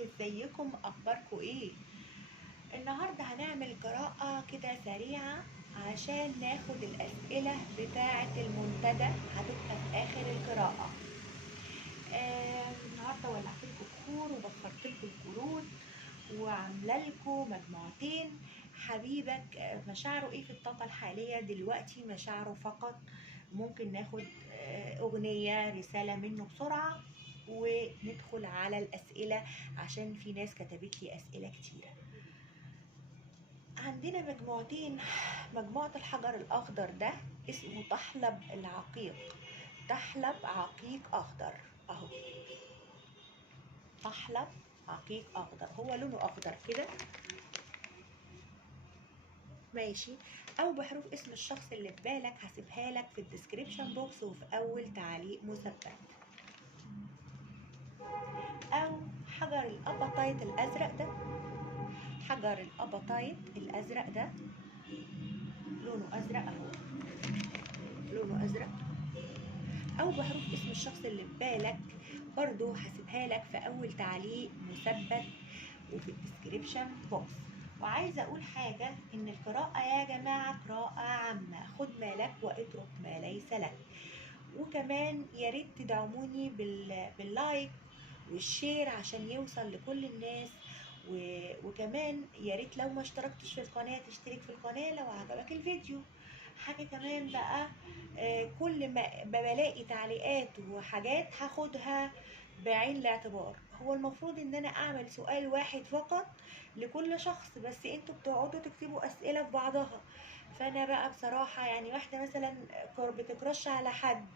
ازيكم؟ اخباركم ايه؟ النهارده هنعمل قراءة كده سريعة عشان ناخد الاسئلة بتاعة المنتدى، هتبقى في اخر القراءة. النهارده ولعت لكم بخور وبخرت لكم الكروت وعامله لكم مجموعتين. حبيبك مشاعره ايه في الطاقة الحالية دلوقتي؟ مشاعره فقط. ممكن ناخد اغنية رسالة منه بسرعة وندخل على الاسئلة، عشان في ناس كتبت لي اسئلة كتيرة. عندنا مجموعتين. مجموعة الحجر الاخضر ده اسمه طحلب العقيق، طحلب عقيق اخضر اهو، طحلب عقيق اخضر، هو لونه اخضر كده ماشي. او بحروف اسم الشخص اللي في بالك، هسيبها لك في الديسكريبشن بوكس وفي اول تعليق مثبت. او حجر الاباتايت الازرق ده، حجر الاباتايت الازرق ده لونه ازرق اهو، لونه ازرق. او بحروف اسم الشخص اللي في بالك، برضو هسيبها لك في اول تعليق مثبت وفي الديسكريبشن بوكس. وعايزه اقول حاجه، ان القراءه يا جماعه قراءه عامه، خد ما لك واترك ما ليس لك. وكمان يا ريت تدعموني باللايك والشير عشان يوصل لكل الناس. وكمان يا ريت لو ما اشتركتش في القناه تشترك في القناه لو عجبك الفيديو. حاجه كمان بقى، كل ما بلاقي تعليقات وحاجات هاخدها بعين الاعتبار. هو المفروض ان انا اعمل سؤال واحد فقط لكل شخص، بس انتوا بتقعدوا تكتبوا اسئله في بعضها. فانا بقى بصراحه يعني واحده مثلا بتكرش على حد،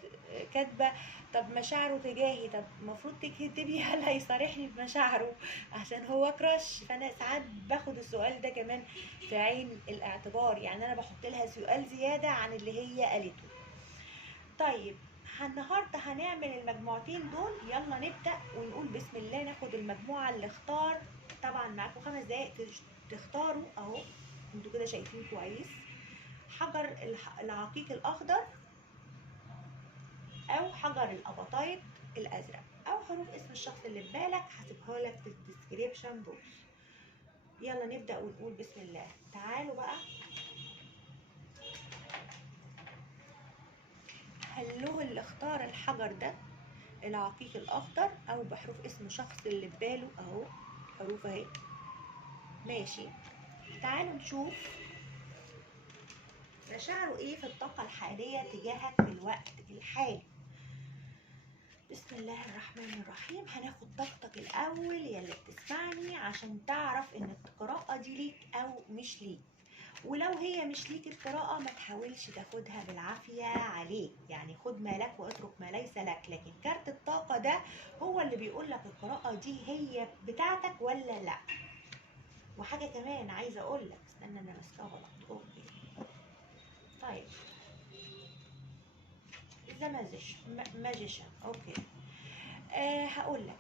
كاتبه طب مشاعره تجاهي، طب المفروض تكتبي هل هيصارحني بمشاعره عشان هو كراش. فانا ساعات باخد السؤال ده كمان في عين الاعتبار، يعني انا بحط لها سؤال زياده عن اللي هي قالته. طيب النهارده هنعمل المجموعتين دول، يلا نبدا ونقول بسم الله. ناخد المجموعه اللي اختار، طبعا معاكم 5 دقايق تختاروا اهو، انتوا كده شايفين كويس. حجر العقيق الاخضر، او حجر الاباطايت الازرق، او حروف اسم الشخص اللي في بالك هسيبها لك في الديسكريبشن بوكس. يلا نبدا ونقول بسم الله. تعالوا بقى، هلو اللي اختار الحجر ده العقيق الاخضر او بحروف اسم شخص اللي في باله اهو، حروف اهي ماشي. تعالوا نشوف مشاعره ايه في الطاقة الحالية تجاهك في الوقت الحالي. بسم الله الرحمن الرحيم. هناخد طاقتك الاول يا اللي بتسمعني عشان تعرف ان القراءة دي ليك او مش ليك. ولو هي مش ليك القراءة ما تحاولش تاخدها بالعافية عليك، يعني خد ما لك واترك ما ليس لك. لكن كارت الطاقة ده هو اللي بيقول لك القراءة دي هي بتاعتك ولا لا. وحاجة كمان عايزة اقول لك، استنى انا ماسكاها غلط، اوكي طيب. ذا ماجيشن اوكي. هقول لك،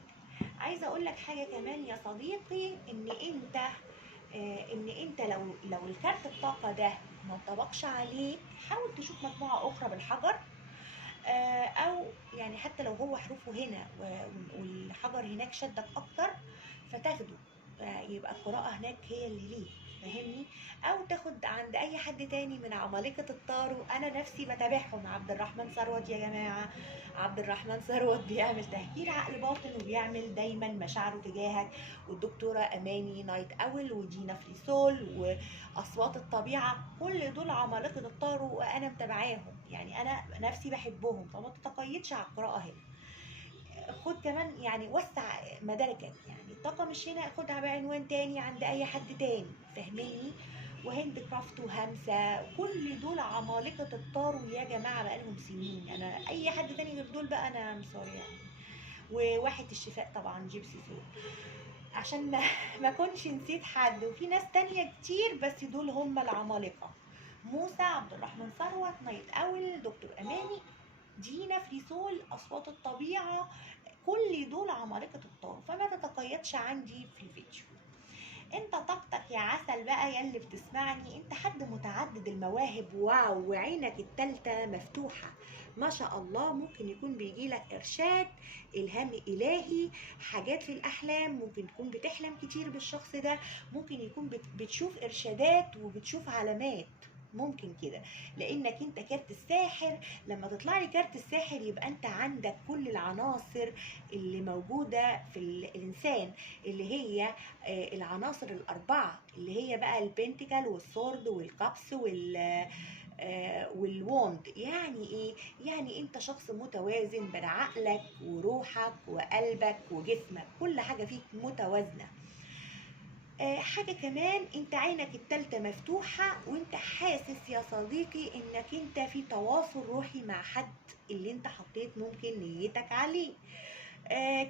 عايزه اقول لك حاجه كمان يا صديقي، ان انت لو الكارت الطاقه ده ما انطبقش عليه، حاول تشوف مجموعه اخرى بالحجر. او يعني حتى لو هو حروفه هنا والحجر هناك شدك اكتر فتاخده، يبقى القراءة هناك هي اللي ليه، فاهمني؟ او تاخد عند اي حد تاني من عمالقة الطارو. انا نفسي بتابعهم، عبد الرحمن ثروت يا جماعة. عبد الرحمن ثروت بيعمل تهجير عقل باطن وبيعمل دايما مشاعره تجاهك. والدكتورة اماني نايت اول ودينا فريسول واصوات الطبيعة، كل دول عمالقة الطارو وانا متابعاهم، يعني انا نفسي بحبهم. فما تتقيدش على القراءة هنا، خد كمان يعني وسع مداركك، يعني الطاقة مش هنا، خدها بعنوان تاني عند أي حد تاني، فاهمني؟ وهند كرافت وهمسة، كل دول عمالقة الطارو يا جماعة بقالهم سنين. أنا أي حد تاني غير دول بقى أنا سوري يعني. وواحد الشفاء طبعا جيبسي سول، عشان ما كنش نسيت حد. وفي ناس تانية كتير بس دول هم العمالقة: موسى، عبد الرحمن ثروت، نايت أول، دكتور أماني، دينا فريسول، أصوات الطبيعة، كل دول عمالقة الطار. فما تتقيدش عندي في الفيديو. انت طاقتك يا عسل بقى يا اللي بتسمعني، انت حد متعدد المواهب، واو، وعينك التالتة مفتوحة. ما شاء الله ممكن يكون بيجي لك إرشاد، إلهام إلهي، حاجات في الأحلام، ممكن تكون بتحلم كتير بالشخص ده، ممكن يكون بتشوف إرشادات وبتشوف علامات، ممكن كده. لانك انت كارت الساحر، لما تطلع لي كارت الساحر يبقى انت عندك كل العناصر اللي موجوده في الانسان، اللي هي العناصر الاربعه، اللي هي بقى البنتيكل والسورد والكابس والوند. يعني ايه؟ يعني انت شخص متوازن بين عقلك وروحك وقلبك وجسمك، كل حاجه فيك متوازنه. حاجة كمان، انت عينك التالتة مفتوحة وانت حاسس يا صديقي انك انت في تواصل روحي مع حد اللي انت حطيت ممكن نيتك عليه.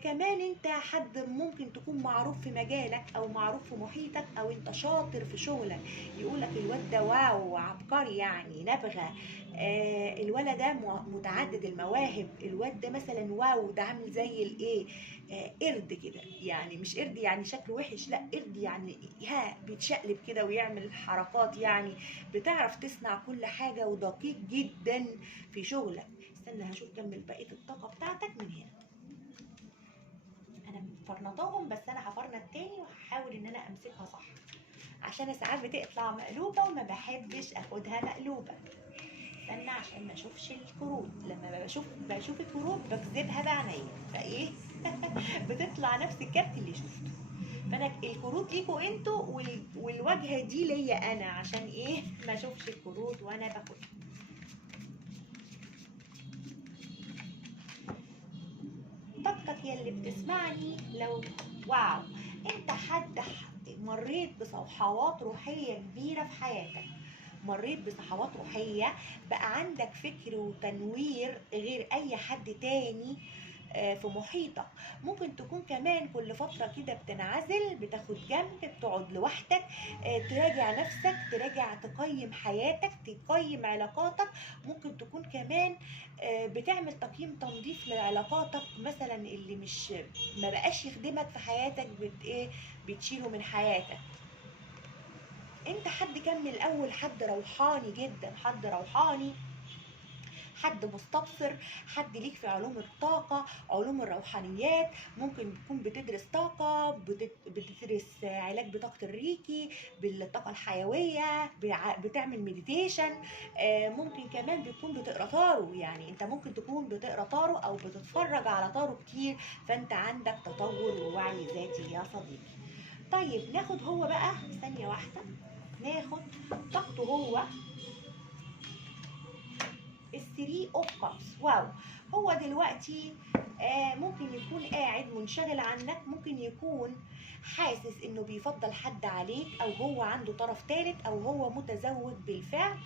كمان انت حد ممكن تكون معروف في مجالك او معروف في محيطك، او انت شاطر في شغلك، يقولك الواد ده واو عبقري يعني نبغة، الولد ده متعدد المواهب، الواد ده مثلا واو ده عامل زي الايه، قرد كده، يعني مش قرد يعني شكله وحش، لا قرد يعني ها بيتشقلب كده ويعمل حركات، يعني بتعرف تصنع كل حاجة ودقيق جدا في شغلك. استنى هشوف كمل بقية الطاقة بتاعتك من هنا. انا فرنطاهم بس انا هفرنط تاني وهحاول ان انا امسكها صح، عشان ساعات بتطلع مقلوبة وما بحبش اخدها مقلوبة. استنى عشان ما اشوفش الكروت، لما بشوف الكروت بكذبها بعينيا، فايه بتطلع نفس الكارت اللي شفته. فانا الكروت ليكوا انتوا والواجهه دي ليا انا، عشان ايه ما اشوفش الكروت وانا باخدها. طاقتك يا اللي بتسمعني، لو واو انت حد مريت بصفحات روحيه كبيره في حياتك، مريت بصحوات روحيه، بقى عندك فكر وتنوير غير اي حد تاني في محيطك. ممكن تكون كمان كل فترة كده بتنعزل، بتاخد جنب، بتقعد لوحدك، تراجع نفسك، تقيم حياتك، تقيم علاقاتك. ممكن تكون كمان بتعمل تقييم تنظيف لعلاقاتك، مثلا اللي مش ما بقاش يخدمك في حياتك بتشيله من حياتك. انت حد كان من الاول حد روحاني جدا، حد روحاني، حد مستبصر، حد ليك في علوم الطاقة، علوم الروحانيات. ممكن تكون بتدرس طاقة، بتدرس علاج بطاقة الريكي، بالطاقة الحيوية، بتعمل مديتيشن. ممكن كمان بتكون بتقرا تارو، يعني انت ممكن تكون بتقرا تارو او بتتفرج على تارو كتير، فانت عندك تطور ووعي ذاتي يا صديقي. طيب ناخد هو بقى ثانية واحدة، ناخد طاقته هو الثري اوف كابس. واو، هو دلوقتي ممكن يكون قاعد منشغل عنك، ممكن يكون حاسس انه بيفضل حد عليك، او هو عنده طرف ثالث، او هو متزوج بالفعل.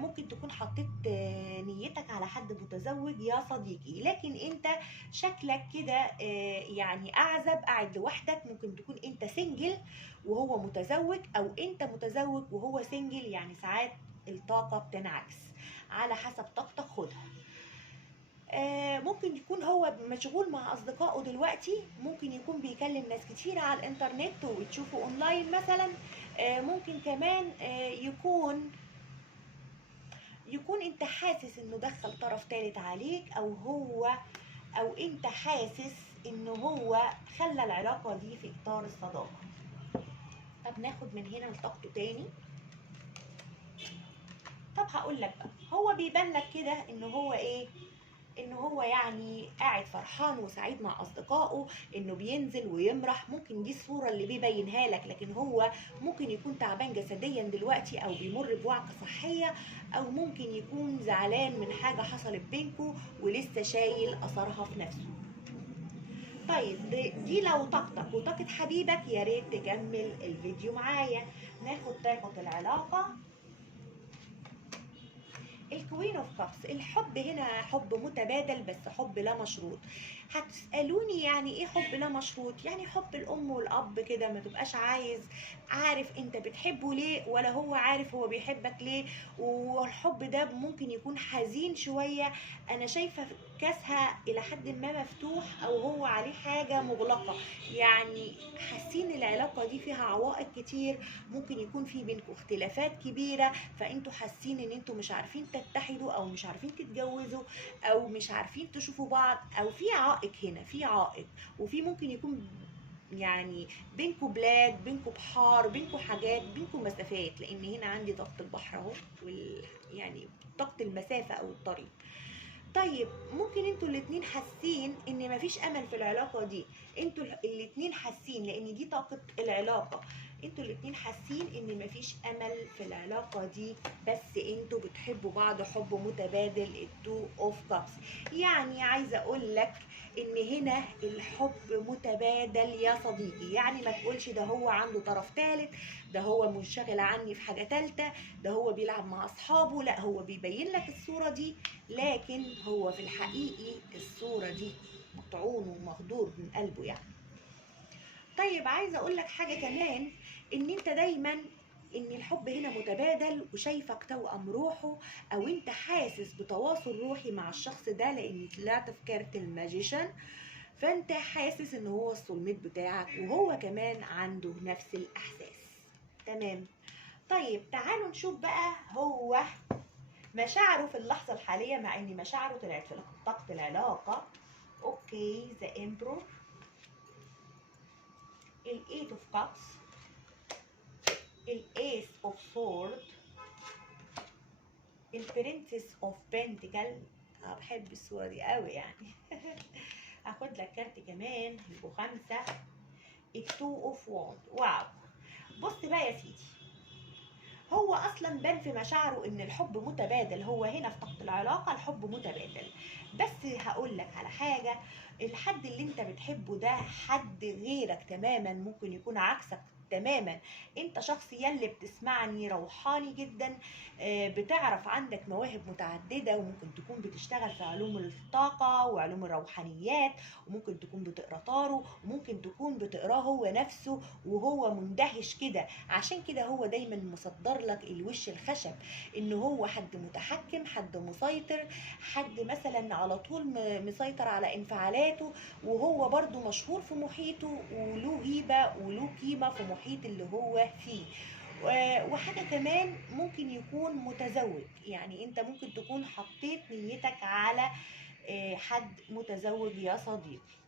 ممكن تكون حطيت نيتك على حد متزوج يا صديقي، لكن انت شكلك كده يعني اعزب، قاعد لوحدك. ممكن تكون انت سنجل وهو متزوج، او انت متزوج وهو سنجل، يعني ساعات الطاقة بتنعكس على حسب طاقتك، خدها. ممكن يكون هو مشغول مع أصدقائه دلوقتي، ممكن يكون بيكلم ناس كتير على الإنترنت وتشوفه أونلاين مثلا. ممكن كمان يكون انت حاسس انه دخل طرف تالت عليك، او انت حاسس انه هو خلى العلاقة دي في اطار الصداقة. طب ناخد من هنا لطاقته تاني. طب هقول لك بقى، هو بيبان لك كده انه هو ايه، انه هو يعني قاعد فرحان وسعيد مع اصدقائه، انه بينزل ويمرح، ممكن دي الصورة اللي بيبينها لك، لكن هو ممكن يكون تعبان جسديا دلوقتي، او بيمر بوعكة صحية، او ممكن يكون زعلان من حاجة حصلت بينكم ولسه شايل اثرها في نفسه. طيب دي لو طاقتك وطاقة حبيبك، يا ريت تكمل الفيديو معايا. ناخد طاقة العلاقة. الكوين اوف كابس، الحب هنا حب متبادل، بس حب لا مشروط. هتسألوني يعني ايه حب لا مشروط؟ يعني حب الام والاب كده، ما تبقاش عارف انت بتحبه ليه، ولا هو عارف هو بيحبك ليه، والحب ده ممكن يكون حزين شوية. انا شايفة كاسها الى حد ما مفتوح او هو عليه حاجه مغلقه، يعني حاسين العلاقه دي فيها عوائق كتير، ممكن يكون في بينكم اختلافات كبيره، فانتوا حاسين ان انتوا مش عارفين تتحدوا او مش عارفين تتجوزوا او مش عارفين تشوفوا بعض، او في عائق هنا، في عائق. وفي ممكن يكون يعني بينكم بلاد، بينكم بحار، بينكم حاجات، بينكم مسافات، لان هنا عندي طاقه البحر اهو يعني طاقه المسافه او الطريق. طيب ممكن انتوا الاتنين حاسين ان مفيش امل في العلاقه دي، انتوا الاتنين حاسين، لان دي طاقه العلاقه، انتوا الاتنين حاسين ان مفيش امل في العلاقه دي، بس انتوا بتحبوا بعض حب متبادل، التو اوف كابس. يعني عايزه اقول لك ان هنا الحب متبادل يا صديقي، يعني ما تقولش ده هو عنده طرف ثالث، ده هو منشغل عني في حاجه ثالثه، ده هو بيلعب مع اصحابه، لا، هو بيبين لك الصوره دي، لكن هو في الحقيقي الصوره دي مطعون ومغدور من قلبه يعني. طيب عايزه اقول لك حاجه كمان، ان انت دايما ان الحب هنا متبادل، وشايفك توأم روحه، او انت حاسس بتواصل روحي مع الشخص ده، لان طلعت في كارت الماجيشن، فانت حاسس ان هو السولميت بتاعك، وهو كمان عنده نفس الاحساس. تمام. طيب تعالوا نشوف بقى هو مشاعره في اللحظه الحاليه، مع ان مشاعره طلعت في طاقه العلاقه. اوكي، ذا امبرور، الايت اوف كابس، الايس اوف سورد، البرنسس اوف بنتيكل. بحب الصوره دي قوي يعني. هاخد لك كارت كمان يبقوا 5، التو اوف واند. واو. بص بقى يا سيدي، هو اصلا بان في مشاعره ان الحب متبادل، هو هنا في طاقه العلاقه الحب متبادل، بس هقول لك على حاجه، الحد اللي انت بتحبه ده حد غيرك تماما، ممكن يكون عكسك تماما. انت شخص يلي بتسمعني روحاني جدا، بتعرف عندك مواهب متعدده، وممكن تكون بتشتغل في علوم الطاقه وعلوم الروحانيات، وممكن تكون بتقرا طارو، وممكن تكون بتقراه هو نفسه وهو مندهش كده، عشان كده هو دايما مصدر لك الوش الخشب، ان هو حد متحكم، حد مسيطر، حد مثلا على طول مسيطر على انفعالاته، وهو برضو مشهور في محيطه، وله هيبة وله قيمة في محيط اللي هو فيه. وحاجة كمان ممكن يكون متزوج، يعني انت ممكن تكون حطيت نيتك على حد متزوج يا صديقي.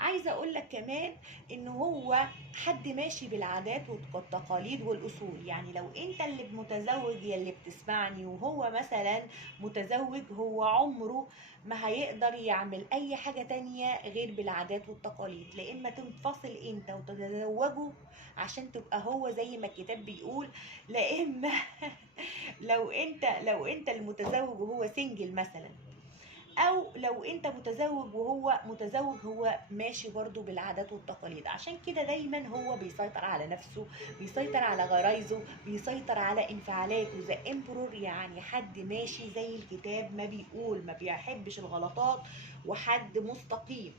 عايزه اقول لك كمان ان هو حد ماشي بالعادات والتقاليد والاصول، يعني لو انت اللي متزوج يا اللي بتسمعني وهو مثلا متزوج، هو عمره ما هيقدر يعمل اي حاجه تانية غير بالعادات والتقاليد، لا اما تنفصل انت وتتزوجه عشان تبقى هو زي ما الكتاب بيقول، لا اما لو انت المتزوج وهو سنجل مثلا، او لو انت متزوج وهو متزوج، هو ماشي برضو بالعادات والتقاليد، عشان كده دايما هو بيسيطر على نفسه، بيسيطر على غرايزه، بيسيطر على انفعالاته. ذا امبرور يعني حد ماشي زي الكتاب ما بيقول، ما بيحبش الغلطات، وحد مستقيم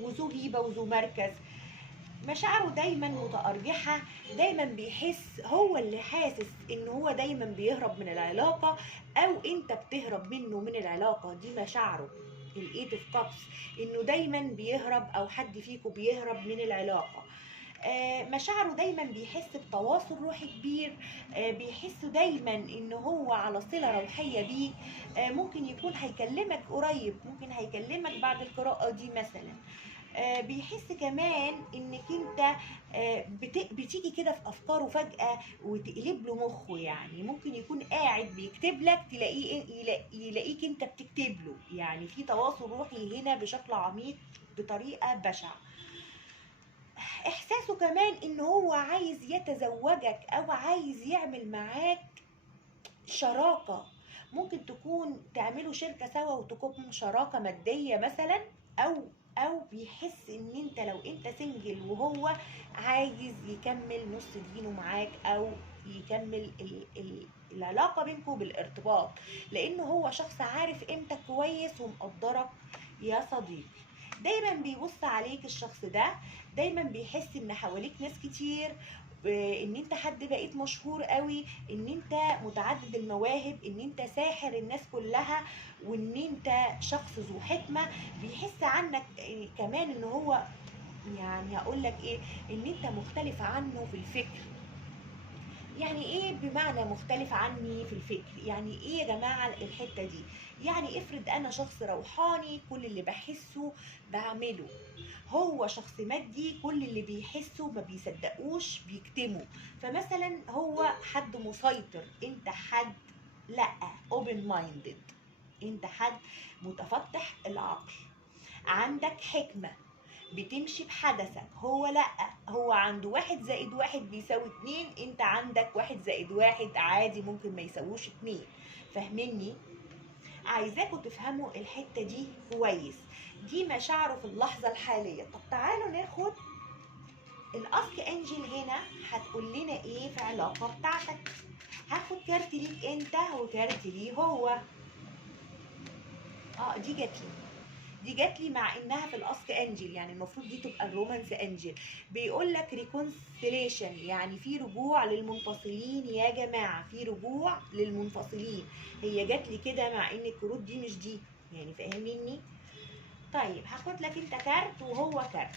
وذو هيبة وذو مركز. مشاعره دايما متأرجحة، دايما بيحس، هو اللي حاسس ان هو دايما بيهرب من العلاقة، او انت بتهرب منه من العلاقة، دي مشاعره. الايت اوف كابس انه دايما بيهرب، او حد فيكم بيهرب من العلاقة. مشاعره دايما بيحس بتواصل روحي كبير، بيحس دايما ان هو على صلة روحية بيك، ممكن يكون هيكلمك قريب، ممكن هيكلمك بعد القراءة دي مثلا. بيحس كمان انك انت بتيجي كده في افكاره فجأة وتقلب له مخه، يعني ممكن يكون قاعد بيكتب لك تلاقيه يلاقيك انت بتكتب له، يعني في تواصل روحي هنا بشكل عميق بطريقة بشعة. احساسه كمان ان هو عايز يتزوجك، او عايز يعمل معاك شراكة، ممكن تكون تعملوا شركة سوا وتكون شراكة مادية مثلا، او بيحس ان انت لو انت سنجل وهو عايز يكمل نص دينه معاك، او يكمل العلاقة بينكم بالارتباط، لانه هو شخص عارف قيمتك كويس ومقدرك يا صديقي. دايما بيبص عليك الشخص ده، دايما بيحس ان حواليك ناس كتير، ان انت حد بقيت مشهور قوي، ان انت متعدد المواهب، ان انت ساحر الناس كلها، وان انت شخص ذو حكمة. بيحس عنك كمان ان هو، يعني هقول لك ايه، ان انت مختلف عنه في الفكر. يعني ايه بمعنى مختلف عني في الفكر؟ يعني ايه يا جماعة الحتة دي؟ يعني افرض انا شخص روحاني كل اللي بحسه بعمله، هو شخص مادي كل اللي بيحسه ما بيصدقوش بيكتمه. فمثلا هو حد مسيطر، انت حد لا، open minded، انت حد متفتح العقل، عندك حكمة، بتمشي بحدثك. هو لأ، هو عنده 1+1=2، انت عندك 1+1 عادي ممكن ما يساووش 2. فاهميني؟ عايزاكم تفهموا الحتة دي كويس. دي مشاعره في اللحظة الحالية. طب تعالوا ناخد الاسك انجل هنا، هتقول لنا ايه في علاقة بتاعتك. هاخد كارت ليك انت وكارت ليه هو. دي جات لي مع انها في الاسك انجل، يعني المفروض دي تبقى الرومانس انجل. بيقول لك ريكونسيليشن، يعني في رجوع للمنفصلين يا جماعه، في رجوع للمنفصلين. هي جات لي كده مع ان الكروت دي مش دي، يعني فاهميني؟ طيب هاخد لك انت كارت وهو كارت.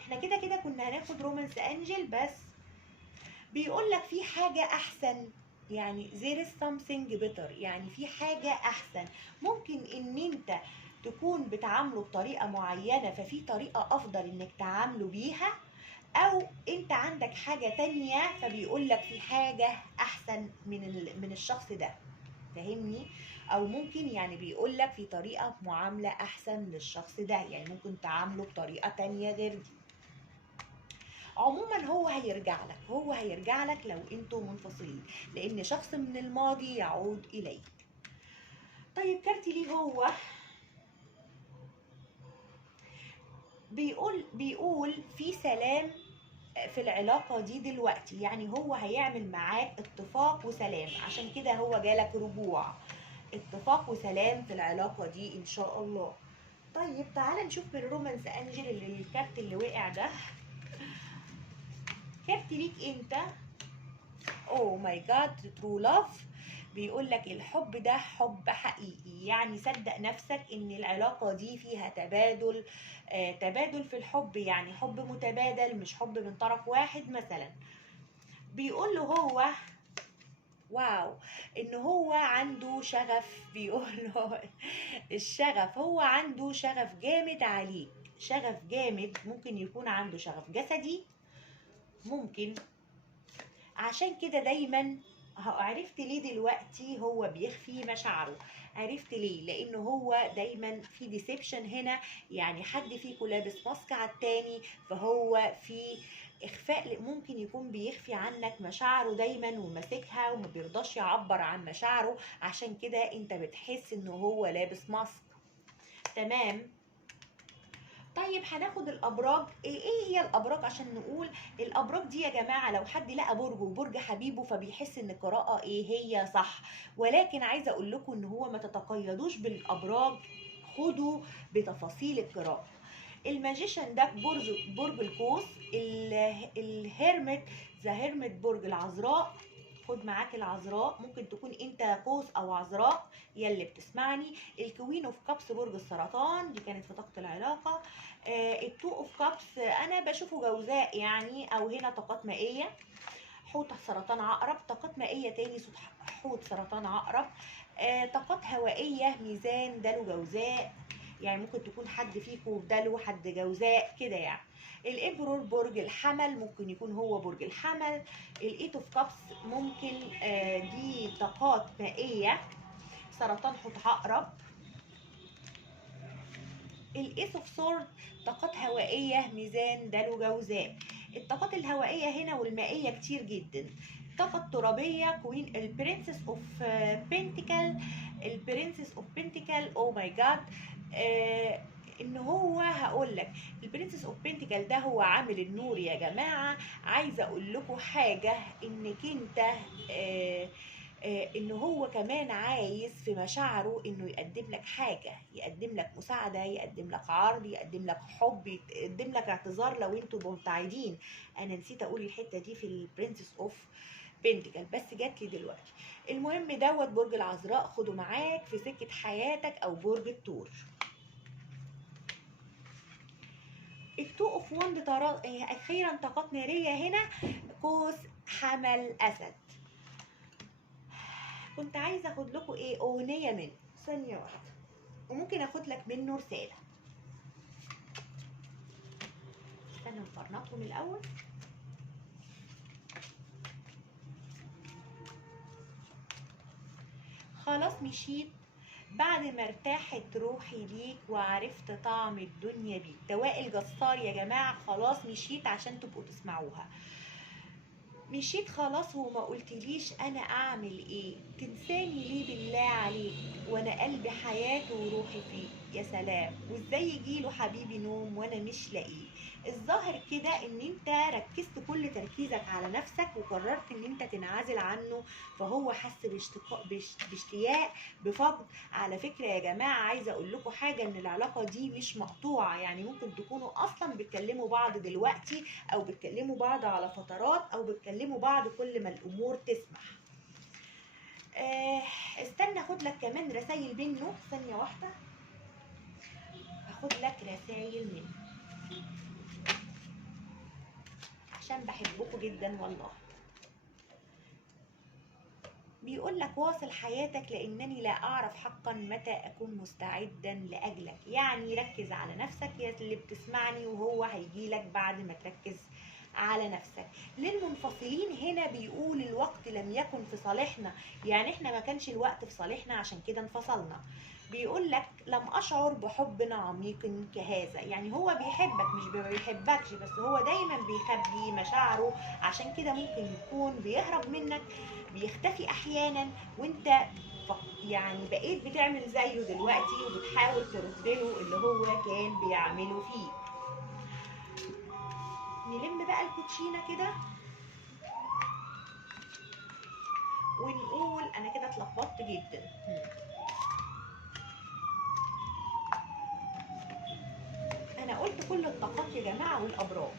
احنا كده كده كنا هناخد رومانس انجل، بس بيقول لك في حاجه احسن، يعني there is something better، يعني في حاجة أحسن. ممكن إن أنت تكون بتعامله بطريقة معينة، ففي طريقة أفضل إنك تعامله بيها، أو أنت عندك حاجة تانية فبيقول لك في حاجة أحسن من الشخص ده. فاهمني؟ أو ممكن يعني بيقول لك في طريقة معاملة أحسن للشخص ده، يعني ممكن تعامله بطريقة تانية غير دي. عموما هو هيرجع لك لو انتوا منفصلين، لان شخص من الماضي يعود اليك. طيب كارت ليه هو بيقول في سلام في العلاقة دي دلوقتي، يعني هو هيعمل معاك اتفاق وسلام، عشان كده هو جالك رجوع، اتفاق وسلام في العلاقة دي ان شاء الله. طيب تعالى نشوف من الرومانس انجل اللي الكارت اللي وقع ده. كارت ليك انت، اوه ماي جاد، ترو لاف. بيقول لك الحب ده حب حقيقي، يعني صدق نفسك ان العلاقة دي فيها تبادل، تبادل في الحب، يعني حب متبادل مش حب من طرف واحد مثلا. بيقول له هو واو، ان هو عنده شغف، بيقول له الشغف، هو عنده شغف جامد عليك، شغف جامد. ممكن يكون عنده شغف جسدي، ممكن. عشان كده دايما عرفت ليه دلوقتي هو بيخفي مشاعره. عرفت ليه؟ لانه هو دايما في ديسيبشن هنا، يعني حد فيكم لابس ماسك على التاني، فهو في اخفاء، ممكن يكون بيخفي عنك مشاعره دايما وماسكها وما بيرضاش يعبر عن مشاعره، عشان كده انت بتحس انه هو لابس ماسك. تمام. طيب هناخد الابراج. ايه هي الابراج عشان نقول الابراج دي يا جماعه؟ لو حد لقى برج وبرج حبيبه فبيحس ان القراءه ايه هي صح، ولكن عايزه اقول لكم ان هو ما تتقيدوش بالابراج، خدوا بتفاصيل القراءه. الماجيشن ده برج القوس، الهيرمت ذا هيرمت برج العذراء. خد معاك العذراء، ممكن تكون انت قوس او عذراء يلي بتسمعني. الكوين اوف كابس برج السرطان، دي كانت في طاقه العلاقه. التو اوف كابس انا بشوفه جوزاء يعني، او هنا طاقات مائيه. حوت سرطان عقرب، طاقات مائيه تاني صوت حوت سرطان عقرب. طاقات هوائيه ميزان دلو جوزاء، يعني ممكن تكون حد فيكم دلو حد جوزاء كده يعني. الامبرور برج الحمل، ممكن يكون هو برج الحمل. الايت اوف كابس ممكن دي طاقات مائيه، سرطان حوت عقرب. الايس اوف سورد طاقات هوائيه ميزان دلو جوزاء. الطاقات الهوائيه هنا والمائيه كتير جدا. الطاقه الترابيه كوين البرنسس اوف بنتيكل، البرنسس اوف بنتيكل، او ماي جاد. ان هو هقول لك البرنسس اوف بنتيكل ده هو عامل النور يا جماعه. عايزه اقول لكم حاجه، انك انت ان هو كمان عايز في مشاعره انه يقدم لك حاجة، يقدم لك مساعدة، يقدم لك عرض، يقدم لك حب، يقدم لك اعتذار لو انتوا مبتعدين. انا نسيت اقول الحتة دي في البرنسس اوف بنتكل بس جات لي دلوقتي. المهم دوت برج العذراء، خده معاك في سكة حياتك او برج الثور. التو اوف وند اخيرا طاقات نارية هنا، قوس حمل اسد. كنت عايزه اخد لكم ايه اغنيه منه، ثانيه واحده، وممكن اخد لك منه رساله. استنى نفرنطهم الاول. خلاص مشيت بعد ما ارتاحت روحي ليك وعرفت طعم الدنيا بيك. دواء الجسار يا جماعه، خلاص مشيت عشان تبقوا تسمعوها. مشيت خلاص وما قلتليش انا اعمل ايه، تنساني ليه بالله عليك وانا قلبي حياته وروحي فيه. يا سلام، وازاي يجيله حبيبي نوم وانا مش لاقيه. الظاهر كده ان انت ركزت كل تركيزك على نفسك وقررت ان انت تنعزل عنه، فهو حس باشتياق، بفقد. على فكرة يا جماعة عايزة اقول لكم حاجة، ان العلاقة دي مش مقطوعة، يعني ممكن تكونوا اصلا بتكلموا بعض دلوقتي، او بتكلموا بعض على فترات، او بتكلموا بعض كل ما الامور تسمح. استنى اخد لك كمان رسائل منه، ثانية واحدة اخد لك رسائل منه عشان بحبكم جدا والله. بيقول لك واصل حياتك لانني لا اعرف حقا متى اكون مستعدا لاجلك. يعني ركز على نفسك يا اللي بتسمعني، وهو هيجيلك بعد ما تركز على نفسك. للمنفصلين هنا بيقول الوقت لم يكن في صالحنا، يعني احنا ما كانش الوقت في صالحنا عشان كده انفصلنا. بيقول لك لم اشعر بحب عميق كهذا، يعني هو بيحبك مش ما بيحبكش، بس هو دايما بيخبي مشاعره، عشان كده ممكن يكون بيهرب منك، بيختفي احيانا، وانت يعني بقيت بتعمل زيه دلوقتي وبتحاول ترد له اللي هو كان بيعمله فيه. نلم بقى الكوتشينه كده ونقول انا كده اتلخبطت جدا. انا قلت كل الطاقات يا جماعه والابراج.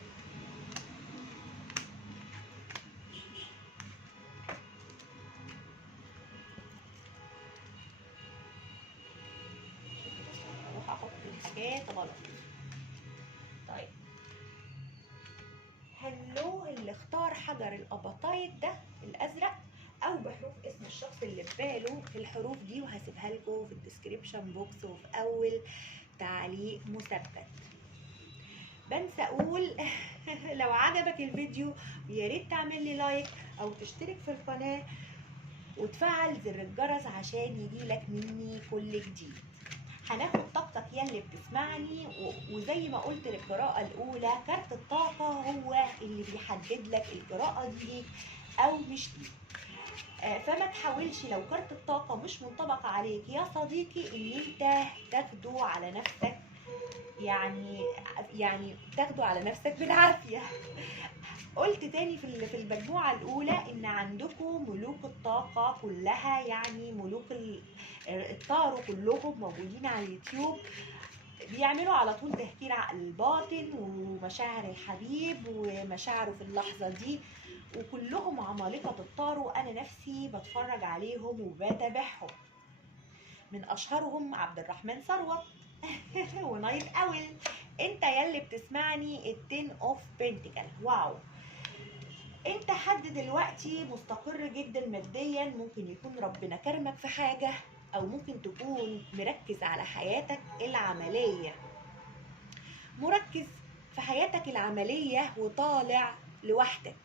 اروح احط الكات غلط. طيب هلو، اللي اختار حجر الاباطايت ده الازرق او بحروف اسم الشخص اللي في باله الحروف دي، وهسيبها لكم في الديسكريبشن بوكس وفي اول تعليق مثبت. بنسى اقول لو عجبك الفيديو يا ريت تعمل لي لايك او تشترك في القناه وتفعل زر الجرس عشان يجيلك مني كل جديد. هناخد طاقتك يا اللي بتسمعني، وزي ما قلت للقراءة الأولى، كارت الطاقة هو اللي بيحدد لك القراءة دي ليك أو مش ليك. فما تحاولش لو كارت الطاقة مش منطبق عليك يا صديقي إن أنت تاخده على نفسك، يعني تاخده على نفسك بالعافية. قلت تاني في المجموعة الأولى إن عندكم ملوك الطاقة كلها، يعني ملوك الطارو كلهم موجودين على اليوتيوب، بيعملوا على طول تهكير عقل الباطن ومشاعر الحبيب ومشاعره في اللحظة دي، وكلهم عمالقة الطارو. أنا نفسي بتفرج عليهم وبتابعهم، من أشهرهم عبد الرحمن ثروت ونايت أول. انت يلي بتسمعني التين اوف بنتيكل، واو، انت حد دلوقتي مستقر جدا ماديا، ممكن يكون ربنا كرمك في حاجة، او ممكن تكون مركز على حياتك العملية، مركز في حياتك العملية وطالع لوحدك.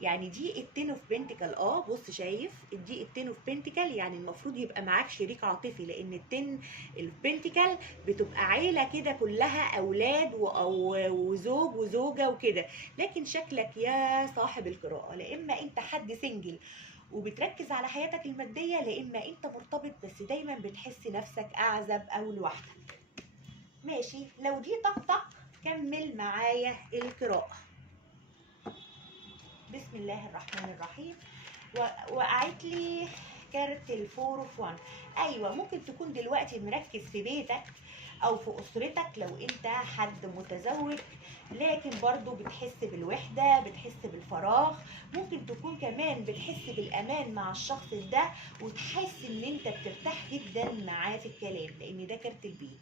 يعني دي التين اوف بنتيكل. بص شايف دي التين اوف بنتيكل، يعني المفروض يبقى معاك شريك عاطفي، لان التين البنتيكل بتبقى عيله كده كلها اولاد وزوج وزوجه وكده. لكن شكلك يا صاحب القراءه، لا اما انت حد سنجل وبتركز على حياتك الماديه، لا اما انت مرتبط بس دايما بتحس نفسك اعزب او لوحدك. ماشي، لو دي طقطق كمل معايا القراءه. بسم الله الرحمن الرحيم. وقعت لي كارت الفور اوف وان. ايوه، ممكن تكون دلوقتي مركز في بيتك او في اسرتك لو انت حد متزوج، لكن برضو بتحس بالوحدة، بتحس بالفراغ. ممكن تكون كمان بتحس بالامان مع الشخص ده، وتحس ان انت بترتاح جدا معاه في الكلام، لان ده كارت البيت.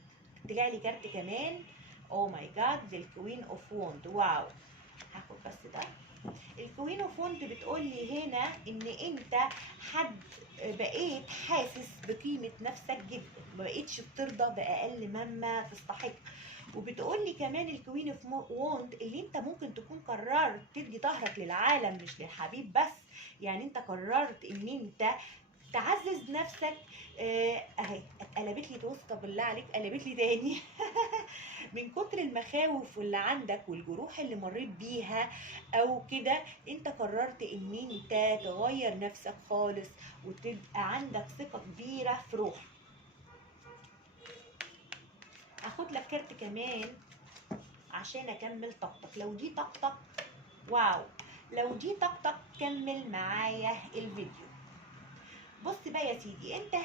طلع لي كارت كمان، او ماي جاد، الكوين اوف ووند. واو، هاخد بس ده. الكوين اوف ووند بتقول لي هنا ان انت حد بقيت حاسس بقيمة نفسك جدا، ما بقيتش بترضى بأقل مما تستحق. وبتقول لي كمان الكوين اوف ووند اللي انت ممكن تكون قررت تدي ظهرك للعالم مش للحبيب بس. يعني انت قررت ان انت تعزز نفسك. اهي اتقلبت لي توسطه، بالله عليك قلبت لي تاني. من كتر المخاوف اللي عندك والجروح اللي مريت بيها او كده، انت قررت ان انت تغير نفسك خالص وتبقى عندك ثقة كبيرة في روحك. اخد لك كارت كمان عشان اكمل طاقتك. لو دي طاقتك، واو، لو دي طاقتك كمل معايا الفيديو. بص بقى يا سيدي، انت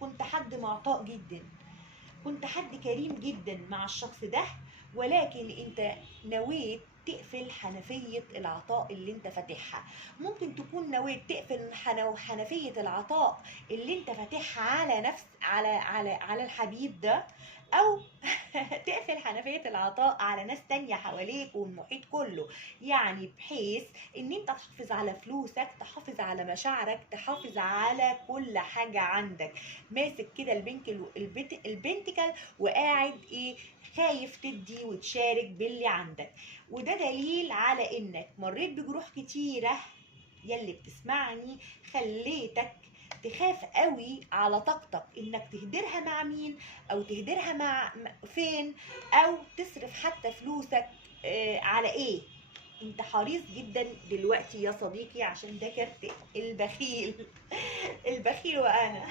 كنت حد معطاء جدا، كنت حد كريم جدا مع الشخص ده، ولكن انت نويت تقفل حنفية العطاء اللي انت فاتحها. ممكن تكون نويت تقفل حنفية العطاء اللي انت فاتحها على نفس على الحبيب ده، او تقفل حنفية العطاء على ناس تانية حواليك والمحيط كله. يعني بحيث ان انت تحافظ على فلوسك، تحافظ على مشاعرك، تحافظ على كل حاجة عندك. ماسك كده البنتكل وقاعد ايه، خايف تدي وتشارك باللي عندك. وده دليل على انك مريت بجروح كتيرة. يلي بتسمعني، خليتك تخاف قوي على طاقتك، انك تهدرها مع مين او تهدرها مع فين، او تصرف حتى فلوسك على ايه. انت حريص جدا دلوقتي يا صديقي، عشان ده كارت البخيل. البخيل. وانا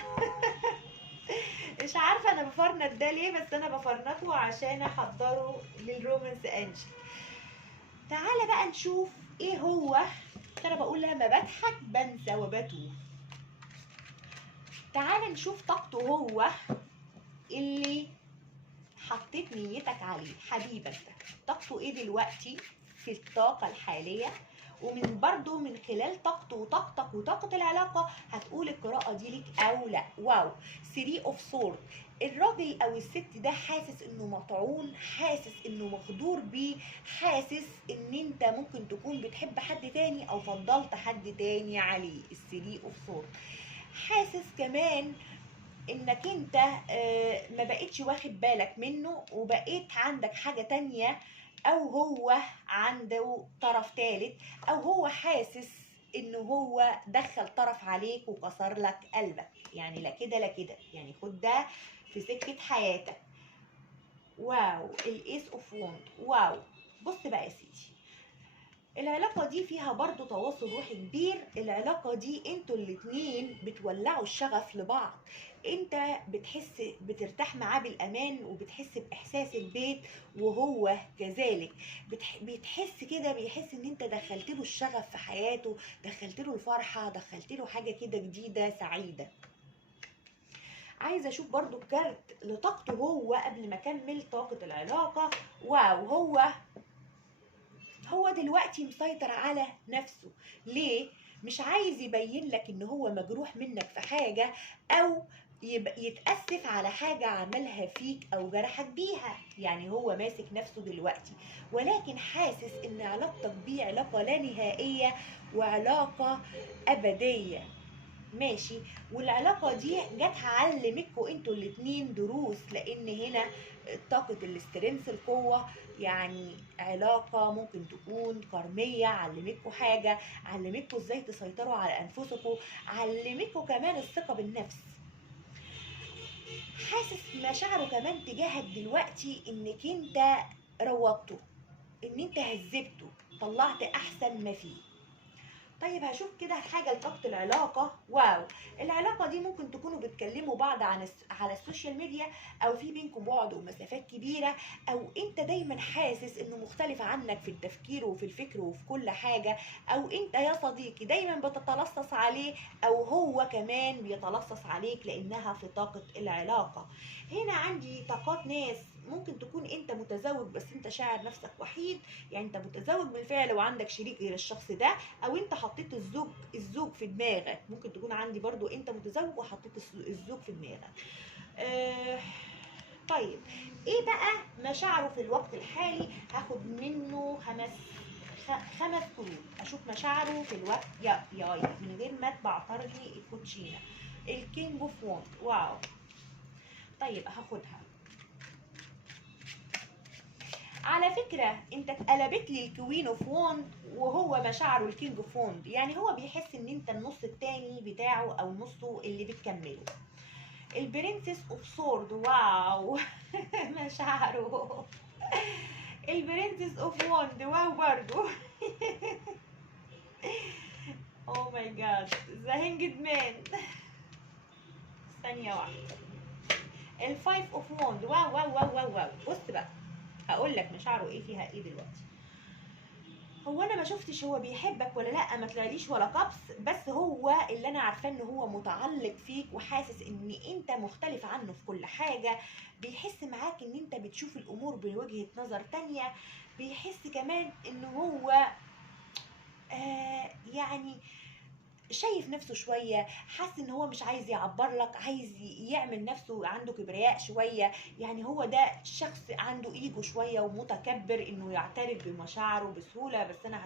مش عارفه انا بفرنط ده ليه، بس انا بفرنطه عشان احضره للرومانس انجل. تعالى بقى نشوف ايه هو. انا بقول لما بضحك بنسى وبتوه. تعالى نشوف طاقته هو اللي حطيت نيتك عليه، حبيبك ده طاقته ايه دلوقتي في الطاقة الحالية. ومن برضو من خلال طاقته وطاقتك وطاقة العلاقة هتقول القراءة دي ليك أو لا. واو، 3 اوف سورد. الراجل أو الست ده حاسس إنه مطعون، حاسس إنه مخدور بيه، حاسس إن أنت ممكن تكون بتحب حد تاني أو فضلت حد تاني عليه. 3 اوف سورد. حاسس كمان انك انت ما بقيتش واخد بالك منه، وبقيت عندك حاجة تانية، او هو عنده طرف تالت، او هو حاسس انه هو دخل طرف عليك وكسر لك قلبك. يعني لا كده لا كده، يعني خد ده في سكة حياتك. واو، الايس اوف ووند. واو، بص بقى يا سيدي، العلاقة دي فيها برضو تواصل روحي كبير. العلاقة دي انتوا الاتنين بتولعوا الشغف لبعض. انت بتحس بترتاح معاه بالامان، وبتحس باحساس البيت، وهو كذلك بتحس كده، بيحس ان انت دخلت له الشغف في حياته، دخلت له الفرحة، دخلت له حاجة كده جديدة سعيدة. عايزه اشوف برضو الكارت لطاقته هو قبل ما اكمل طاقة العلاقة. واو، هو دلوقتي مسيطر على نفسه. ليه؟ مش عايز يبين لك ان هو مجروح منك في حاجة، او يتأسف على حاجة عملها فيك او جرحك بيها. يعني هو ماسك نفسه دلوقتي، ولكن حاسس ان علاقتك بيه علاقة لا نهائية وعلاقة ابدية. ماشي، والعلاقة دي جت علمتكوا انتوا الاتنين دروس، لان هنا طاقة الاسترنس القوة. يعني علاقة ممكن تكون كرمية، علمتكوا حاجة، علمتكوا ازاي تسيطروا على انفسكوا، علمتكوا كمان الثقة بالنفس. حاسس مشاعره كمان تجاهك دلوقتي انك انت روضته، ان انت هذبته، طلعت احسن ما فيه. طيب هشوف كده حاجه لطاقه العلاقه. واو، العلاقه دي ممكن تكونوا بتكلموا بعض على السوشيال ميديا، او في بينكم بعد ومسافات كبيره، او انت دايما حاسس انه مختلف عنك في التفكير وفي الفكر وفي كل حاجه، او انت يا صديقي دايما بتتلصص عليه، او هو كمان بيتلصص عليك، لانها في طاقه العلاقه. هنا عندي طاقات ناس، ممكن تكون انت متزوج بس انت شاعر نفسك وحيد، يعني انت متزوج بالفعل وعندك شريك غير الشخص ده، او انت حطيت الزوج في دماغك. ممكن تكون عندي برضو انت متزوج وحطيت الزوج في دماغك. آه طيب، ايه بقى مشاعره في الوقت الحالي؟ هاخد منه خمس كروت اشوف مشاعره في الوقت يا من غير ما تبعتر لي الكوتشينه. الكينج اوف ووند، واو. طيب هاخدها. على فكرة انت اتقلبت لي الكوين اوف ووند وهو مشاعره الكينج اوف ووند، يعني هو بيحس ان انت النص التاني بتاعه او نصه اللي بتكمله. البرنسس اوف سورد، واو. مشاعره. البرنسس اوف ووند، واو برضو. او ماي جاد، ذا هينجد مان. ثانية واحدة. الفايف اوف ووند، واو واو واو واو واو. بص بقى، هقول لك مشاعره ايه فيها ايه دلوقتي. هو انا ما شفتش هو بيحبك ولا لا، ما طلعليش ولا قبس، بس هو اللي انا عارفاه ان هو متعلق فيك وحاسس ان انت مختلف عنه في كل حاجه. بيحس معاك ان انت بتشوف الامور بوجهه نظر تانية. بيحس كمان ان هو يعني شايف نفسه شويه، حاسس ان هو مش عايز يعبر لك، عايز يعمل نفسه عنده كبرياء شويه. يعني هو ده شخص عنده ايجو شويه ومتكبر انه يعترف بمشاعره بسهوله. بس انا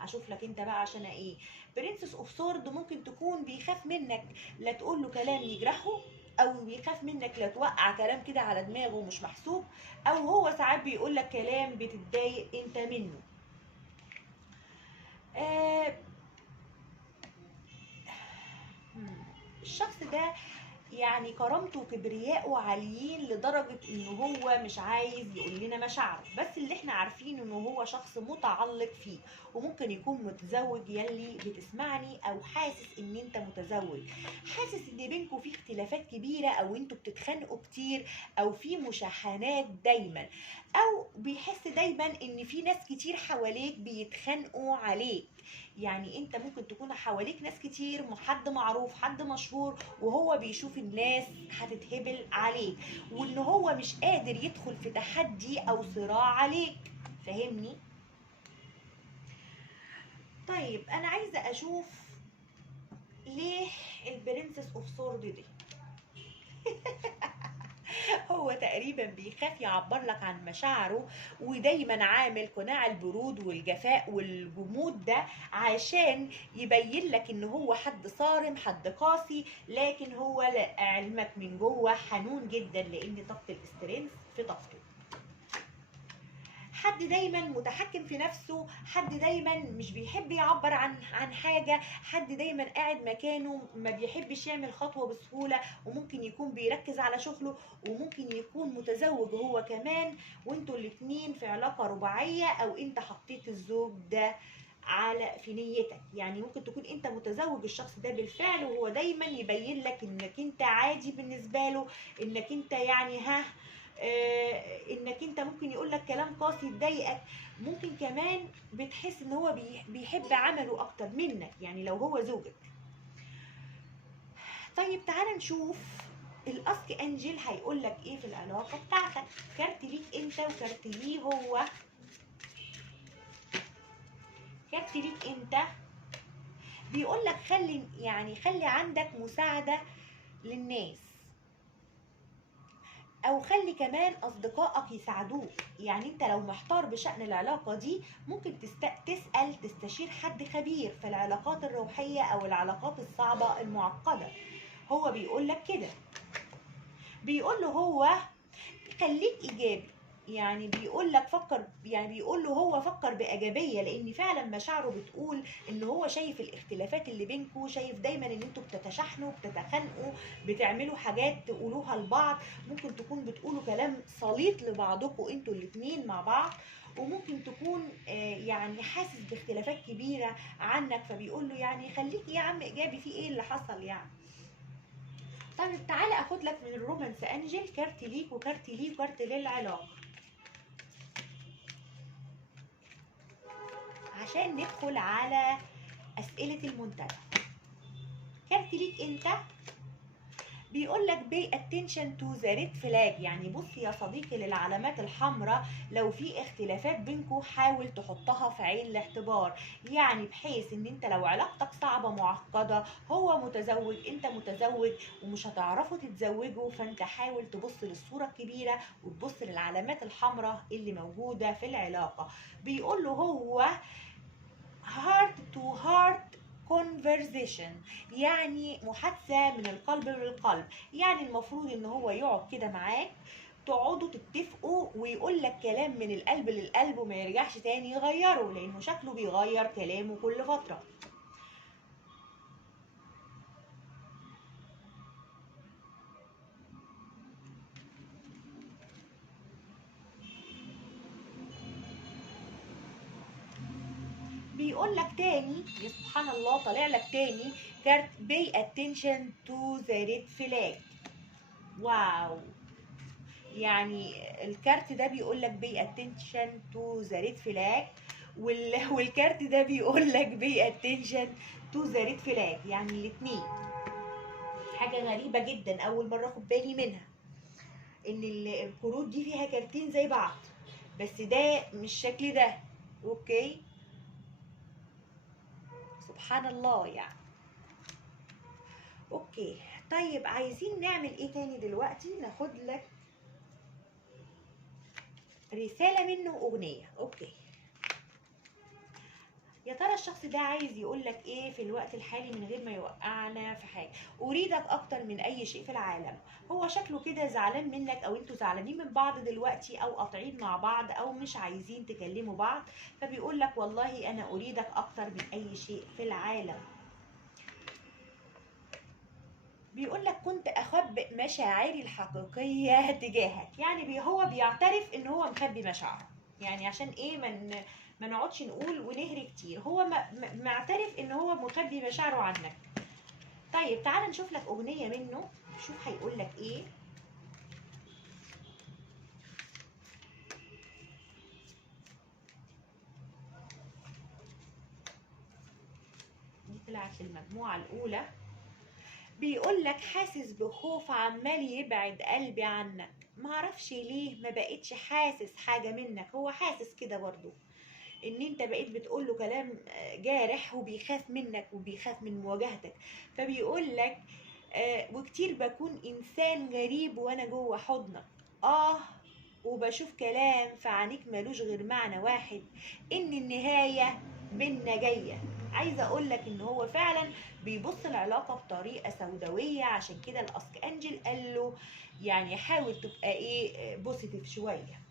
هشوف لك انت بقى عشان ايه. برنسس اوف سورد ممكن تكون بيخاف منك لا تقول له كلام يجرحه، او بيخاف منك لا توقع كلام كده على دماغه مش محسوب، او هو ساعات بيقول لك كلام بتتضايق انت منه. آه الشخص ده يعني كرامته وكبرياءه عاليين لدرجة انه هو مش عايز يقول لنا مشاعره، بس اللي احنا عارفين انه هو شخص متعلق فيه. وممكن يكون متزوج يلي بتسمعني، او حاسس ان انت متزوج، حاسس ان بينكم في اختلافات كبيرة، او انتوا بتتخانقوا كتير، او في مشاحنات دايما، او بيحس دايما ان في ناس كتير حواليك بيتخانقوا عليك. يعني انت ممكن تكون حواليك ناس كتير، حد معروف حد مشهور، وهو بيشوف الناس هتتهبل عليك، وان هو مش قادر يدخل في تحدي او صراع عليك. فاهمني؟ طيب انا عايزه اشوف ليه البرنسس اوف سورد دي. هو تقريبا بيخاف يعبر لك عن مشاعره، ودايما عامل قناع البرود والجفاء والجمود ده عشان يبين لك ان هو حد صارم حد قاسي، لكن هو علمك من جوه حنون جدا، لان طاقه الاسترنس في طاقته. حد دايما متحكم في نفسه، حد دايما مش بيحب يعبر عن حاجة، حد دايما قاعد مكانه ما بيحبش يعمل خطوة بسهولة، وممكن يكون بيركز على شغله، وممكن يكون متزوج هو كمان، وانتوا الاتنين في علاقة رباعية، او انت حطيت الزوج ده في نيتك. يعني ممكن تكون انت متزوج الشخص ده بالفعل، وهو دايما يبين لك انك انت عادي بالنسبة له، انك انت يعني انك انت ممكن يقول لك كلام قاسي يضايقك. ممكن كمان بتحس ان هو بيحب عمله اكتر منك، يعني لو هو زوجك. طيب تعالى نشوف الاسك انجل هيقول لك ايه في العلاقه بتاعتك. كارت ليك انت وكارت ليه هو. كارت ليك انت بيقول لك خلي عندك مساعده للناس، او خلي كمان اصدقائك يساعدوك. يعني انت لو محتار بشأن العلاقة دي، ممكن تستشير حد خبير في العلاقات الروحية او العلاقات الصعبة المعقدة. هو بيقول لك كده، بيقول له هو خليك ايجابي. يعني بيقول لك بيقول له هو فكر بايجابيه، لان فعلا مشاعره بتقول ان هو شايف الاختلافات اللي بينكم، شايف دايما ان انتوا بتتشحنوا بتتخانقوا، بتعملوا حاجات تقولوها لبعض، ممكن تكون بتقولوا كلام سليط لبعضكم انتوا الاتنين مع بعض، وممكن تكون يعني حاسس باختلافات كبيره عنك، فبيقول له يعني خليك يا عم ايجابي، في ايه اللي حصل يعني. طيب تعالى اخد لك من الرومانس انجل كارت ليك وكارت ليه وكارت للعلاقه، عشان ندخل على اسئله المنتدى. كارت ليك انت بيقول لك pay attention to the red flag، يعني بص يا صديقي للعلامات الحمراء، لو في اختلافات بينكم حاول تحطها في عين الاعتبار، يعني بحيث ان انت لو علاقتك صعبة معقدة، هو متزوج انت متزوج ومش هتعرفوا تتزوجوا، فانت حاول تبص للصورة الكبيرة وتبص للعلامات الحمراء اللي موجودة في العلاقة. بيقول له هو heart to heart conversation، يعني محادثة من القلب للقلب، يعني المفروض ان هو يقعد كده معاك، تقعدوا تتفقوا ويقول لك كلام من القلب للقلب وما يرجعش تاني يغيره، لانه شكله بيغير كلامه كل فترة. بيقول لك تاني، يا سبحان الله طالع لك تاني كارت pay attention to the red flag. واو، يعني الكارت ده بيقول لك pay attention to the red flag، والكارت ده بيقول لك pay attention to the red flag، يعني الاتنين. حاجة غريبة جدا أول مرة أخد بالي منها، إن الكروت دي فيها كارتين زي بعض، بس ده مش شكل ده. أوكي، سبحان الله يعني. أوكي طيب، عايزين نعمل إيه تاني دلوقتي؟ ناخد لك رسالة منه أغنية. أوكي، يا ترى الشخص ده عايز يقول لك ايه في الوقت الحالي من غير ما يوقعنا في حاجه؟ اريدك اكتر من اي شيء في العالم. هو شكله كده زعلان منك، او انتوا زعلانين من بعض دلوقتي، او قاطعين مع بعض، او مش عايزين تكلموا بعض، فبيقول لك والله انا اريدك اكتر من اي شيء في العالم. بيقول لك كنت اخبئ مشاعري الحقيقيه تجاهك، يعني هو بيعترف ان هو مخبي مشاعره، يعني عشان ايه ما نقعدش نقول ونهري كتير، هو معترف ان هو مخبي مشاعره عنك. طيب تعال نشوف لك اغنيه منه، شوف هيقول لك ايه. دي طلعت المجموعه الاولى. بيقول لك حاسس بخوف عمال يبعد قلبي عنك، معرفش ليه ما بقتش حاسس حاجه منك. هو حاسس كده برضو ان انت بقيت بتقول له كلام جارح، وبيخاف منك وبيخاف من مواجهتك. فبيقول لك وكتير بكون انسان غريب وانا جوه حضنك، وبشوف كلام في عينيك ملوش غير معنى واحد، ان النهاية بينا جاية. عايزة اقول لك ان هو فعلا بيبص العلاقة بطريقة سوداوية، عشان كده الاسك انجل قال له يعني حاول تبقى ايه بوزيتيف شوية.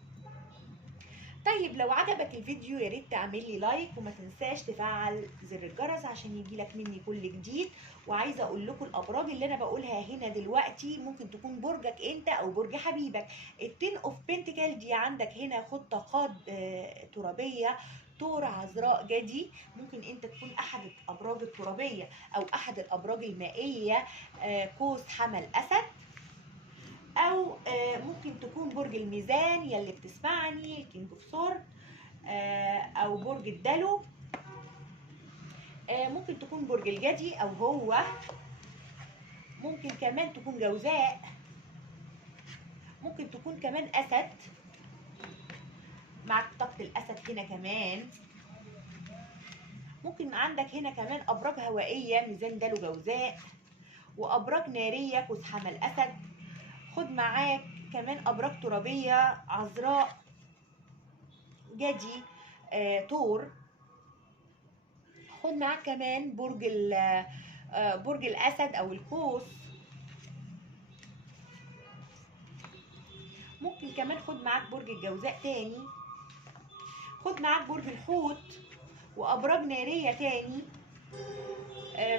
طيب لو عجبك الفيديو يا ريت تعمل لي لايك، وما تنساش تفعل زر الجرس عشان يجيلك مني كل جديد. وعايزه اقول لكم الابراج اللي انا بقولها هنا دلوقتي ممكن تكون برجك انت او برج حبيبك. التين اوف بنتكل دي عندك هنا خد طاقات ترابيه، ثور عذراء جدي، ممكن انت تكون احد الابراج الترابيه او احد الابراج المائيه، قوس حمل اسد، او ممكن تكون برج الميزان يلي بتسمعني كينج اوف سور، او برج الدلو، ممكن تكون برج الجدي، او هو ممكن كمان تكون جوزاء، ممكن تكون كمان اسد، معك طاقة الاسد هنا كمان. ممكن عندك هنا كمان ابراج هوائية ميزان دلو جوزاء، وابراج نارية قوس حمل اسد. خد معاك كمان ابراج ترابية عذراء جدي ثور. خد معاك كمان برج الاسد او القوس. ممكن كمان خد معاك برج الجوزاء تاني، خد معاك برج الحوت وابراج ناريه تاني،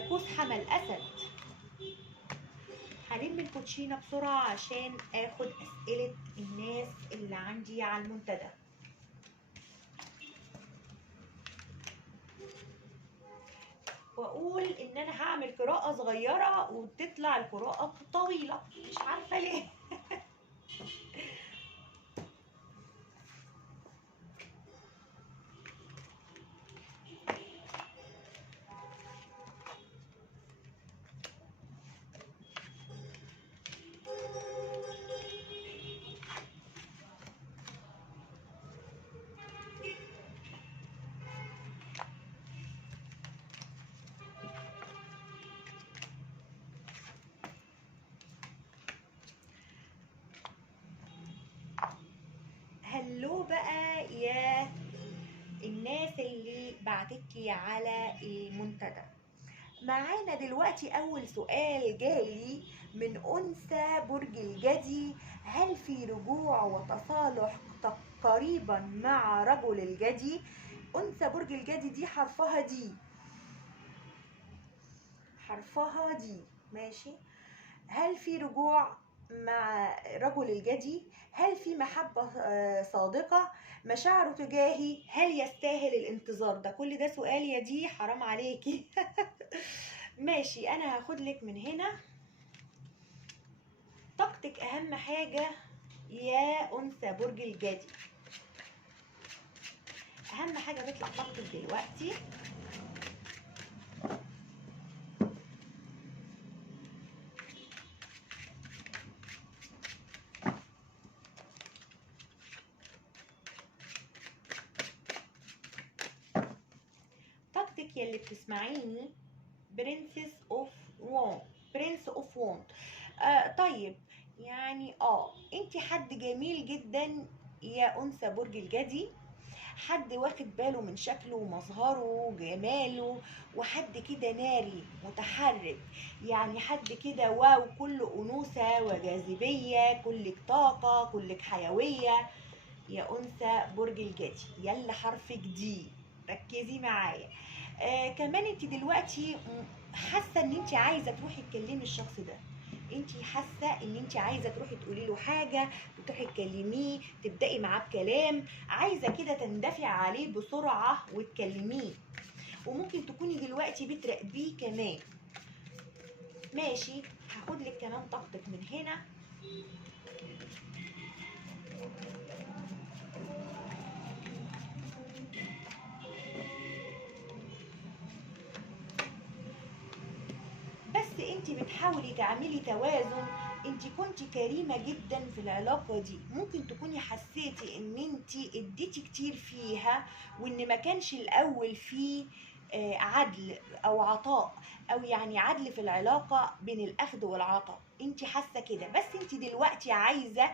قوس حمل اسد. هلم الكوتشينه بسرعه عشان اخد اسئله الناس اللي عندي على المنتدى. واقول ان انا هعمل قراءة صغيرة وتطلع القراءة طويلة، مش عارفة ليه. هلو بقى يا الناس اللي بعتتلي على المنتدى. معانا دلوقتي أول سؤال جالي من أنثى برج الجدي: هل في رجوع وتصالح قريبا مع رجل الجدي؟ أنثى برج الجدي دي حرفها دي، حرفها دي، ماشي. هل في رجوع مع رجل الجدي؟ هل في محبة صادقة؟ مشاعره تجاهي هل يستاهل الانتظار؟ ده كل ده سؤال يا دي، حرام عليكي. ماشي، انا هاخد لك من هنا طاقتك اهم حاجة يا انثى برج الجدي. اهم حاجة تطلع طاقتك دلوقتي طاقتك يلي بتسمعيني برنسس اوف وون، برنس اوف وون. طيب، يعني انت حد جميل جدا يا انثى برج الجدي، حد واخد باله من شكله ومظهره وجماله، وحد كده ناري متحرك، يعني حد كده واو، كله انوثه وجاذبيه، كلك طاقه، كلك حيويه يا انثى برج الجدي يلا حرفك دي. ركزي معايا. كمان انت دلوقتي حاسه ان انت عايزه تروحي تكلمي الشخص ده، انت حاسه ان انت عايزه تروحي تقولي له حاجه، تروحي تكلميه، تبداي معاه بكلام، عايزه كده تندفعي عليه بسرعه وتكلميه، وممكن تكوني دلوقتي بتراقبيه كمان. ماشي، هاخد لك كمان طاقتك من هنا. بس انت بتحاولي تعملي توازن، انت كنتي كريمة جدا في العلاقة دي، ممكن تكوني حسيتي ان انت اديتي كتير فيها، وان ما كانش الاول فيه عدل او عطاء، او يعني عدل في العلاقة بين الاخذ والعطاء، انت حاسة كده. بس انت دلوقتي عايزة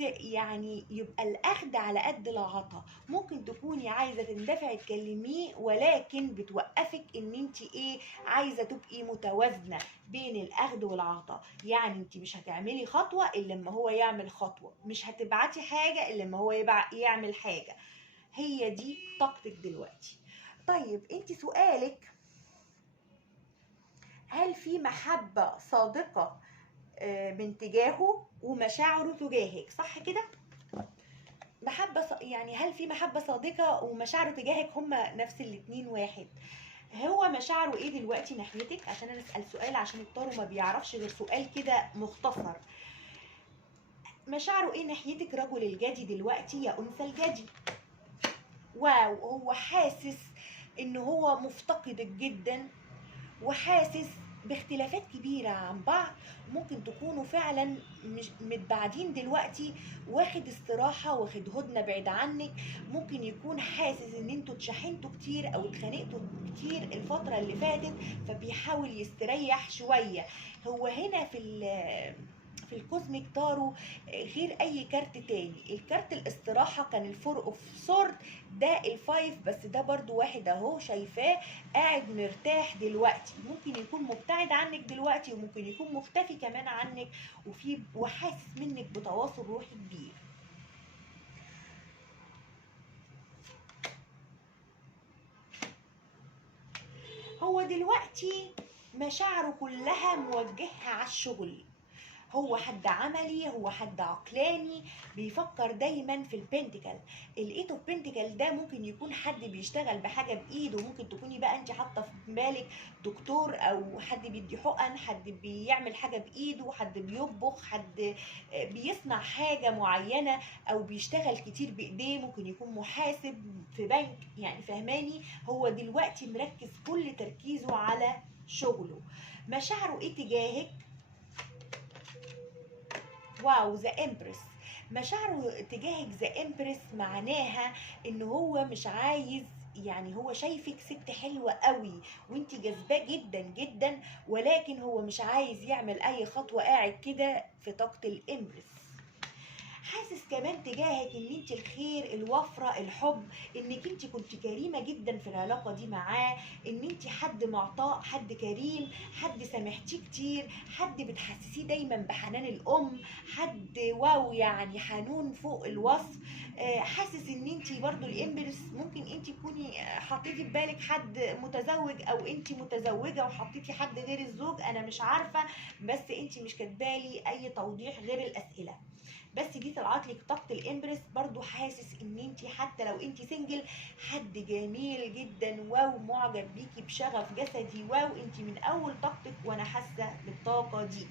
يعني يبقى الاخد على قد العطا، ممكن تكوني عايزه تندفعي تكلميه، ولكن بتوقفك ان انت عايزه تبقي متوازنه بين الاخد والعطا، يعني انت مش هتعملي خطوه الا لما هو يعمل خطوه، مش هتبعتي حاجه الا لما هو يعمل حاجه. هي دي طاقتك دلوقتي. طيب، انت سؤالك: هل في محبه صادقه من تجاهه ومشاعره تجاهك، صح كده؟ يعني هل في محبة صادقة ومشاعره تجاهك هما نفس الاتنين واحد؟ هو مشاعره ايه دلوقتي ناحيتك؟ عشان انا اسأل سؤال، عشان الطارو ما بيعرفش غير سؤال كده مختصر. مشاعره ايه ناحيتك رجل الجدي دلوقتي يا انثى الجدي؟ واو، هو حاسس ان هو مفتقدك جدا، وحاسس باختلافات كبيرة عن بعض، ممكن تكونوا فعلا مش متباعدين دلوقتي، واخد استراحة، واخد هدنة بعيد عنك، ممكن يكون حاسس ان انتوا اتشحنتوا كتير او اتخانقتوا كتير الفترة اللي فاتت، فبيحاول يستريح شوية. هو هنا في الكوزميك تارو غير اي كارت تاني، الكارت الاستراحة كان الفور اوف سورد، ده الفايف، بس ده برضو واحد اهو شايفاه قاعد مرتاح دلوقتي، ممكن يكون مبتعد عنك دلوقتي، وممكن يكون مختفي كمان عنك، وحاسس منك بتواصل روحي كبير. هو دلوقتي مشاعره كلها موجهة على الشغل، هو حد عملي، هو حد عقلاني، بيفكر دايما في البنتكل. الايت اوف بنتكل ده ممكن يكون حد بيشتغل بحاجه بايده، ممكن تكوني بقى انت حاطه في بالك دكتور، او حد بيدي حقن، حد بيعمل حاجه بايده، حد بيطبخ، حد بيصنع حاجه معينه، او بيشتغل كتير بايديه، ممكن يكون محاسب في بنك، يعني فهماني. هو دلوقتي مركز كل تركيزه على شغله. مشاعره ايه تجاهك؟ واو، ذا امبرس. مشاعره تجاهك ذا امبرس معناها ان هو مش عايز، يعني هو شايفك ست حلوة قوي وانت جذباه جدا جدا، ولكن هو مش عايز يعمل اي خطوة، قاعد كده في طاقة الامبرس. حاسس كمان تجاهك ان انت الخير، الوفرة، الحب، انك انت كنت كريمة جدا في العلاقة دي معاه، ان انت حد معطاء، حد كريم، حد سامحتيه كتير، حد بتحسسيه دايما بحنان الام، حد واو يعني حنون فوق الوصف. حاسس ان انت برضو الامبرس ممكن انت تكوني حطيتي في بالك حد متزوج، او انت متزوجة وحطيتي حد غير الزوج، انا مش عارفة، بس انت مش كاتبالي اي توضيح غير الاسئلة. بس دي طلعت لك طاقه الامبرس. برضو حاسس ان انت حتى لو انت سنجل، حد جميل جدا، واو معجب بيكي بشغف جسدي، واو انت من اول طاقتك وانا حاسه بالطاقه دي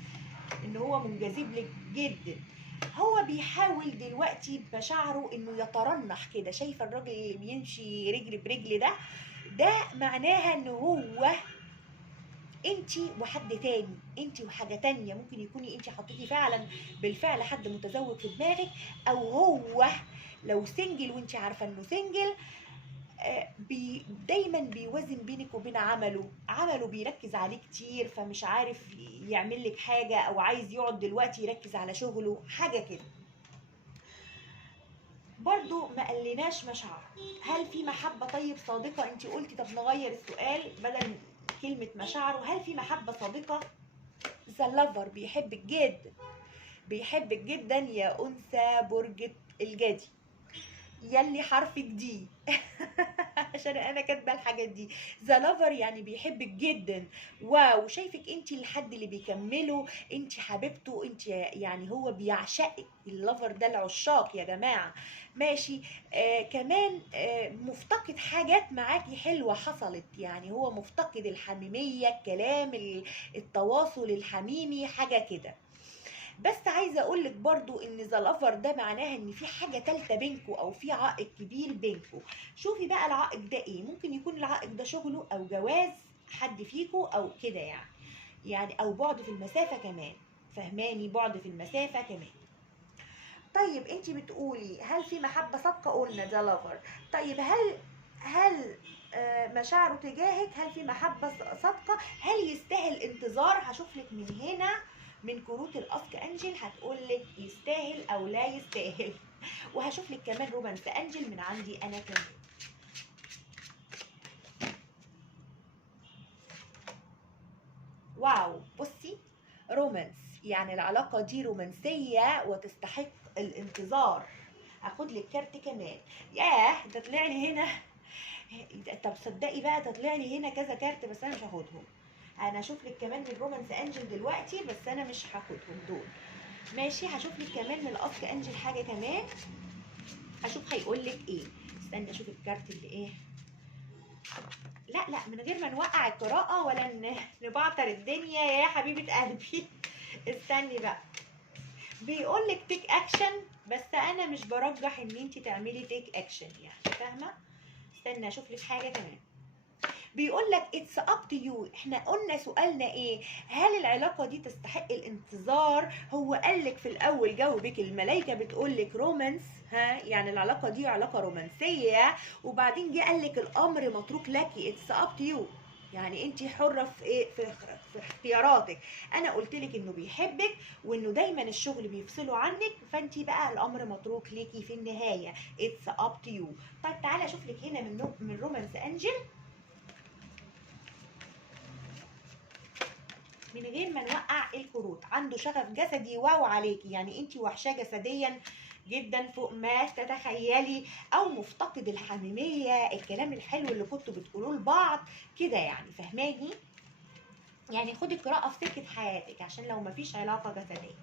ان هو منجذب لك جدا. هو بيحاول دلوقتي بمشاعره انه يترنح كده، شايفه الراجل اللي بيمشي رجل برجل ده معناها ان هو انتي وحد تاني، انتي وحاجه تانية. ممكن يكوني انتي حطيتي فعلا بالفعل حد متزوج في دماغك، او هو لو سنجل وانتي عارفه انه سنجل. دايما بيوازن بينك وبين عمله بيركز عليه كتير، فمش عارف يعمل لك حاجه، او عايز يقعد دلوقتي يركز على شغله، حاجه كده. برضو ما قلناش مشاعر. هل في محبة طيب صادقة؟ انت قلتي طب نغير السؤال بدل كلمة مشاعر، وهل في محبة صادقة؟ ذا لافر بيحبك جدا، بيحبك جدا يا أنثى برج الجدي، يلي حرفك دي عشان انا كاتبه الحاجات دي. ذا لافر يعني بيحبك جدا، واو شايفك انت الحد اللي بيكمله، انت حبيبته، انت يعني هو بيعشقك. اللافر ده العشاق يا جماعه. ماشي. كمان مفتقد حاجات معاكي حلوه حصلت، يعني هو مفتقد الحميميه، الكلام، التواصل الحميمي، حاجه كده. بس عايزه اقول لك برضو ان ذا لافر ده معناها ان في حاجه تالته بينكم، او في عائق كبير بينكم. شوفي بقى العائق ده ايه. ممكن يكون العائق ده شغله، او جواز حد فيكم، او كده يعني او بعد في المسافه كمان، فهماني؟ بعد في المسافه كمان. طيب انت بتقولي هل في محبه صادقه؟ قلنا ذا لافر. طيب هل مشاعره تجاهك، هل في محبه صادقه؟ هل يستاهل انتظار؟ هشوف لك من هنا من كروت الاسك انجل، هتقول لك يستاهل او لا يستاهل. وهشوف لك كمان رومانس انجل من عندي انا كمان. واو، بصي، رومانس يعني العلاقه دي رومانسيه وتستحق الانتظار. هاخد لك كارت كمان. ياه، ده طلع لي هنا. طب صدقي بقى، ده طلع لي هنا كذا كارت، بس انا مش هاخدهم. انا هشوف لك كمان من رومانس انجل دلوقتي، بس انا مش هاخدهم دول. ماشي، هشوف لك كمان من الاسك انجل حاجه كمان، اشوف هيقول لك ايه. استني اشوف الكارت اللي ايه. لا من غير ما نوقع القراءه ولا نبعتر الدنيا يا حبيبه قلبي. استني بقى. بيقول لك تيك اكشن، بس انا مش برجح ان انت تعملي تيك اكشن، يعني فاهمه. استنى اشوف لك حاجه كمان. بيقول لك اتس اب تو يو. احنا قلنا سؤالنا ايه؟ هل العلاقه دي تستحق الانتظار؟ هو قال لك في الاول جاوبك الملائكه بتقول لك رومانس، ها، يعني العلاقه دي علاقه رومانسيه، وبعدين جه قال لك الامر متروك لك، اتس اب تو يو، يعني انت حره في ايه، في اختياراتك. انا قلت لك انه بيحبك، وانه دايما الشغل بيفصله عنك، فانت بقى الامر متروك ليكي في النهايه، اتس اب تو يو. طيب تعالى اشوف لك هنا من رومانس انجل من غير ما نوقع الكروت. عنده شغف جسدي، واو عليكي، يعني انت وحشاه جسديا جدا فوق ما تتخيلي، او مفتقد الحميميه، الكلام الحلو اللي كنتوا بتقولوه لبعض كده، يعني فهماني. يعني خدي قراءه في سكه حياتك عشان لو مفيش علاقه جسديه.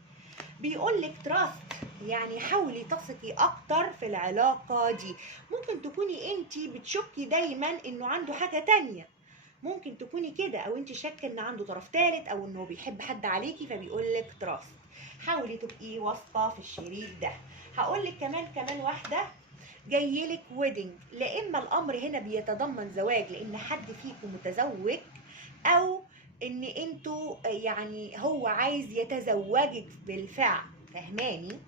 بيقولك تراست، يعني حاولي تثقي اكتر في العلاقة دي. ممكن تكوني انتي بتشكي دايما انه عنده حاجة تانية، ممكن تكوني كده، او انت شاكه ان عنده طرف ثالث او انه بيحب حد عليكي فبيقولك تراست. حاولي تبقي واثقه في الشريك ده. هقولك كمان واحده، جايلك ويدنج، لا اما الامر هنا بيتضمن زواج لان حد فيكم متزوج، او ان انتوا يعني هو عايز يتزوجك بالفعل، فهماني؟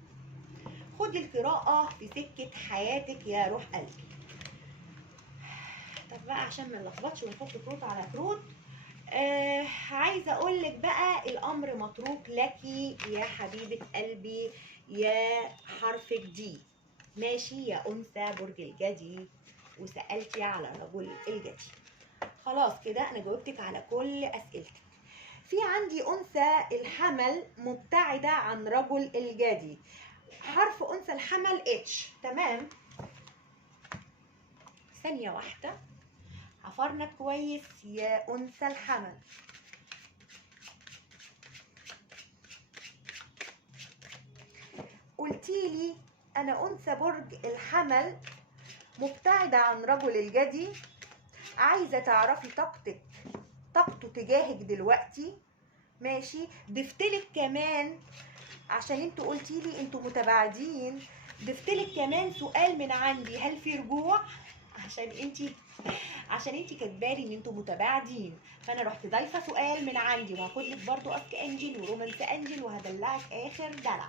خدي القراءة في سكة حياتك يا روح قلبي. طب بقى عشان ما نلخبطش ونحط كروت على كروت، عايزة اقولك بقى الامر متروك لك يا حبيبة قلبي يا حرفك دي، ماشي يا انثى برج الجدي، وسألتي على رجل الجدي. خلاص كده انا جاوبتك على كل اسئلتك. في عندي انثى الحمل مبتعدة عن رجل الجدي، حرف انثى الحمل اتش، تمام؟ ثانية واحدة، عفرنا كويس يا انثى الحمل. قلتيلي انا انثى برج الحمل مبتعدة عن رجل الجدي، عايزة تعرفي طاقته تجاهك دلوقتي، ماشي؟ ضفتلك كمان عشان انتوا قلتيلي انتوا متباعدين، ضفتلك كمان سؤال من عندي، هل في رجوع؟ عشان انتي كاتبالي ان انتوا متباعدين، فانا رحت ضايفه سؤال من عندي، وهاخد لك برضو اسك انجل ورومانس انجل وهدلعك اخر دلع.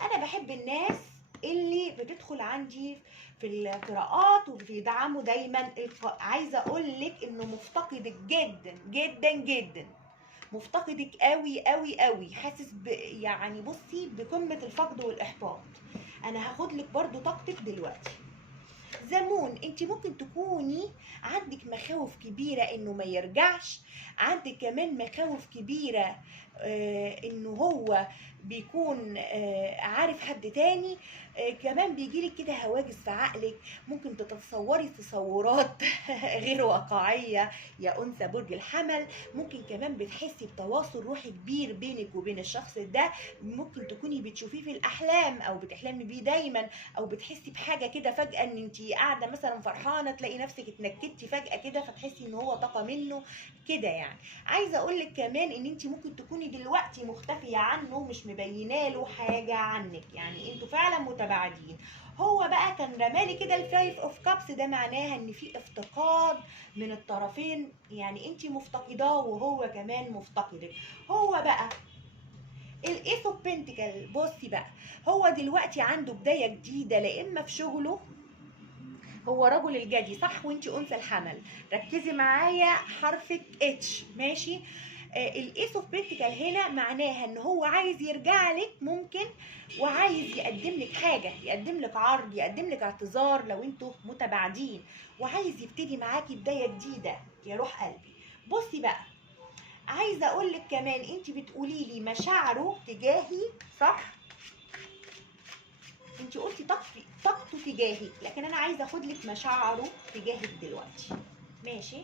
انا بحب الناس اللي بتدخل عندي في القراءات وبيدعموا دايما عايزه اقول لك انه مفتقدك جدا جدا جدا، مفتقدك قوي قوي قوي، حاسس يعني بصي بقمه الفقد والاحباط. انا هاخد لك برضو طاقتك دلوقتي. زمون، انت ممكن تكوني عندك مخاوف كبيرة انه ما يرجعش، عندك كمان مخاوف كبيرة انه هو بيكون عارف حد تاني، كمان بيجيلك كده هواجس في عقلك، ممكن تتصوري تصورات غير واقعية يا أنثى برج الحمل. ممكن كمان بتحسي بتواصل روحي كبير بينك وبين الشخص ده، ممكن تكوني بتشوفيه في الأحلام أو بتحلمي بيه دايما، أو بتحسي بحاجة كده فجأة ان انت قاعدة مثلا فرحانة تلاقي نفسك اتنكدتي فجأة كده فتحسي ان هو طاقة منه كده يعني. عايزة اقولك كمان ان انت ممكن تكوني دلوقتي مختفية عنه، مش مبينه له حاجة عنك، يعني انتوا فعلا متباعدين. هو بقى كان رمالي كده الفايف اوف كابس، ده معناها ان في افتقاد من الطرفين، يعني انت مفتقداه وهو كمان مفتقدك. هو بقى الايس اوف بنتكل، بصي بقى هو دلوقتي عنده بدايه جديده، لا اما في شغله، هو رجل الجدي صح وانتي انثى الحمل، ركزي معايا حرفك اتش، ماشي؟ الايس اوف بنتكل هنا معناها ان هو عايز يرجع لك ممكن، وعايز يقدم لك حاجه، يقدم لك عرض، يقدم لك اعتذار لو انتوا متباعدين، وعايز يبتدي معاكي بدايه جديده يا روح قلبي. بصي بقى عايزه اقول لك كمان انت بتقولي لي مشاعره تجاهي صح؟ انت قلتي طاقته تجاهك، لكن انا عايزه اخد لك مشاعره تجاهك دلوقتي، ماشي؟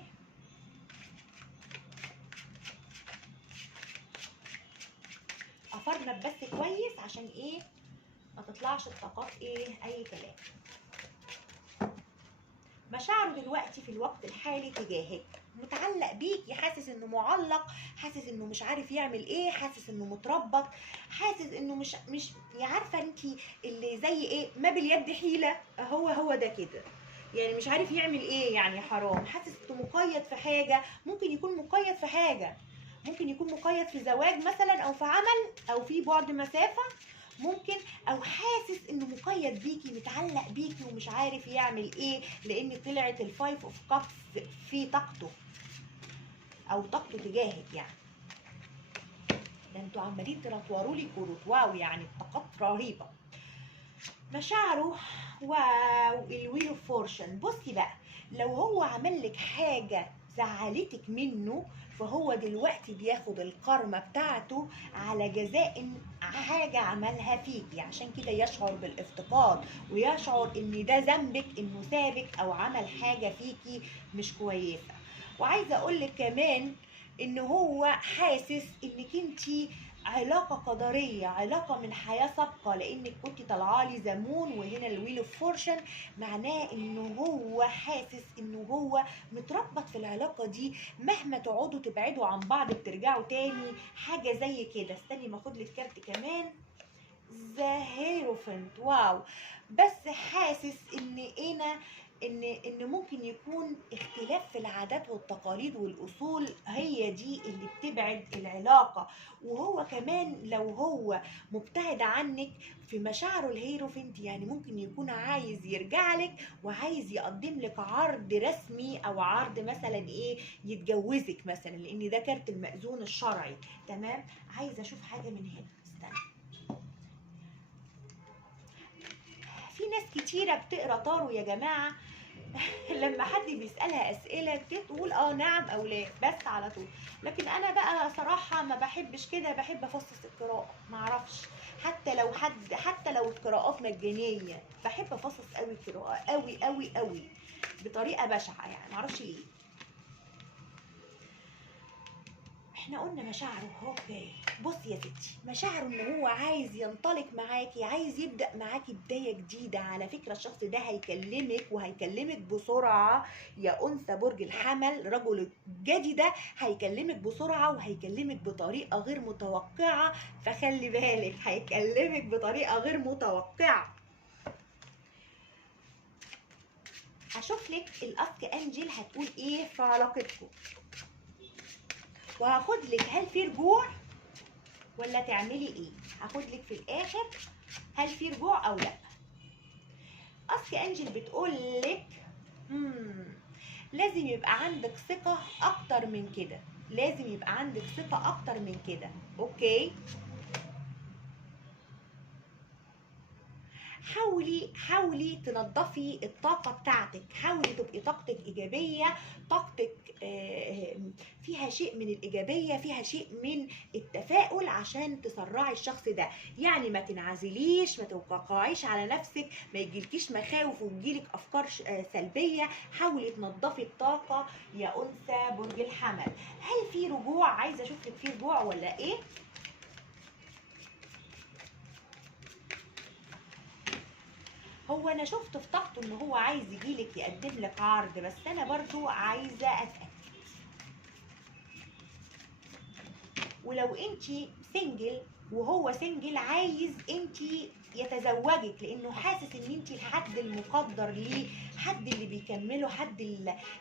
افرنا بس كويس عشان ايه ما تطلعش الطاقات ايه اي كلام. مشاعره دلوقتي في الوقت الحالي تجاهك متعلق بيكي، حاسس انه معلق، حاسس انه مش عارف يعمل ايه، حاسس انه متربط، حاسس انه مش عارفه انت اللي زي ايه، ما باليد حيله، هو ده كده، يعني مش عارف يعمل ايه، يعني حرام، حاسس انه مقيد في حاجه، ممكن يكون مقيد في حاجه، ممكن يكون مقيد في زواج مثلا او في عمل او في بعد مسافه ممكن، او حاسس انه مقيد بيكي، متعلق بيكي ومش عارف يعمل ايه، لان طلعت الفايف اوف كابس في طاقته او طاقته تجاهك يعني. ده انتوا عمالين تنطوروا لي كروت، واو يعني الطاقات رهيبه. مشاعره، واو الويل اوف فورشن. بصي بقى لو هو عمل لك حاجه زعلتك منه، فهو دلوقتي بياخد الكارما بتاعته على جزاء حاجة عملها فيكي، عشان كده يشعر بالافتقاد ويشعر ان ده ذنبك انه سابك او عمل حاجة فيكي مش كويسة. وعايزة اقولك كمان ان هو حاسس انك انتي علاقة قدرية، علاقة من حياة سابقة، لانك كنت طالعالي زمون وهنا الويل اوف فورشن، معناه انه هو حاسس انه هو متربط في العلاقة دي، مهما تقعدوا تبعدوا عن بعض بترجعوا تاني، حاجة زي كده. استني ما اخد لك كارت كمان، ذا هيروفنت. واو. بس حاسس ان هنا ان ممكن يكون اختلاف في العادات والتقاليد والاصول هي دي اللي بتبعد العلاقه، وهو كمان لو هو مبتعد عنك في مشاعره الهيروفنت، يعني ممكن يكون عايز يرجع لك وعايز يقدم لك عرض رسمي، او عرض مثلا ايه، يتجوزك مثلا، لان ده كارت المأذون الشرعي. تمام. عايزه اشوف حاجه من هنا، استنى. في ناس كتيرة بتقرا طارو يا جماعة لما حد بيسألها أسئلة تقول اه نعم أو لا بس على طول، لكن أنا بقى صراحة ما بحبش كده، بحب أفصص القراءة، معرفش، حتى لو القراءات مجانية بحب أفصص قوي القراءة، قوي قوي قوي، بطريقة بشعة يعني، معرفش ليه. احنا قلنا مشاعره. اوكي، بصي يا ستي، مشاعره ان هو عايز ينطلق معاكي، عايز يبدأ معاكي بداية جديدة. على فكرة الشخص ده هيكلمك وهيكلمك بسرعة يا أنثى برج الحمل، رجل الجدي ده هيكلمك بسرعة وهيكلمك بطريقة غير متوقعة، فخلي بالك هيكلمك بطريقة غير متوقعة. هشوف لك الاسك انجل هتقول ايه في علاقتكم، وهاخد لك هل في رجوع ولا تعملي ايه. هاخد لك في الاخر هل في رجوع او لا. اسك انجل بتقول لك لازم يبقى عندك ثقة اكتر من كده، لازم يبقى عندك ثقة اكتر من كده. اوكي، حاولي تنظفي الطاقة بتاعتك، حاولي تبقي طاقتك إيجابية، طاقتك فيها شيء من الإيجابية، فيها شيء من التفاؤل عشان تسرعي الشخص ده. يعني ما تنعزليش، ما توقعيش على نفسك، ما يجيلكيش مخاوف ويجيلك أفكار سلبية. حاولي تنظفي الطاقة يا أنثى برج الحمل. هل في رجوع؟ عايزة أشوف لك في رجوع ولا إيه؟ هو انا شفت في طاقته ان هو عايز يجيلك يقدم لك عرض، بس انا برضو عايزه اتاكد. ولو انت سنجل وهو سنجل، عايز انت يتزوجك، لانه حاسس ان انت الحد المقدر ليه، حد اللي بيكمله، حد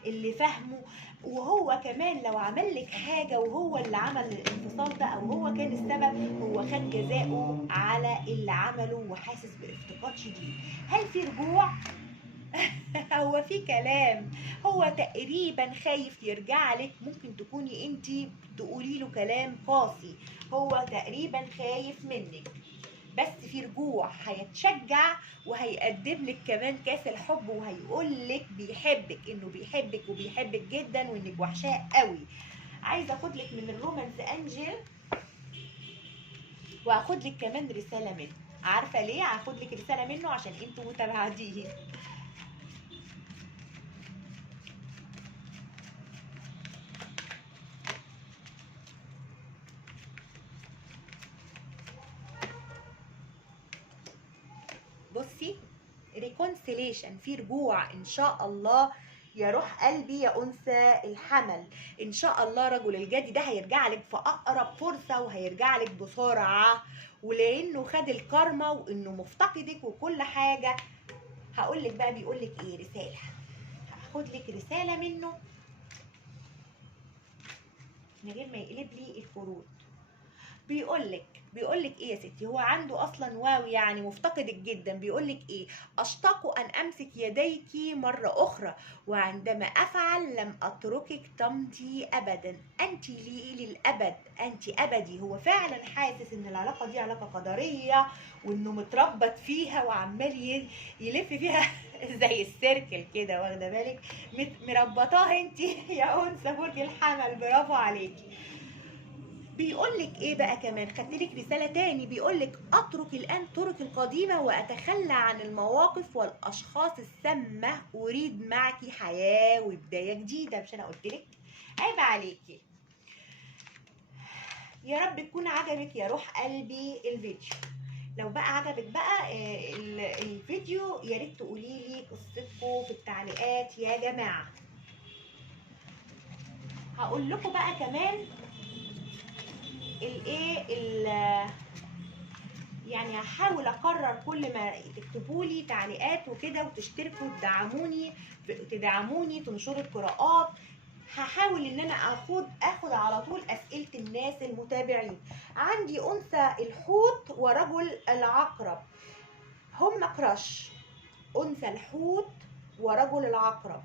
اللي فاهمه. وهو كمان لو عمل لك حاجه وهو اللي عمل الانفصال ده، او هو كان السبب، هو خد جزاؤه على اللي عمله وحاسس بافتقاد شديد. هل في رجوع؟ هو في كلام، هو تقريبا خايف يرجع لك، ممكن تكوني انت تقولي له كلام قاسي، هو تقريبا خايف منك. بس في رجوع، هيتشجع وهيقدم لك كمان كاس الحب، وهيقول لك بيحبك، انه بيحبك وبيحبك جدا وانك وحشاه قوي. عايزه اخد لك من الرومانس انجل، واخد لك كمان رساله منه. عارفه ليه هاخد لك رساله منه؟ عشان انتوا متباعدين. بصي، ريكونسيليشن، في رجوع ان شاء الله يا روح قلبي يا انثى الحمل. ان شاء الله رجل الجدي ده هيرجع لك في اقرب فرصه، وهيرجع لك بسرعه، ولانه خد الكارما وانه مفتقدك وكل حاجه. هقول لك بقى بيقول لك ايه، رساله، هاخد لك رساله منه من غير ما يقلب لي الكروت. بيقولك ايه يا ستي، هو عنده اصلا واو، يعني مفتقدك جدا. بيقولك ايه، اشتاق ان امسك يديك مرة اخرى، وعندما افعل لم اتركك تمضي ابدا، انت لي للابد، انت ابدي. هو فعلا حاسس ان العلاقة دي علاقة قدرية، وانه متربط فيها وعمال يلف فيها زي السيركل كده، واخده بالك؟ مربطاه انت يا انثى برج الحمل، برافو عليكي. بيقولك ايه بقى كمان، خدتلك رسالة تاني، بيقولك اترك الان طرق القديمة واتخلى عن المواقف والاشخاص السامة، اريد معك حياة وبداية جديدة. مش انا قلتلك؟ عيب عليكي. يا رب تكون عجبك يا روح قلبي الفيديو. لو بقى عجبك بقى الفيديو يا ريت تقولي لي قصتكم في التعليقات يا جماعه. هقول لكم بقى كمان يعني هحاول اكرر كل ما تكتبوا لي تعليقات وكده وتشتركوا تدعموني تنشروا القراءات. هحاول ان انا اخد على طول اسئله الناس المتابعين. عندي انثى الحوت ورجل العقرب، هم كراش. انثى الحوت ورجل العقرب،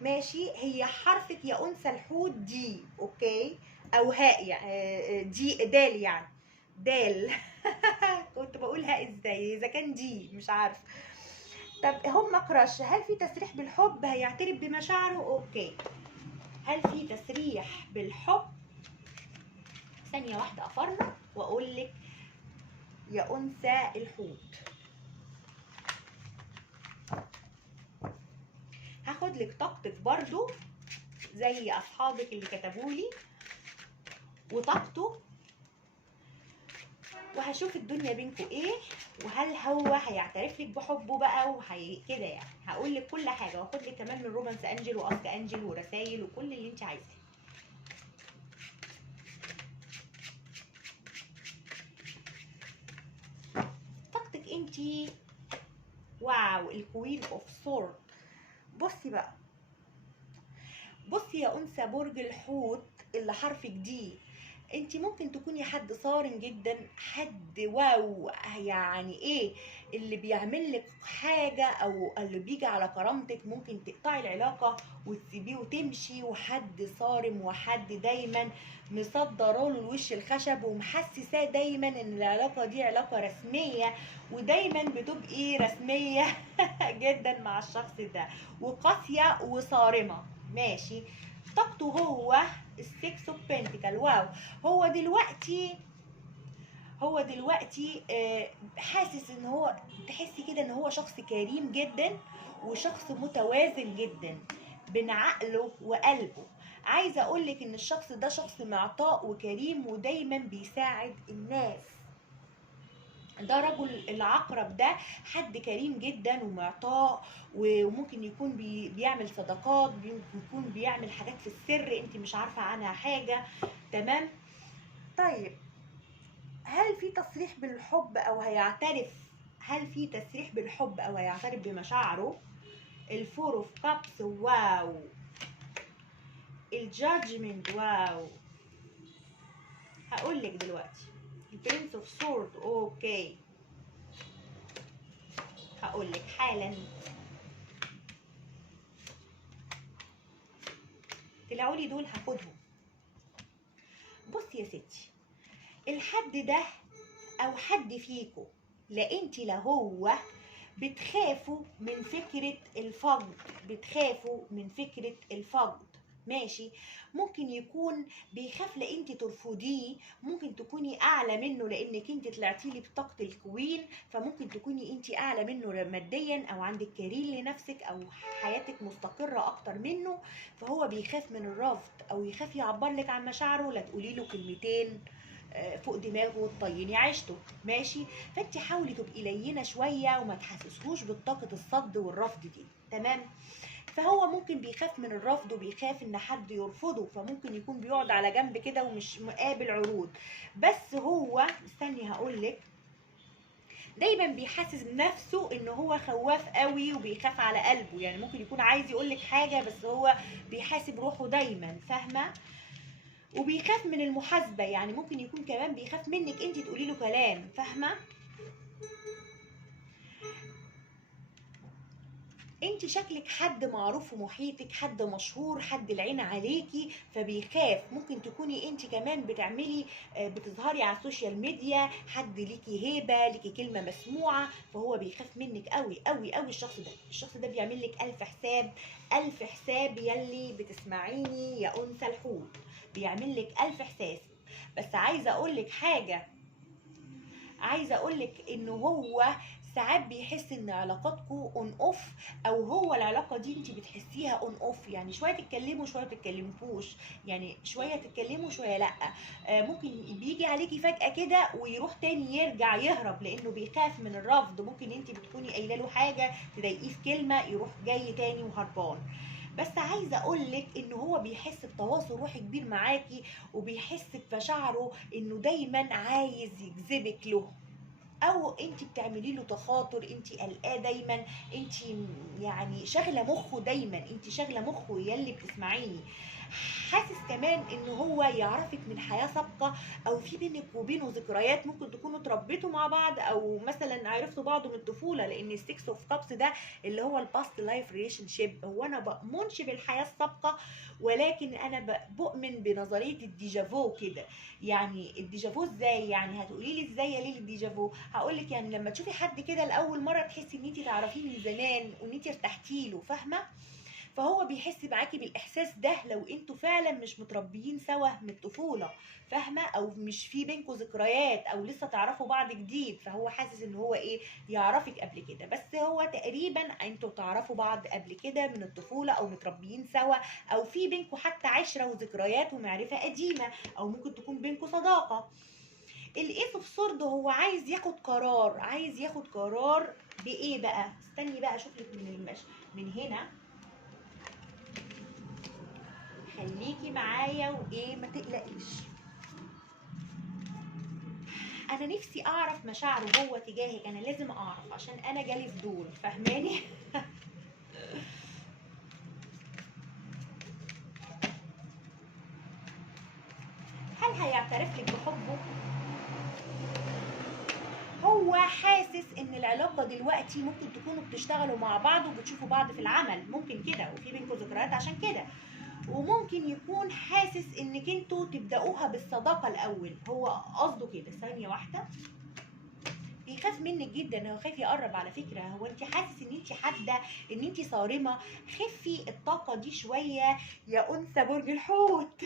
ماشي. هي حرفك يا انثى الحوت دي، اوكي، او هاء يعني، دي دال يعني، دال. كنت بقول هاء ازاي اذا كان دي، مش عارفه. طب هم كراش، هل في تسريح بالحب؟ هيعترف بمشاعره؟ اوكي. هل في تسريح بالحب؟ ثانيه واحده افرق واقول لك يا انثى الحوت. هاخد لك طاقتك برضو زي اصحابك اللي كتبولي وطاقته، وهشوف الدنيا بينكم ايه، وهل هو هيعترف لك بحبه بقى كده يعني. هقول لك كل حاجه، واخد لك كمان من رومانس انجل واسك انجل ورسايل وكل اللي انت عايزاه. طاقتك انت، واو، الكوين اوف سورد. بصي بقى، بصي يا انثى برج الحوت اللي حرفك دي، انت ممكن تكوني حد صارم جدا، حد واو يعني ايه، اللي بيعمل لك حاجه او اللي بيجي على كرامتك ممكن تقطعي العلاقه وتسيبيه وتمشي، وحد صارم وحد دايما مصدره له الوش الخشب ومحسساه دايما ان العلاقه دي علاقه رسميه، ودايما بتبقي رسميه جدا مع الشخص ده، وقاسيه وصارمه، ماشي. طاقته هو السكس اوف بنتيكل، واو. هو دلوقتي حاسس ان هو، تحسي كده ان هو شخص كريم جدا وشخص متوازن جدا بين عقله وقلبه. عايزه اقولك ان الشخص ده شخص معطاء وكريم ودايما بيساعد الناس. ده رجل العقرب ده حد كريم جدا ومعطاء، وممكن يكون بيعمل صدقات، ممكن يكون بيعمل حاجات في السر انت مش عارفه عنها حاجه، تمام. طيب، هل في تصريح بالحب او هيعترف؟ هل في تسريح بالحب او هيعترف بمشاعره؟ الفور اوف كابس، واو. الجادجمنت، واو. هقول لك دلوقتي البرنس اوف سورد، اوكي. هقول لك حالا. طلعوا لي دول هاخدهم. بصي يا ستي، الحد ده او حد فيكم، لا انت لا هو، بتخافوا من فكرة الفقد، بتخافوا من فكرة الفقد، ماشي. ممكن يكون بيخاف لانت ترفضيه، ممكن تكوني اعلى منه لانك انت طلعتي لي بطاقه الكوين، فممكن تكوني انت اعلى منه ماديا او عندك كارير لنفسك او حياتك مستقره اكتر منه، فهو بيخاف من الرفض او يخاف يعبر لك عن مشاعره، لا تقولي له كلمتين فوق دماغه وتطيني عيشته، ماشي. فانت حاولي تبقي لينه شويه وما تحسسهوش بالطاقه الصد والرفض دي، تمام. فهو ممكن بيخاف من الرفض وبيخاف ان حد يرفضه، فممكن يكون بيقعد على جنب كده ومش مقابل عروض. بس هو، استني هقولك، دايما بيحسس نفسه ان هو خواف قوي وبيخاف على قلبه، يعني ممكن يكون عايز يقولك حاجه بس هو بيحاسب روحه دايما، فاهمه؟ وبيخاف من المحاسبه، يعني ممكن يكون كمان بيخاف منك انت تقولي له كلام، فاهمه؟ انت شكلك حد معروف في محيطك، حد مشهور، حد العين عليكي، فبيخاف. ممكن تكوني انت كمان بتظهري على السوشيال ميديا، حد ليكي هيبه، ليكي كلمه مسموعه، فهو بيخاف منك قوي قوي قوي. الشخص ده بيعمل لك الف حساب، الف حساب. يلي بتسمعيني يا انثى الحوت، بيعمل لك الف حساب. بس عايزه اقول لك حاجه، عايزه اقول لك انه هو ساعات بيحس ان علاقاتكم اون اوف، او هو العلاقه دي انت بتحسيها اون اوف، يعني شويه تتكلموا شويه ما تتكلموش، يعني شويه تتكلموا شويه لا. ممكن بيجي عليكي فجاه كده ويروح تاني يرجع يهرب لانه بيخاف من الرفض. ممكن انت بتكوني قايله له حاجه تضايقيه في كلمه يروح جاي تاني وهربان. بس عايزه اقول لك ان هو بيحس بتواصل روحي كبير معاكي، وبيحس بمشاعره انه دايما عايز يجذبك له، او انت بتعملي له تخاطر، انت قلقاه دايما، انت يعني شاغله مخه دايما، انت شاغله مخه يلي بتسمعيني. حاسس كمان ان هو يعرفك من حياه سابقه، او في بينك وبينه ذكريات، ممكن تكونوا اتربيتوا مع بعض او مثلا عرفتوا بعض من الطفوله، لان السكس اوف كابس ده اللي هو الباست لايف ريليشن شيب. هو انا بؤمنش بالحياه السابقه، ولكن انا بؤمن بنظريه الديجافو كده. يعني الديجافو ازاي؟ يعني هتقولي لي ازاي يا ليلي الديجافو؟ هقول لك يعني لما تشوفي حد كده لاول مره تحسي ان انت تعرفيه من زمان وان انت ارتحتي له، فاهمه؟ فهو بيحس معاكي بالاحساس ده لو انتوا فعلا مش متربيين سوا من الطفوله، فاهمه؟ او مش في بينكم ذكريات، او لسه تعرفوا بعض جديد، فهو حاسس ان هو ايه، يعرفك قبل كده. بس هو تقريبا انتوا تعرفوا بعض قبل كده من الطفوله، او متربيين سوا، او في بينكم حتى عشره وذكريات ومعرفه قديمه، او ممكن تكون بينكم صداقه. الايس اوف سورد هو عايز ياخد قرار، عايز ياخد قرار بايه بقى؟ استني بقى اشوف لك من هنا. خليكي معايا وايه، ما تقلقيش. انا نفسي اعرف مشاعره هو تجاهك، انا لازم اعرف عشان انا جالي فضول، فاهماني؟ هل هيعترف لك بحبه؟ هو حاسس ان العلاقه دلوقتي ممكن تكونوا بتشتغلوا مع بعض وبتشوفوا بعض في العمل، ممكن كده، وفي بينكم ذكريات عشان كده. وممكن يكون حاسس انك انتوا تبداوها بالصداقه الاول، هو قصده كده. ثانيه واحده. بيخاف منك جدا، هو خايف يقرب على فكره. هو انت حاسس ان انت حاده، ان انت صارمه. خفي الطاقه دي شويه يا انثى برج الحوت.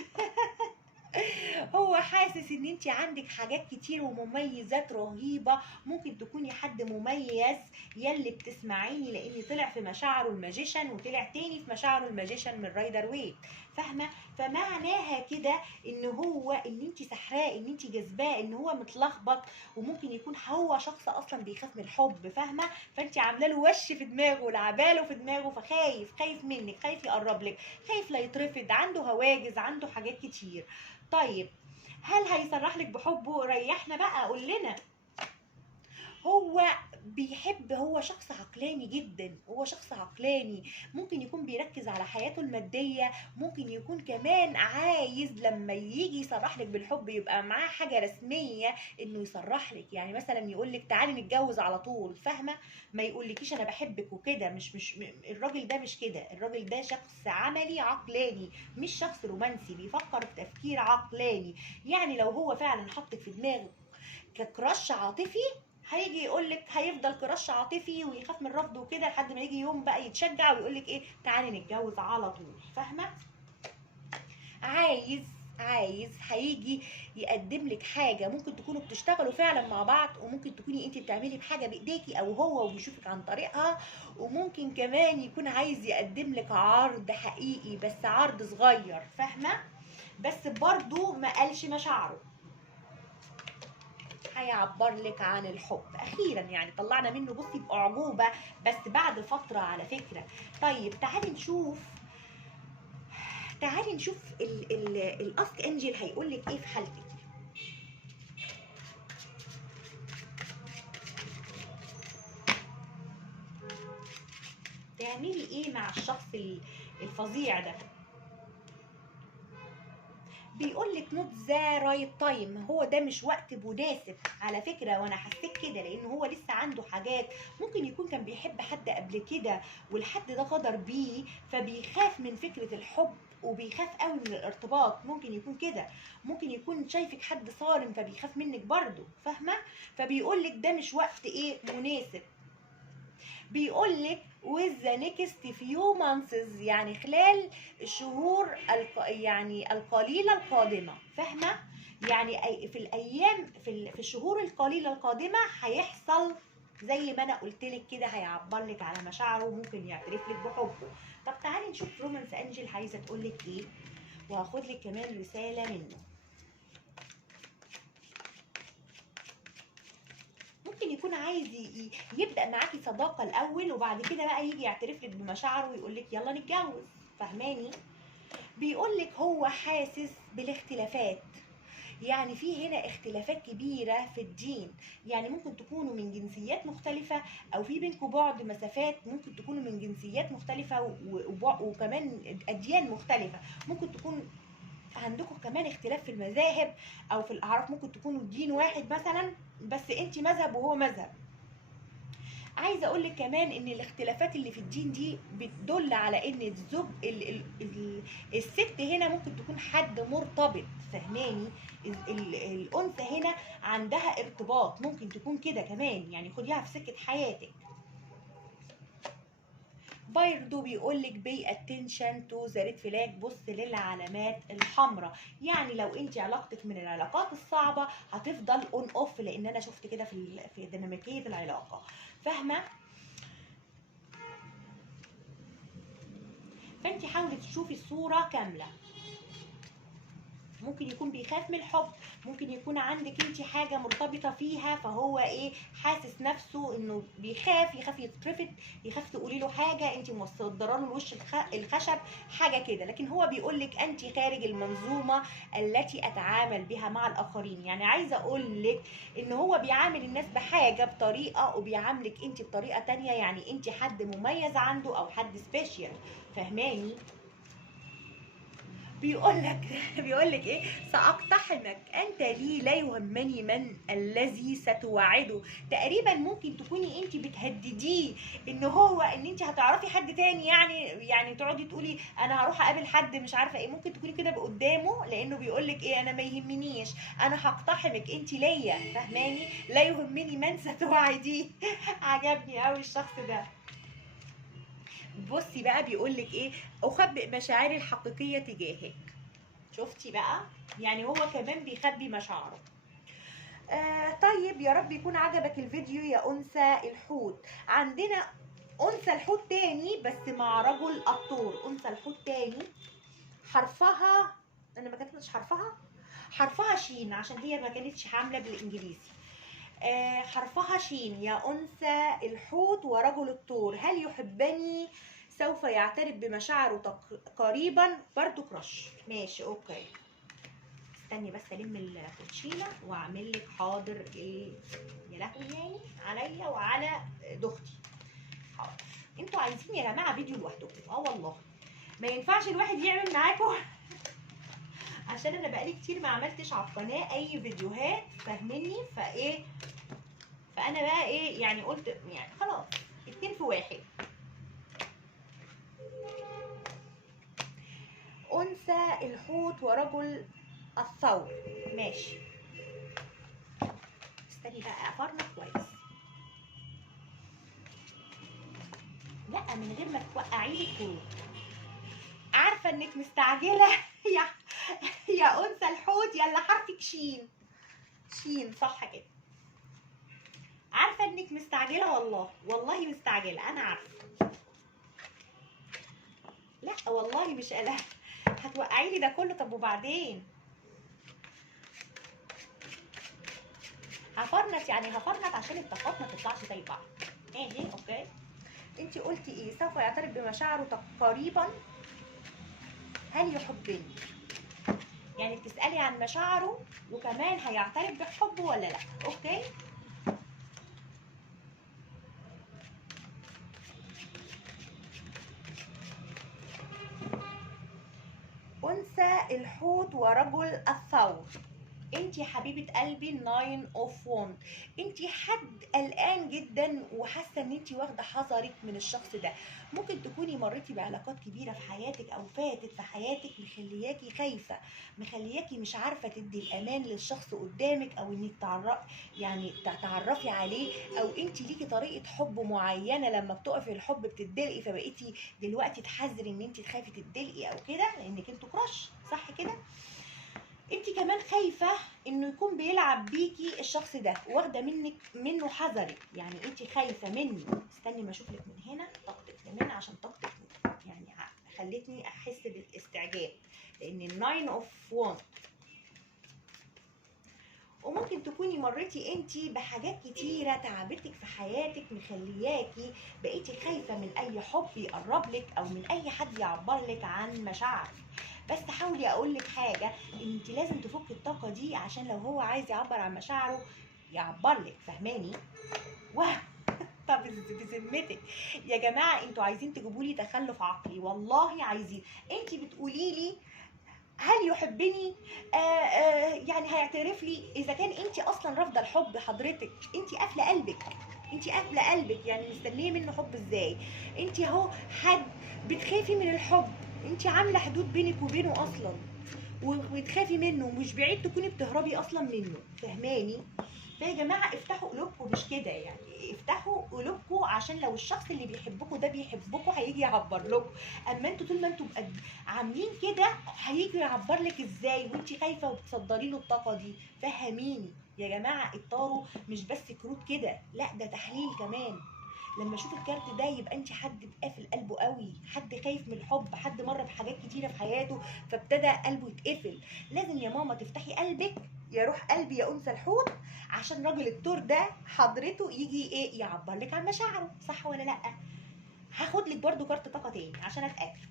هو حاسس ان انت عندك حاجات كتير ومميزات رهيبة، ممكن تكوني حد مميز يلي بتسمعيني، لان طلع في مشاعره الماجيشن وطلع تاني في مشاعره الماجيشن من رايدر ويت، فاهمة؟ فمعناها كده ان هو ان انت سحراه، ان انت جذباه، ان هو متلخبط، وممكن يكون هو شخص اصلا بيخاف من الحب، فاهمة؟ فانت عامله له وش في دماغه، لعباله في دماغه، فخايف، خايف منك، خايف يقرب لك، خايف لا يترفض، عنده هواجس، عنده حاجات كتير. طيب هل هيصرح لك بحبه؟ ريحنا بقى، قول لنا. هو بيحب، هو شخص عقلاني جدا، هو شخص عقلاني، ممكن يكون بيركز على حياته المادية، ممكن يكون كمان عايز لما يجي يصرح لك بالحب يبقى معاه حاجة رسمية انه يصرح لك، يعني مثلا يقول لك تعالي نتجوز على طول، فاهمة؟ ما يقولكيش انا بحبك وكده، الراجل ده مش كده، الراجل ده شخص عملي عقلاني، مش شخص رومانسي، بيفكر بتفكير عقلاني. يعني لو هو فعلا حطك في دماغه ككراش عاطفي، هيجي يقول لك، هيفضل كراش عاطفي ويخاف من الرفض وكده لحد ما يجي يوم بقى يتشجع ويقول لك ايه، تعالي نتجوز على طول، فاهمه؟ عايز هيجي يقدم لك حاجه، ممكن تكونوا بتشتغلوا فعلا مع بعض، وممكن تكوني انت بتعملي بحاجه بايديكي او هو وبيشوفك عن طريقها، وممكن كمان يكون عايز يقدم لك عرض حقيقي، بس عرض صغير، فاهمه؟ بس برضو ما قالش مشاعره. هيعبر لك عن الحب اخيرا، يعني طلعنا منه بصي باعجوبه، بس بعد فتره على فكره. طيب تعالي نشوف الاسك انجل هيقول لك ايه في حالتك. تعملي ايه مع الشخص الفظيع ده؟ بيقول لك نوت ذا رايت تايم، هو ده مش وقت مناسب على فكره، وانا حسيت كده لان هو لسه عنده حاجات، ممكن يكون كان بيحب حد قبل كده والحد ده غدر بيه، فبيخاف من فكره الحب وبيخاف قوي من الارتباط، ممكن يكون كده، ممكن يكون شايفك حد صارم فبيخاف منك برضه، فاهمه؟ فبيقول لك ده مش وقت ايه مناسب. بيقول لك with the next few months، يعني خلال الشهور يعني القليلة القادمة، فاهمة؟ يعني في الأيام، في الشهور القليلة القادمة هيحصل زي ما انا قلت لك كده هيعبر لك على مشاعره وممكن يعترف لك بحبه. طب تعالي نشوف رومانس انجل عايزه تقول لك ايه، وهاخد لك كمان رساله منه. ممكن يكون عايز يبدا معاكي صداقه الاول، وبعد كده بقى يجي يعترف لك بمشاعره ويقول لك يلا نتجوز. فاهماني؟ بيقول لك هو حاسس بالاختلافات، يعني في هنا اختلافات كبيرة في الدين، يعني ممكن تكونوا من جنسيات مختلفة، أو في بينكم بعد مسافات، ممكن تكونوا من جنسيات مختلفة وكمان أديان مختلفة، ممكن تكون عندكم كمان اختلاف في المذاهب أو في الأعراف، ممكن تكونوا دين واحد مثلا بس أنت مذهب وهو مذهب. عايزه اقول لك كمان ان الاختلافات اللي في الدين دي بتدل على ان الزوج الست هنا ممكن تكون حد مرتبط. فهماني؟ الانثى هنا عندها ارتباط، ممكن تكون كده كمان، يعني خديها في سكه حياتك. برضه بيقول لك بي اتنشن تو ذا ريد فلاج، بص للعلامات الحمراء. يعني لو انت علاقتك من العلاقات الصعبه هتفضل اون اوف، لان انا شفت كده في ديناميكيه العلاقه. فاهمه؟ فانت حاولي تشوفي الصوره كامله. ممكن يكون بيخاف من الحب، ممكن يكون عندك انت حاجه مرتبطه فيها، فهو ايه، حاسس نفسه انه يخاف يترفض، يخاف تقولي له حاجه انت مصدره له الوش الخشب، حاجه كده. لكن هو بيقول لك انت خارج المنظومه التي اتعامل بها مع الاخرين. يعني عايزه اقول لك ان هو بيعامل الناس بحاجه بطريقه، وبيعاملك انت بطريقه تانية، يعني انت حد مميز عنده او حد سبيشال. فهماني؟ بيقول لك ايه، ساقتحمك انت لي لا يهمني من الذي ستوعده. تقريبا ممكن تكوني انت بتهدديه ان انت هتعرفي حد تاني، يعني تقعدي تقولي انا هروح اقابل حد مش عارفه ايه، ممكن تكوني كده قدامه، لانه بيقولك ايه، انا ما يهمنيش، انا هقتحمك انت ليا. فاهماني؟ لا يهمني من ستوعديه. عجبني قوي الشخص ده. بصي بقى بيقولك ايه، اخبئ مشاعري الحقيقيه تجاهك. شفتي بقى؟ يعني هو كمان بيخبي مشاعره. طيب، يا رب يكون عجبك الفيديو يا انثى الحوت. عندنا انثى الحوت تاني بس مع رجل الطور. انثى الحوت تاني حرفها، انا ما كتبتش حرفها شين عشان هي ما كانتش عامله بالانجليزي. حرفها شين يا انثى الحوت ورجل الطور. هل يحبني؟ سوف يعترف بمشاعره قريبا. برضو كراش. ماشي اوكي. استني بس الم الكوتشينه واعمل لك حاضر ايه. يا لهوي يعني عليا وعلى ضغطي. حاضر. انتوا عايزين يا جماعه فيديو لوحدكم؟ والله ما ينفعش الواحد يعمل معاكم. عشان انا بقالي كتير ما عملتش على القناه اي فيديوهات، فاهميني؟ فانا بقى ايه يعني، قلت يعني خلاص 2 في 1. انثى الحوت ورجل الثور. ماشي. استني بقى افرمط كويس. لا من غير ما توقعي لي الكروت. عارفه انك مستعجله. يا انثى الحوت يلا حرفك شين. شين صح كده. عارفه انك مستعجله، والله مستعجله، انا عارفه. لا والله مش قلق. هتوقعي لي ده كله، طب وبعدين؟ هفرنت يعني هفرنت عشان الطاقات ما تطلعش زي بعض. ماشي اوكي. انت قلتي ايه؟ سوف يعترف بمشاعره قريبا. هل يحبني؟ يعني بتسالي عن مشاعره وكمان هيعترف بحبه ولا لا. اوكي. انثى الحوت ورجل الثور. انت يا حبيبه قلبي 9 اوف وند. انت حد قلقان جدا وحاسه ان انت واخده حذرك من الشخص ده. ممكن تكوني مريتي بعلاقات كبيره في حياتك او فاتت في حياتك، مخلياكي خايفه، مخلياكي مش عارفه تدي الامان للشخص قدامك، او انك تعرفي عليه، او انت ليكي طريقه حب معينه لما بتقفي الحب بتدلقي، فبقيتي دلوقتي تحذري ان انت تخافي تدلقي او كده لانك انتوا كراش. صح كده؟ انت كمان خايفه انه يكون بيلعب بيكي الشخص ده، واخده منه حذرك، يعني انت خايفه منه. استني ما اشوف لك من هنا طاقتك كمان، عشان طاقتك يعني خلتني احس بالاستعجاب، لان الناين اوف وان. وممكن تكوني مريتي انتي بحاجات كتيرة تعبتك في حياتك، مخلياكي بقيتي خايفة من اي حب يقرب لك او من اي حد يعبر لك عن مشاعرك. بس حاولي اقولك حاجة، انت لازم تفك الطاقة دي، عشان لو هو عايز يعبر عن مشاعره يعبر لك، فهماني؟ طب بذمتك يا جماعة، انتوا عايزين تجيبوا لي تخلف عقلي، والله عايزين. انت بتقولي لي هل يحبني؟ يعني هيعترف لي؟ اذا كان انت اصلا رافضه الحب، حضرتك انت قافله قلبك، انت قافله قلبك، يعني مستنيه منه حب ازاي؟ انت اهو حد بتخافي من الحب، انت عامله حدود بينك وبينه اصلا، وبتخافي منه، ومش بعيد تكوني بتهربي اصلا منه، فهماني؟ فيا جماعه افتحوا قلوبكم، مش كده يعني، افتحوا قلوبكم، عشان لو الشخص اللي بيحبكم ده بيحبكم هيجي يعبر لكم. اما انتوا طول ما انتوا عاملين كده، هيجي يعبر لك ازاي وانت خايفه وبتصدري له الطاقه دي؟ فهميني يا جماعه، الطارو مش بس كروت كده، لا ده تحليل كمان. لما اشوف الكارت ده يبقى انت حد قافل قلبه قوي، حد خايف من الحب، حد مر بحاجات كتيره في حياته فابتدى قلبه يتقفل. لازم يا ماما تفتحي قلبك يا روح قلبي يا انثى الحوت، عشان راجل الدور ده حضرته يجي ايه يعبر لك عن مشاعره، صح ولا لا؟ هاخد لك برضو كارت طاقه تاني عشان اتاكد.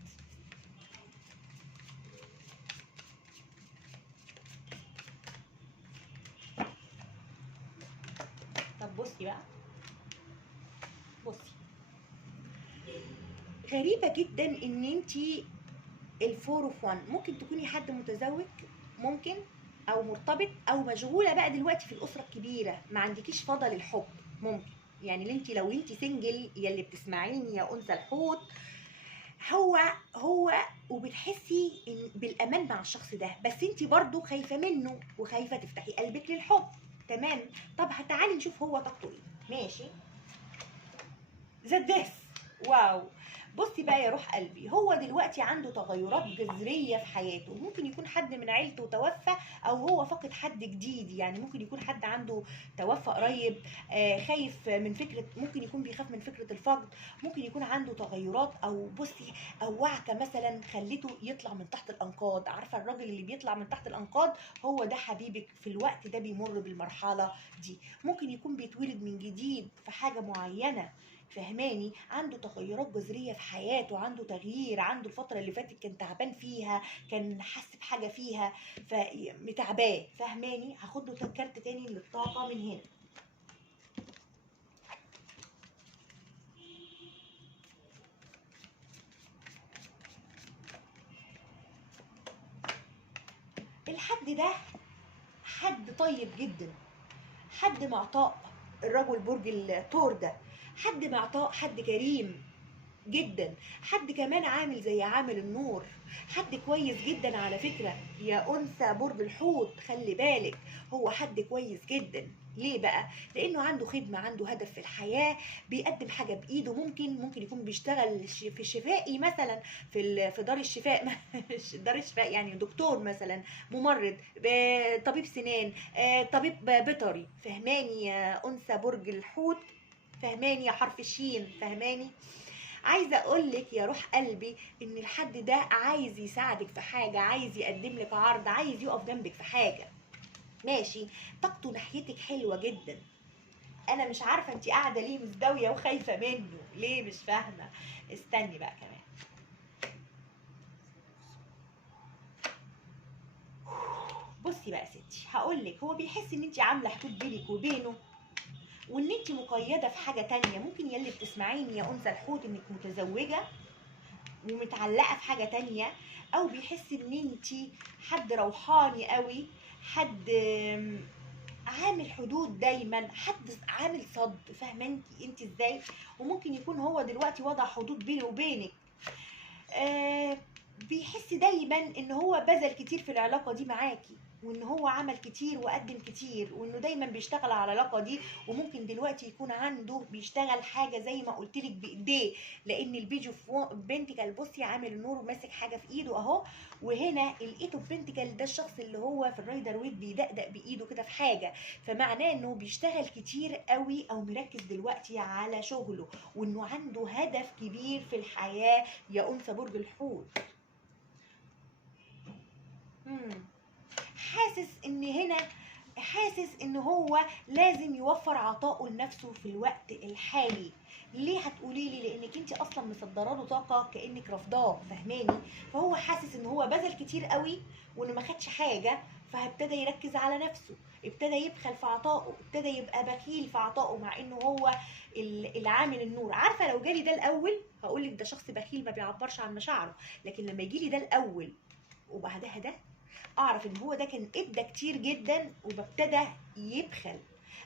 طب بصي بقى، بصي، غريبه جدا ان انتي الفور اوف وان، ممكن تكوني حد متزوج، ممكن، او مرتبط، او مشغوله بقى دلوقتي في الاسره الكبيره، ما عندكيش فضل الحب، ممكن. يعني انت لو انت سنجل يا اللي بتسمعيني يا انثى الحوت، هو وبتحسي بالامان مع الشخص ده، بس انت برضو خايفه منه وخايفه تفتحي قلبك للحب، تمام؟ طب تعالي نشوف هو طاقته ايه. ماشي، ذا ديث، واو. بصي بقى يا روح قلبي، هو دلوقتي عنده تغيرات جذريه في حياته، ممكن يكون حد من عيلته توفى، او هو فقد حد جديد، يعني ممكن يكون حد عنده توفى قريب. خايف من فكره، ممكن يكون بيخاف من فكره الفقد، ممكن يكون عنده تغيرات، او بصي، او وعكه مثلا خلته يطلع من تحت الانقاض. عارفه الراجل اللي بيطلع من تحت الانقاض؟ هو ده حبيبك في الوقت ده، بيمر بالمرحله دي. ممكن يكون بيتولد من جديد في حاجه معينه، فهماني؟ عنده تغيرات جذريه في حياته، عنده تغيير، عنده الفتره اللي فاتت كان تعبان فيها، كان حس بحاجه فيها فمتعباه، فهماني؟ هاخد له كارت تاني للطاقه من هنا. الحد ده حد طيب جدا، حد معطاء، الرجل برج الثور ده حد معطاء، حد كريم جدا، حد كمان عامل زي عامل النور، حد كويس جدا على فكرة يا أنثى برج الحوت، خلي بالك، هو حد كويس جدا. ليه بقى؟ لأنه عنده خدمة، عنده هدف في الحياة، بيقدم حاجة بإيده، ممكن يكون بيشتغل في الشفائي مثلا، في دار الشفاء دار الشفاء يعني دكتور مثلا، ممرض، طبيب سنان، طبيب بيطري، فهماني يا أنثى برج الحوت؟ فهماني يا حرف الشين؟ فهماني؟ عايزه اقول لك يا روح قلبي ان الحد ده عايز يساعدك في حاجه، عايز يقدم لك عرض، عايز يقف جنبك في حاجه، ماشي؟ طاقته ناحيتك حلوه جدا. انا مش عارفه انت قاعده ليه مزداويه وخايفه منه ليه، مش فاهمه. استني بقى كمان. بصي بقى يا ستي، هقول لك، هو بيحس ان انت عامله حدود بينك وبينه، وان انت مقيده في حاجه تانية. ممكن يلي بتسمعيني يا انثى الحوت انك متزوجه ومتعلقه في حاجه تانية، او بيحس ان انتي حد روحاني قوي، حد عامل حدود دايما، حد عامل صد، فاهمه انت ازاي؟ وممكن يكون هو دلوقتي وضع حدود بينه وبينك. بيحس دايما ان هو بذل كتير في العلاقه دي معاكي، وان هو عمل كتير وقدم كتير، وانه دايما بيشتغل على العلاقه دي، وممكن دلوقتي يكون عنده بيشتغل حاجه زي ما قلت لك بايديه، لان البيجو بنتيكال بصي عامل النور ماسك حاجه في ايده اهو، وهنا الايتو بنتيكال ده الشخص اللي هو في الرايدر ويت بيدقدق بايده كده في حاجه، فمعناه انه بيشتغل كتير قوي او مركز دلوقتي على شغله، وانه عنده هدف كبير في الحياه يا انثى برج الحوت. حاسس ان هو لازم يوفر عطائه لنفسه في الوقت الحالي. ليه هتقولي لي؟ لانك انت اصلا مصدره له طاقه كانك رافضاه، فهماني؟ فهو حاسس ان هو بذل كتير قوي وانه ما خدش حاجه، فابتدى يركز على نفسه، ابتدى يبخل في عطائه، ابتدى يبقى بخيل في عطائه، مع انه هو العامل النور. عارفه لو جالي ده الاول هقول لك ده شخص بخيل ما بيعبرش عن مشاعره، لكن لما يجي لي ده الاول وبعدها ده، اعرف ان هو ده كان ادى كتير جدا وببتدى يبخل،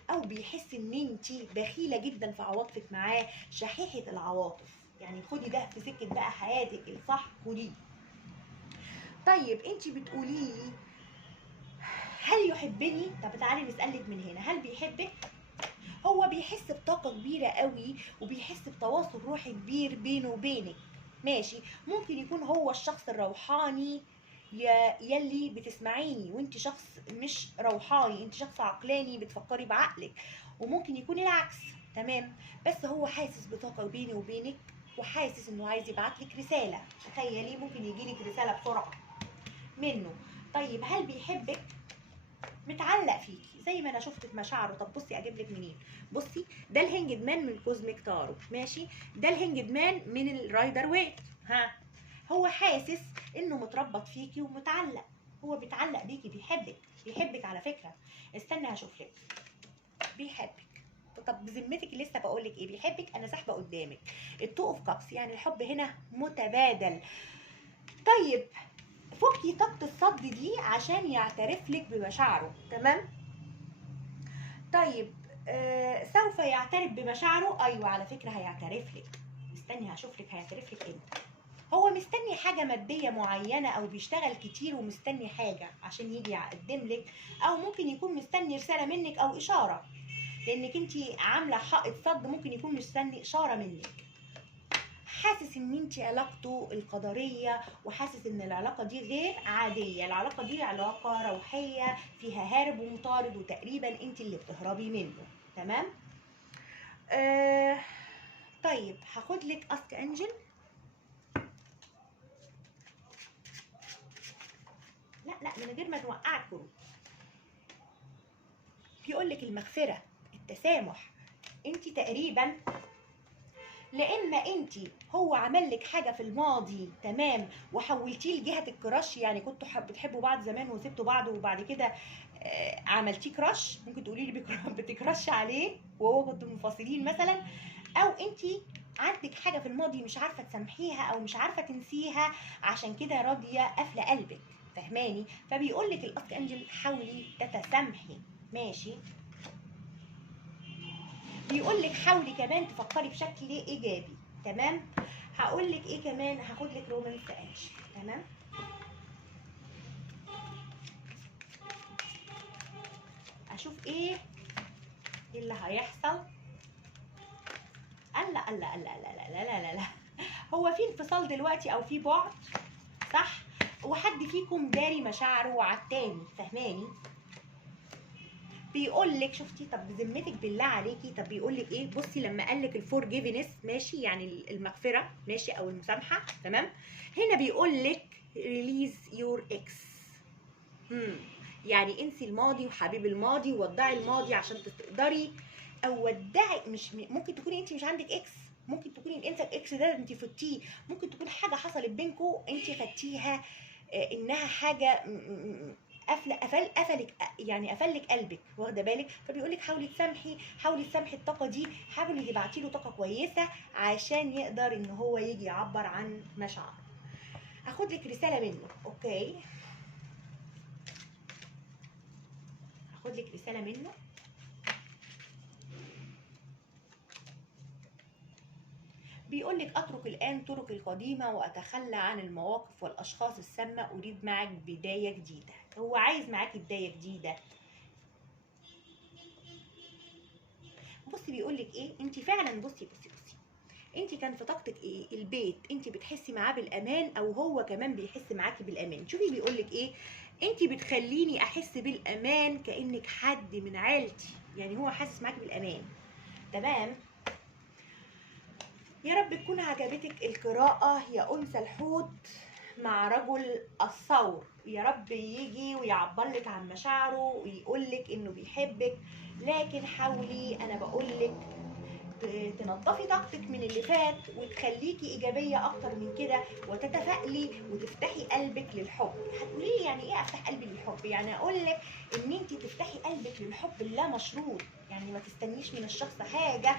او بيحس ان انتي بخيله جدا في عواطفك معاه، شحيحه العواطف. يعني خدي ده في سكه بقى حياتك الصح، خديه. طيب انتي بتقولي لي هل يحبني؟ طب تعالي نسالك من هنا، هل بيحبك؟ هو بيحس بطاقه كبيره قوي، وبيحس بتواصل روحي كبير بينه وبينك، ماشي. ممكن يكون هو الشخص الروحاني يلي بتسمعيني، وانت شخص مش روحاني، انت شخص عقلاني بتفكري بعقلك، وممكن يكون العكس، تمام. بس هو حاسس بطاقه بيني وبينك، وحاسس انه عايز يبعتلك رساله. تخيلي ممكن يجيلك رساله بسرعه منه. طيب هل بيحبك؟ متعلق فيكي زي ما انا شفت في مشاعره. طب بصي اجيب لك منين؟ بصي ده الهنجد مان من كوزميك تارو، ماشي. ده الهنجد مان من الرايدر ويت. ها، هو حاسس انه متربط فيكي ومتعلق، هو بيتعلق بيكي، بيحبك على فكره. استنى هشوف لك. بيحبك. طب بذمتك لسه بقول لك ايه؟ بيحبك. انا ساحبه قدامك التو اوف كابس، يعني الحب هنا متبادل. طيب فكي طاقة الصد دي عشان يعترف لك بمشاعره، تمام. طيب سوف يعترف بمشاعره. ايوه على فكرة هيعترف لك. استني هشوف لك هيعترف لك امتى. هو مستني حاجة مادية معينة، او بيشتغل كتير ومستني حاجة عشان يجي يقدم لك، او ممكن يكون مستني رسالة منك او اشارة، لانك انتي عاملة حائط صد، ممكن يكون مستني اشارة منك. حاسس ان انت علاقته القدريه، وحاسس ان العلاقه دي غير عاديه، العلاقه دي علاقه روحيه فيها هارب ومطارد، وتقريبا انت اللي بتهربي منه، تمام. طيب هاخد لك اسك انجل. لا من غير ما توقعك كروت. بيقول لك المغفره، التسامح. انت تقريبا لان انت هو عمل لك حاجه في الماضي، تمام، وحولتيه لجهه الكراش، يعني كنتوا بتحبوا بعض زمان وسبتوا بعض، وبعد كده عملتيه كراش. ممكن تقولي لي بتكراش عليه وهو كنتوا منفصلين مثلا، او انت عندك حاجه في الماضي مش عارفه تسامحيها او مش عارفه تنسيها، عشان كده راضيه قافله قلبك، فهماني؟ فبيقول لك الاسك انجل حاولي تتسامحي، ماشي. بيقول لك حاولي كمان تفكري بشكل ايجابي، تمام. هقول لك ايه كمان، هاخد لك رومانس انجل، تمام. اشوف ايه اللي هيحصل. لا لا لا لا لا لا لا لا لا. هو في انفصال دلوقتي او في بعد، صح؟ وحد فيكم داري مشاعره على التاني، فهماني؟ بيقول لك شفتي؟ طب بذمتك بالله عليكي، طب بيقول لك ايه؟ بصي لما قال لك الفورجيفنس، ماشي، يعني المغفره، ماشي، او المسامحه، تمام. هنا بيقول لك ريليز يور اكس. يعني انسي الماضي وحبيب الماضي وودعي الماضي عشان تقدري، او ودعي. مش ممكن تكوني انت مش عندك اكس، ممكن تكوني الانسان اكس ده انت فتيه، ممكن تكون حاجه حصلت بينكم انت خدتيها انها حاجه قفلك، يعني قفلك قلبك، واخده بالك؟ فبيقول لك حاولي تسامحي، حاولي تسامحي الطاقه دي، حاولي تبعتي له طاقه كويسه عشان يقدر ان هو يجي يعبر عن مشاعره. هاخد لك رساله منه، اوكي؟ هاخد لك رساله منه. بيقولك اترك الان طرقي القديمه واتخلى عن المواقف والاشخاص السامه، اريد معك بدايه جديده. هو عايز معاكي بدايه جديده. بصي بيقولك ايه، انت فعلا بصي انت كان في طاقتك ايه البيت، انت بتحسي معاه بالامان او هو كمان بيحس معاكي بالامان. شوفي بيقولك ايه، انت بتخليني احس بالامان كانك حد من عيلتي، يعني هو حاسس معاكي بالامان. تمام. يا رب تكون عجبتك القراءة يا أنثى الحوت مع رجل الثور. يا رب يجي ويعبرلك عن مشاعره ويقولك انه بيحبك، لكن حاولي، انا بقولك تنظفي طاقتك من اللي فات وتخليكي ايجابيه اكتر من كده، وتتفائلي وتفتحي قلبك للحب. هتقولي لي يعني ايه افتح قلبي للحب؟ يعني اقول لك ان انت تفتحي قلبك للحب اللا مشروط، يعني ما تستنيش من الشخص حاجه.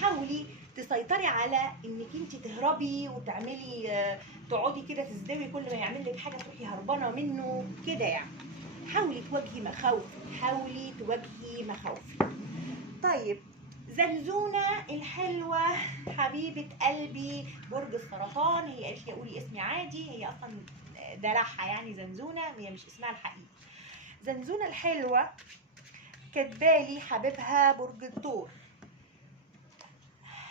حاولي تسيطري على انك انت تهربي وتعملي تقعدي كده تزدوي، كل ما يعمل لك حاجه تروحي هربانه منه كده يعني. حاولي تواجهي مخاوفك، حاولي تواجهي مخاوفك. طيب زنزونة الحلوة حبيبة قلبي برج السرطان، هي قالت لي قولي اسمي عادي، هي اصلا دلعها يعني زنزونة، هي مش اسمها الحقيقي. زنزونة الحلوة كاتبالي حبيبها برج الثور.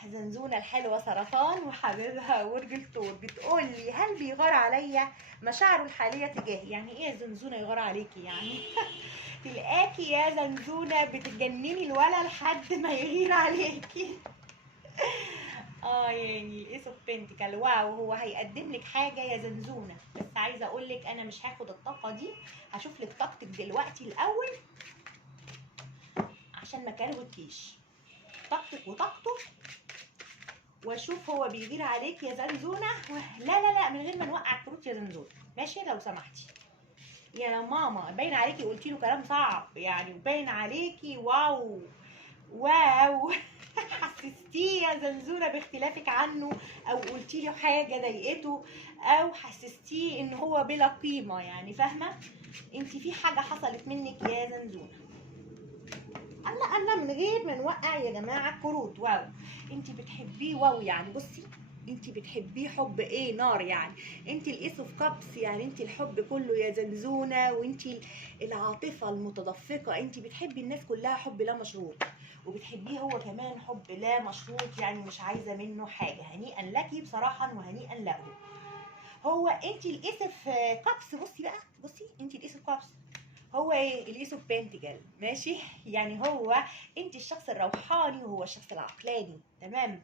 زنزونة الحلوة سرطان وحبيبها برج الثور، بتقول لي هل بيغار عليا؟ مشاعره الحالية تجاهي. يعني ايه زنزونة يغار عليكي يعني؟ تلاقاكي يا زنزونة بتجنني الولا لحد ما يغير عليكي. يعني الايس اوف بنتيكل، واو، هو هيقدم لك حاجه يا زنزونه، بس عايزه اقول لك انا مش هاخد الطاقه دي، هشوف لك طاقتك دلوقتي الاول عشان ما كروتكيش طاقتك وطاقته، واشوف هو بيغير عليك يا زنزونه. لا لا لا، من غير ما نوقع الكروت يا زنزونه، ماشي لو سمحتي يا ماما. باين عليكي قلتي له كلام صعب يعني، وباين عليكي واو واو. حسستيه يا زنزونة باختلافك عنه، او قلتي له حاجه ضايقته، او حسستيه ان هو بلا قيمه، يعني فاهمه؟ انت في حاجه حصلت منك يا زنزونة. الله من غير ما نوقع يا جماعه الكروت. واو، انت بتحبيه، واو يعني بصي انت بتحبيه حب ايه، نار يعني. انت الايس اوف كابس، يعني انت الحب كله يا زنزونة، وانت العاطفه المتدفقه، انت بتحبي الناس كلها حب لا مشروط، وبتحبيه هو كمان حب لا مشروط، يعني مش عايزه منه حاجه. هنيئا لك بصراحه وهنيئا له. هو انت الايس اوف كابس، بصي بقى بصي، انت الايس اوف كابس، هو ايه الايس اوف بنتجل، ماشي؟ يعني هو انت الشخص الروحاني وهو الشخص العقلاني. تمام.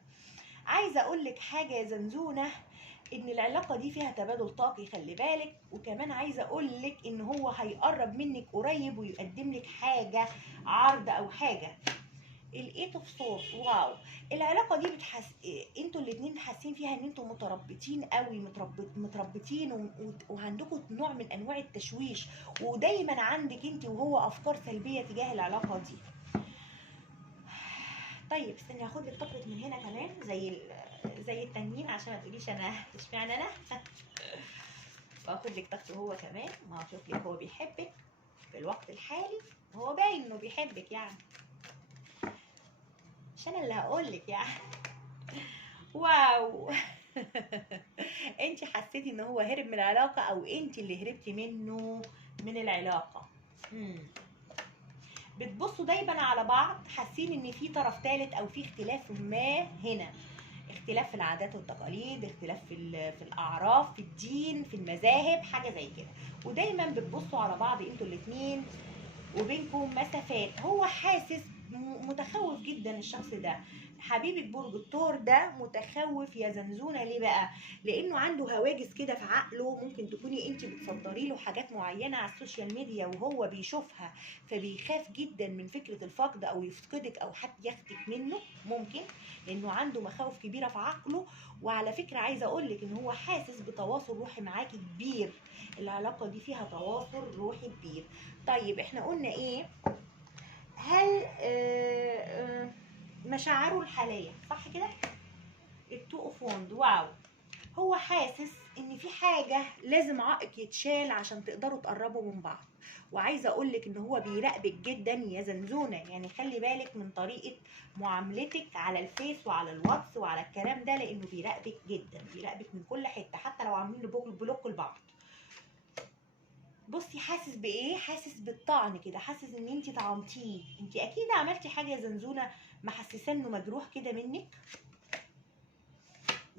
عايزه اقول لك حاجه يا زنزونه، ان العلاقه دي فيها تبادل طاقي، خلي بالك. وكمان عايزه اقول لك ان هو هيقرب منك قريب ويقدم لك حاجه، عرض او حاجه. الايت اوف صوت، واو، العلاقه دي انتوا الاتنين حاسين فيها ان انتوا متربطين قوي، متربطين وعندكم نوع من انواع التشويش، ودايما عندك انت وهو افكار سلبيه تجاه العلاقه دي. طيب استني هاخد لك طاقه من هنا كمان زي التانيين، عشان ما تقوليش انا اشمعنى انا. واخد لك طاقته هو كمان، ما هشوف لك هو بيحبك في الوقت الحالي، هو باين انه بيحبك يعني، مش انا اللي هقول لك يعني. واو. انت حسيتي ان هو هرب من العلاقه، او انت اللي هربتي منه من العلاقه؟ بتبصوا دايما على بعض، حاسين ان في طرف ثالث او في اختلاف ما هنا، اختلاف في العادات والتقاليد، اختلاف في الاعراف، في الدين، في المذاهب، حاجه زي كده. ودايما بتبصوا على بعض انتوا الاثنين وبينكم مسافات. هو حاسس متخوف جدا الشخص ده، حبيبة برج الثور ده متخوف يا زنزونة. ليه بقى؟ لانه عنده هواجس كده في عقله، ممكن تكوني انت بتصدري له حاجات معينة على السوشيال ميديا وهو بيشوفها، فبيخاف جدا من فكرة الفقد او يفقدك او حد ياخدك منه، ممكن لانه عنده مخاوف كبيرة في عقله. وعلى فكرة عايزة اقولك ان هو حاسس بتواصل روحي معاكي كبير، العلاقة دي فيها تواصل روحي كبير. طيب احنا قلنا ايه؟ هل مشاعره الحالية صح كده؟ التو اوف وند، واو، هو حاسس ان في حاجة لازم عائق يتشال عشان تقدروا تقربوا من بعض. وعايزة اقولك ان هو بيراقبك جدا يا زنزونة، يعني خلي بالك من طريقة معاملتك على الفيس وعلى الواتس وعلى الكلام ده، لانه بيراقبك جدا، بيراقبك من كل حتة حتى لو عاملين بلوك لبعض. بصي حاسس بايه؟ حاسس بالطعن كده، حاسس ان انت طعنتيه. انت اكيد عملتي حاجة يا زنزونة محسساه انه مجروح كده منك.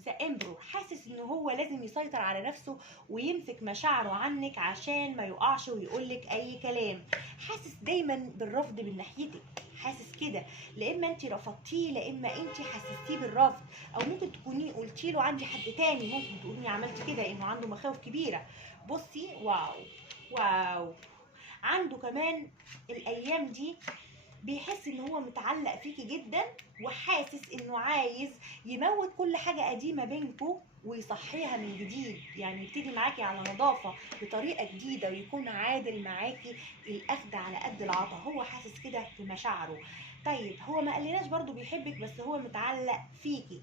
ذا امبرور حاسس ان هو لازم يسيطر على نفسه ويمسك مشاعره عنك عشان ما يقعش ويقولك اي كلام. حاسس دايما بالرفض من ناحيتك، حاسس كده، لا اما انت رفضتيه لا اما انت حسستيه بالرفض، او ممكن تكوني قلتي له عندي حد تاني، ممكن تقولي عملتي كده انه عنده مخاوف كبيره. بصي واو واو، عنده كمان الايام دي بيحس ان هو متعلق فيكي جدا، وحاسس انه عايز يموت كل حاجة قديمة بينكو ويصحيها من جديد، يعني يبتدي معاكي على نظافة بطريقة جديدة ويكون عادل معاكي، الأخذ على قد العطا. هو حاسس كده في مشاعره. طيب هو ما قالناش برضو بيحبك، بس هو متعلق فيكي.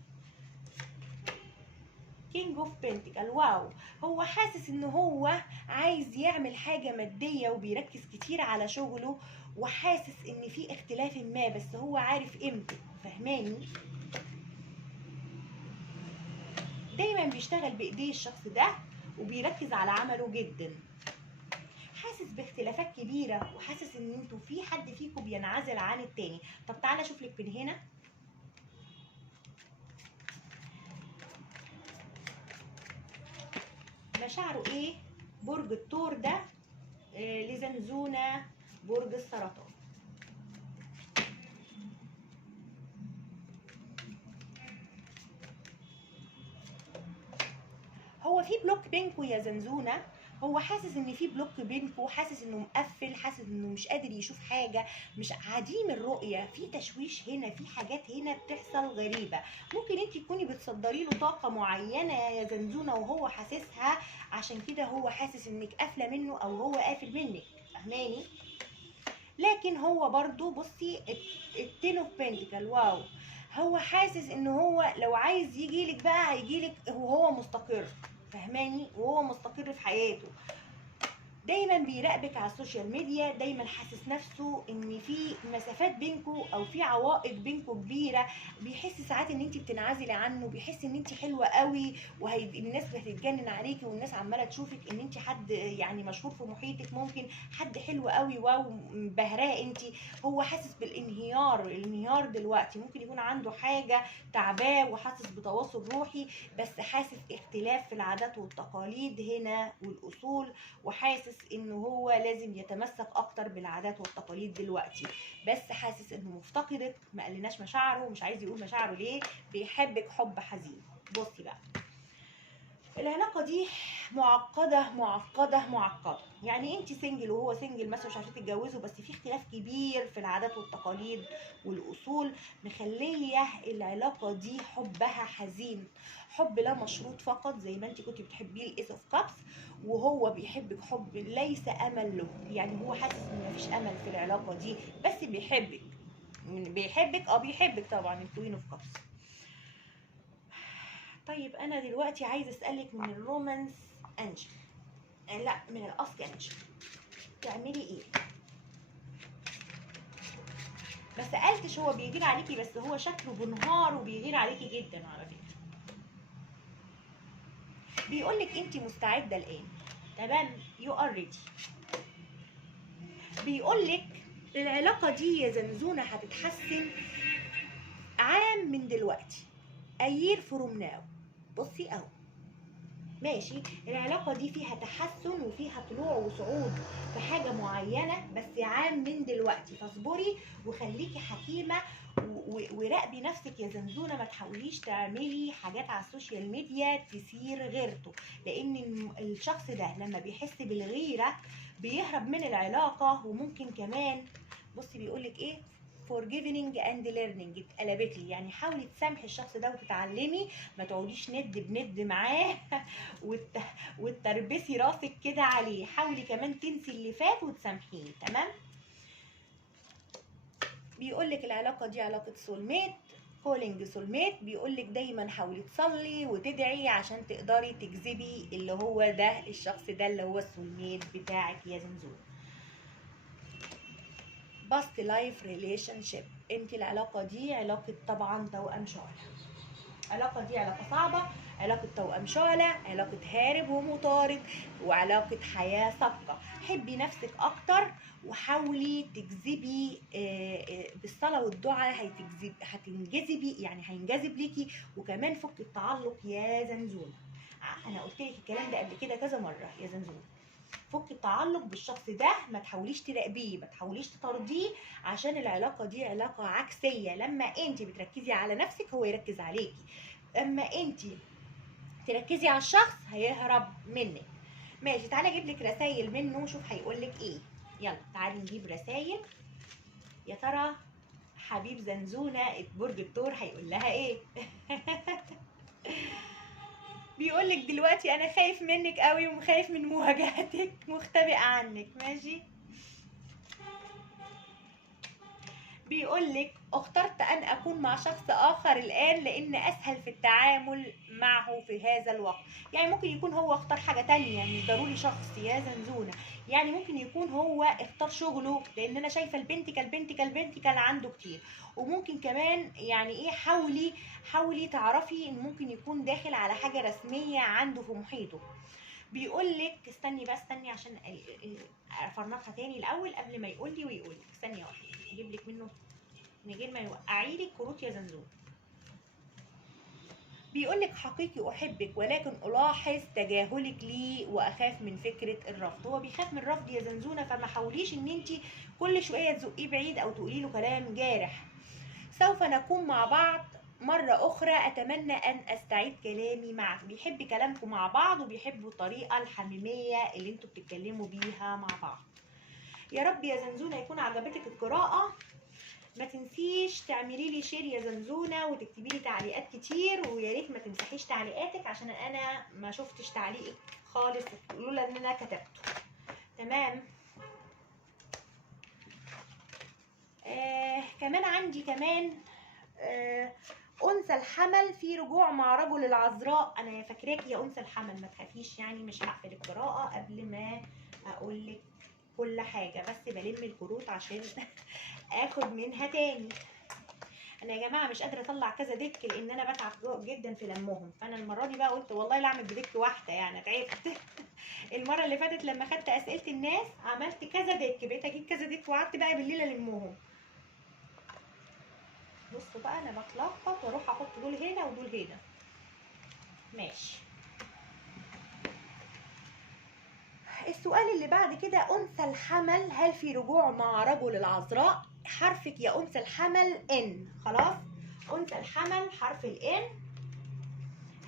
كينج اوف بنتيكل واو، هو حاسس ان هو عايز يعمل حاجة مادية وبيركز كتير على شغله، وحاسس ان في اختلاف ما بس هو عارف قيمته، فهماني؟ دايما بيشتغل بايديه الشخص ده وبيركز على عمله جدا. حاسس باختلافات كبيرة وحاسس ان انتوا في حد فيكم بينعزل عن التاني. طب تعالى اشوف لك من هنا. مشاعره ايه؟ برج الثور ده لزنزونة برج السرطان. هو في بلوك بينكو يا زنزونة، هو حاسس ان في بلوك بينكو، حاسس انه مقفل، حاسس انه مش قادر يشوف حاجة، مش عديم الرؤية، في تشويش هنا، في حاجات هنا بتحصل غريبة. ممكن انت تكوني بتصدري له طاقة معينة يا زنزونة وهو حاسسها، عشان كده هو حاسس انك قافلة منه او هو قافل منك، فاهماني؟ لكن هو برضو بصي التين اوف بنتيكل واو، هو حاسس ان هو لو عايز يجيلك بقى هيجيلك وهو مستقر، فهماني؟ وهو مستقر في حياته. دايما بيراقبك على السوشيال ميديا، دايما حاسس نفسه ان في مسافات بينكو او في عوائق بينكو كبيره، بيحس ساعات ان انت بتنعزلي عنه، بيحس ان انت حلوه قوي والناس هتتجنن عليكي، والناس عماله تشوفك ان انت حد يعني مشهور في محيطك، ممكن حد حلو قوي واو بهراه انت. هو حاسس بالانهيار، الانهيار دلوقتي ممكن يكون عنده حاجه تعباه وحاسس بتواصل روحي، بس حاسس اختلاف في العادات والتقاليد هنا والاصول، وحاسس انه هو لازم يتمسك اكتر بالعادات والتقاليد دلوقتي، بس حاسس انه مفتقدك. ما قالناش مشاعره، مش عايز يقول مشاعره ليه، بيحبك حب حزين. بصي بقى العلاقه دي معقده معقده معقده، يعني انت سنجل وهو سنجل مثلا مش عارفين تتجوزوا، بس في اختلاف كبير في العادات والتقاليد والاصول مخليه العلاقه دي حبها حزين، حب لا مشروط فقط زي ما انت كنت بتحبيه الايس اوف كابس، وهو بيحبك حب ليس امل له، يعني هو حاسس ان مفيش امل في العلاقه دي بس بيحبك. بيحبك طبعا الكوين اوف كابس. طيب انا دلوقتي عايز اسالك من الرومانس انجل، لا من الاسك انجل، تعملي ايه؟ ما سالتش هو بيغير عليكي، بس هو شكله بنهار وبيغير عليكي جدا على فكره. بيقولك انت مستعده الان، تمام، يو ار ريدي. بيقولك العلاقه دي يا زنزونه هتتحسن عام من دلوقتي، a year from now. بصي اهو ماشي، العلاقة دي فيها تحسن وفيها طلوع وصعود في حاجة معينة، بس عام من دلوقتي، فاصبري وخليكي حكيمة وراقبي نفسك يا زنزونة، ما تحاوليش تعملي حاجات على السوشيال ميديا تثير غيرته، لان الشخص ده لما بيحس بالغيرة بيهرب من العلاقة. وممكن كمان بصي بيقولك ايه، forgiving and learning اتقلبت لي، يعني حاولي تسامحي الشخص ده وتتعلمي، ما تقعديش ند بند معاه وتربسي راسك كده عليه، حاولي كمان تنسي اللي فات وتسامحيه، تمام. بيقولك العلاقة دي علاقة سول ميت، كولينج سولميت بيقولك دايما حاولي تصلي وتدعي عشان تقدري تجذبي اللي هو ده، الشخص ده اللي هو السولميت بتاعك يا زنزون. باست لايف ريليشن شيب، انت العلاقه دي علاقه طبعا توأم شعلة. العلاقه دي علاقه صعبه، علاقه توأم شعلة، علاقه هارب ومطارد، وعلاقه حياه سابقه. حبي نفسك اكتر وحاولي تجذبي بالصلاه والدعاء، هتنجذبي، يعني هينجذب ليكي. وكمان فك التعلق يا زنزون، انا قلت لك الكلام ده قبل كده كذا مره يا زنزون. فك التعلق بالشخص ده، ما تحاوليش تراقبيه، ما تحاوليش تطارديه، عشان العلاقه دي علاقه عكسيه. لما انت بتركزي على نفسك هو يركز عليكي، اما انت تركزي على الشخص هيهرب منك. ماشي، تعالى اجيب لك رسايل منه وشوف هيقول لك ايه. يلا تعالي نجيب رسايل، يا ترى حبيب زنزونه برج الثور هيقول لها ايه؟ بيقولك دلوقتي انا خايف منك قوي وخايف من مواجهتك، مختبئ عنك. ماشي، بيقولك اخترت ان اكون مع شخص اخر الان لان اسهل في التعامل معه في هذا الوقت. يعني ممكن يكون هو اختار حاجة تانية، مش ضروري شخص يا زنزونة. يعني ممكن يكون هو اختار شغله، لان انا شايفة البنتكل عنده كتير. وممكن كمان يعني ايه، حاولي تعرفي ان ممكن يكون داخل على حاجة رسمية عنده في محيطه. بيقولك استني عشان افرنطها تاني الاول قبل ما يقولي ويقولك. ثانية واحدة اجيب لك منه من غير ما يوقعي لك كروت يا زنزون. بيقولك حقيقي احبك ولكن الاحظ تجاهلك لي واخاف من فكره الرفض. هو بيخاف من الرفض يا زنزونه، فما حاوليش ان انت كل شويه تزقيه بعيد او تقولي له كلام جارح. سوف نكون مع بعض مرة أخرى، أتمنى أن أستعيد كلامي معك. بيحب كلامكم مع بعض وبيحبوا الطريقة الحميمية اللي انتوا بتتكلموا بيها مع بعض. يا رب يا زنزونة يكون عجبتك القراءة. ما تنسيش تعملي لي شير يا زنزونة وتكتبي لي تعليقات كتير، ويا ريت ما تمسحيش تعليقاتك عشان انا ما شفتش تعليقك خالص لولا ان انا كتبته. تمام. كمان عندي كمان أنثى الحمل في رجوع مع رجل العذراء. أنا فاكراكي يا أنثى الحمل، ما تخافيش، يعني مش هقفل القراءة قبل ما أقول لك كل حاجة، بس بلم الكروت عشان آخد منها تاني. أنا يا جماعة مش قادرة أطلع كذا ديك لأن أنا بتعب جدا في لمهم، فأنا المرة دي بقى قلت والله لا أعمل بديك واحدة، يعني تعبت. المرة اللي فاتت لما خدت أسئلة الناس عملت كذا ديك، بقيت أجيب كذا ديك وقعدت بقى بالليل ألمهم. بصوا بقى انا بتلخبط واروح احط دول هنا ودول هنا. ماشي. السؤال اللي بعد كده، انثى الحمل هل في رجوع مع رجل العذراء؟ حرفك يا انثى الحمل ان. خلاص، انثى الحمل حرف الان.